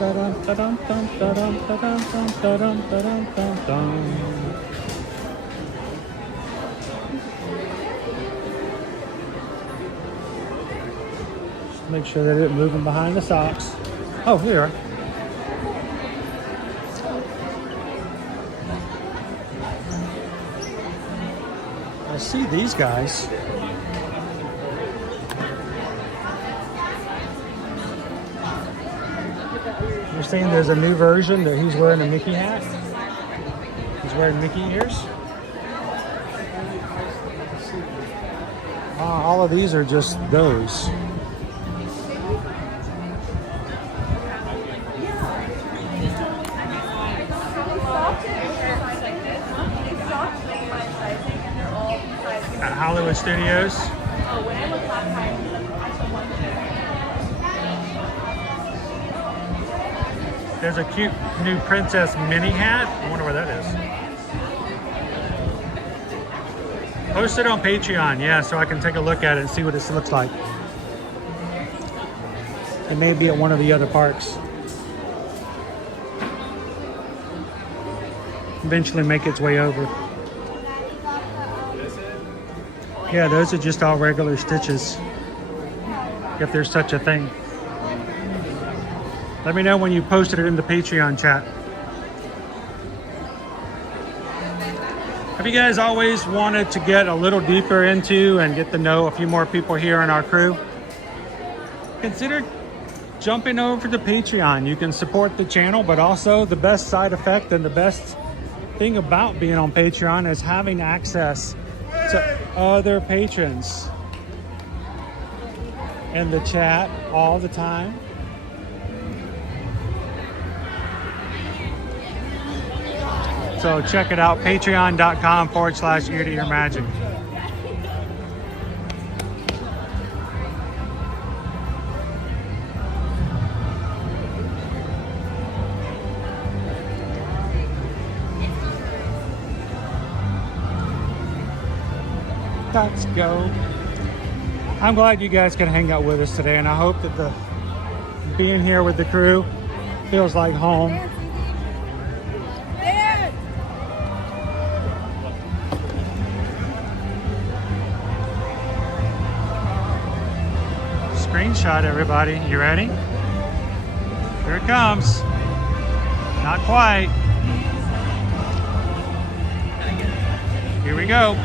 Da-dum, da-dum, dum, da-dum, da-dum, dum, da-dum, da-dum, dum, dum. Just make sure they didn't move them behind the socks. Oh, here. see these guys. You're saying there's a new version that he's wearing a Mickey hat? He's wearing Mickey ears? All of these are just those. At Hollywood Studios. There's a cute new princess mini hat. I wonder where that is. Post it on Patreon, yeah, so I can take a look at it and see what this looks like. It may be at one of the other parks. Eventually make its way over. Yeah, those are just all regular stitches, if there's such a thing. Let me know when you posted it in the Patreon chat. Have you guys always wanted to get a little deeper into and get to know a few more people here in our crew? Consider jumping over to Patreon. You can support the channel, but also the best side effect and the best thing about being on Patreon is having access to other patrons in the chat all the time. So check it out, patreon.com/ear-to-ear-magic. Let's go. I'm glad you guys can hang out with us today, and I hope that the being here with the crew feels like home. Screenshot, everybody. You ready? Here it comes. Not quite. Here we go.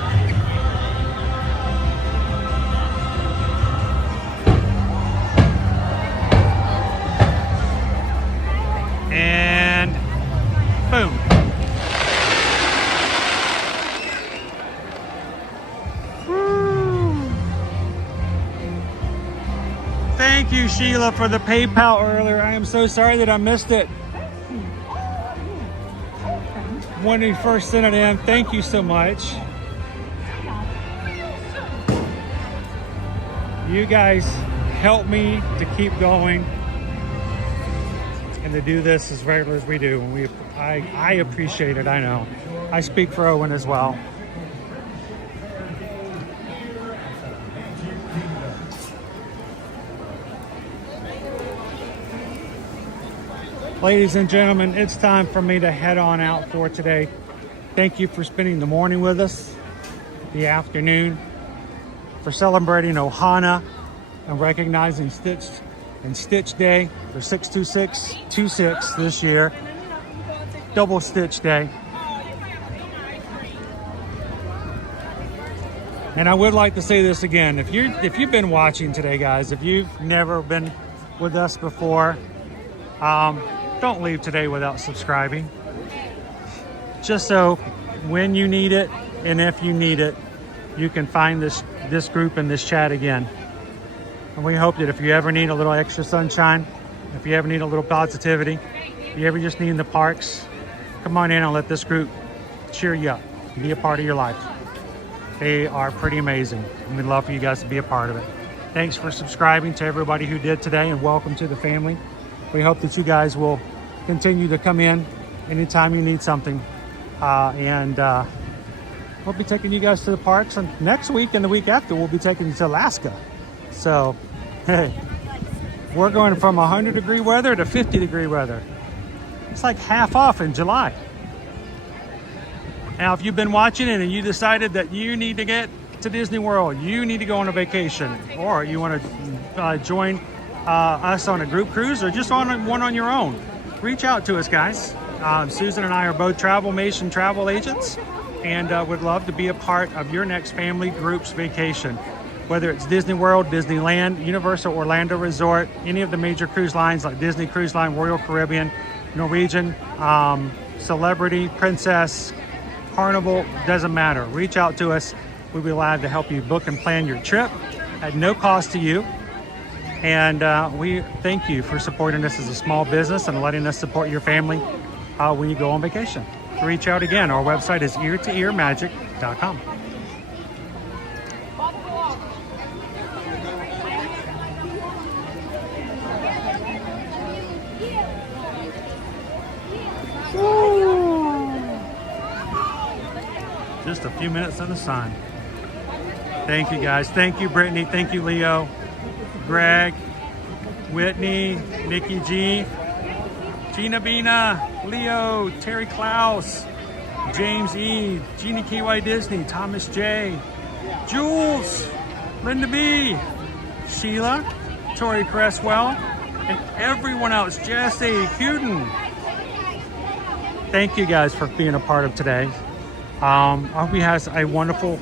And boom. Thank you, Sheila, for the PayPal earlier. I am so sorry that I missed it when we first sent it in. Thank you so much. You guys help me to keep going and to do this as regular as we do. And I appreciate it, I know. I speak for Owen as well. Ladies and gentlemen, it's time for me to head on out for today. Thank you for spending the morning with us, the afternoon, for celebrating Ohana and recognizing Stitch Day for 62626 this year. Double Stitch Day. And I would like to say this again. If you've been watching today, guys, if you've never been with us before, don't leave today without subscribing. Just so when you need it and if you need it, you can find this group and this chat again. And we hope that if you ever need a little extra sunshine, if you ever need a little positivity, if you ever just need in the parks, come on in and let this group cheer you up, be a part of your life. They are pretty amazing, and we'd love for you guys to be a part of it. Thanks for subscribing to everybody who did today, and welcome to the family. We hope that you guys will continue to come in anytime you need something. And we'll be taking you guys to the parks. And next week and the week after, we'll be taking you to Alaska. So, hey, we're going from 100-degree weather to 50-degree weather. It's like half off in July. Now, if you've been watching it and you decided that you need to get to Disney World, you need to go on a vacation, or you want to join us on a group cruise or just on one on your own, reach out to us, guys. Susan and I are both Travelmation travel agents, and would love to be a part of your next family group's vacation. Whether it's Disney World, Disneyland, Universal Orlando Resort, any of the major cruise lines like Disney Cruise Line, Royal Caribbean, Norwegian, Celebrity, Princess, Carnival, doesn't matter. Reach out to us. We'd be glad to help you book and plan your trip at no cost to you. And we thank you for supporting us as a small business and letting us support your family when you go on vacation. To reach out again, our website is ear-to-earmagic.com. Just a few minutes in the sun. Thank you guys. Thank you, Brittany. Thank you, Leo, Greg, Whitney, Nikki G, Gina Bina, Leo, Terry Klaus, James E, Jeannie KY Disney, Thomas J, Jules, Linda B, Sheila, Tori Cresswell, and everyone else, Jesse, Huden. Thank you guys for being a part of today. I hope you have a wonderful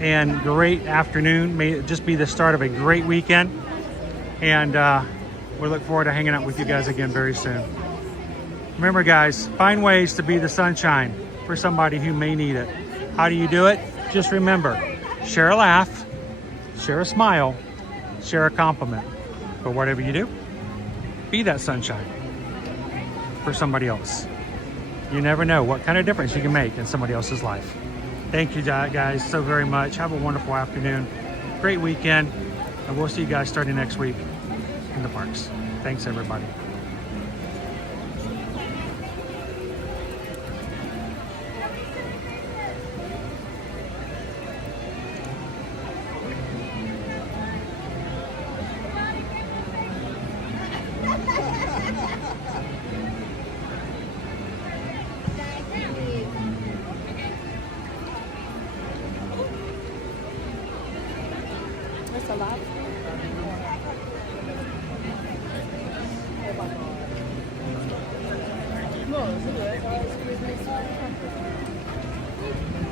and great afternoon. May it just be the start of a great weekend. And we look forward to hanging out with you guys again very soon. Remember guys, find ways to be the sunshine for somebody who may need it. How do you do it? Just remember, share a laugh, share a smile, share a compliment. But whatever you do, be that sunshine for somebody else. You never know what kind of difference you can make in somebody else's life. Thank you guys so very much. Have a wonderful afternoon. Great weekend. And we'll see you guys starting next week in the parks. Thanks everybody. That's a lot. No, it's good.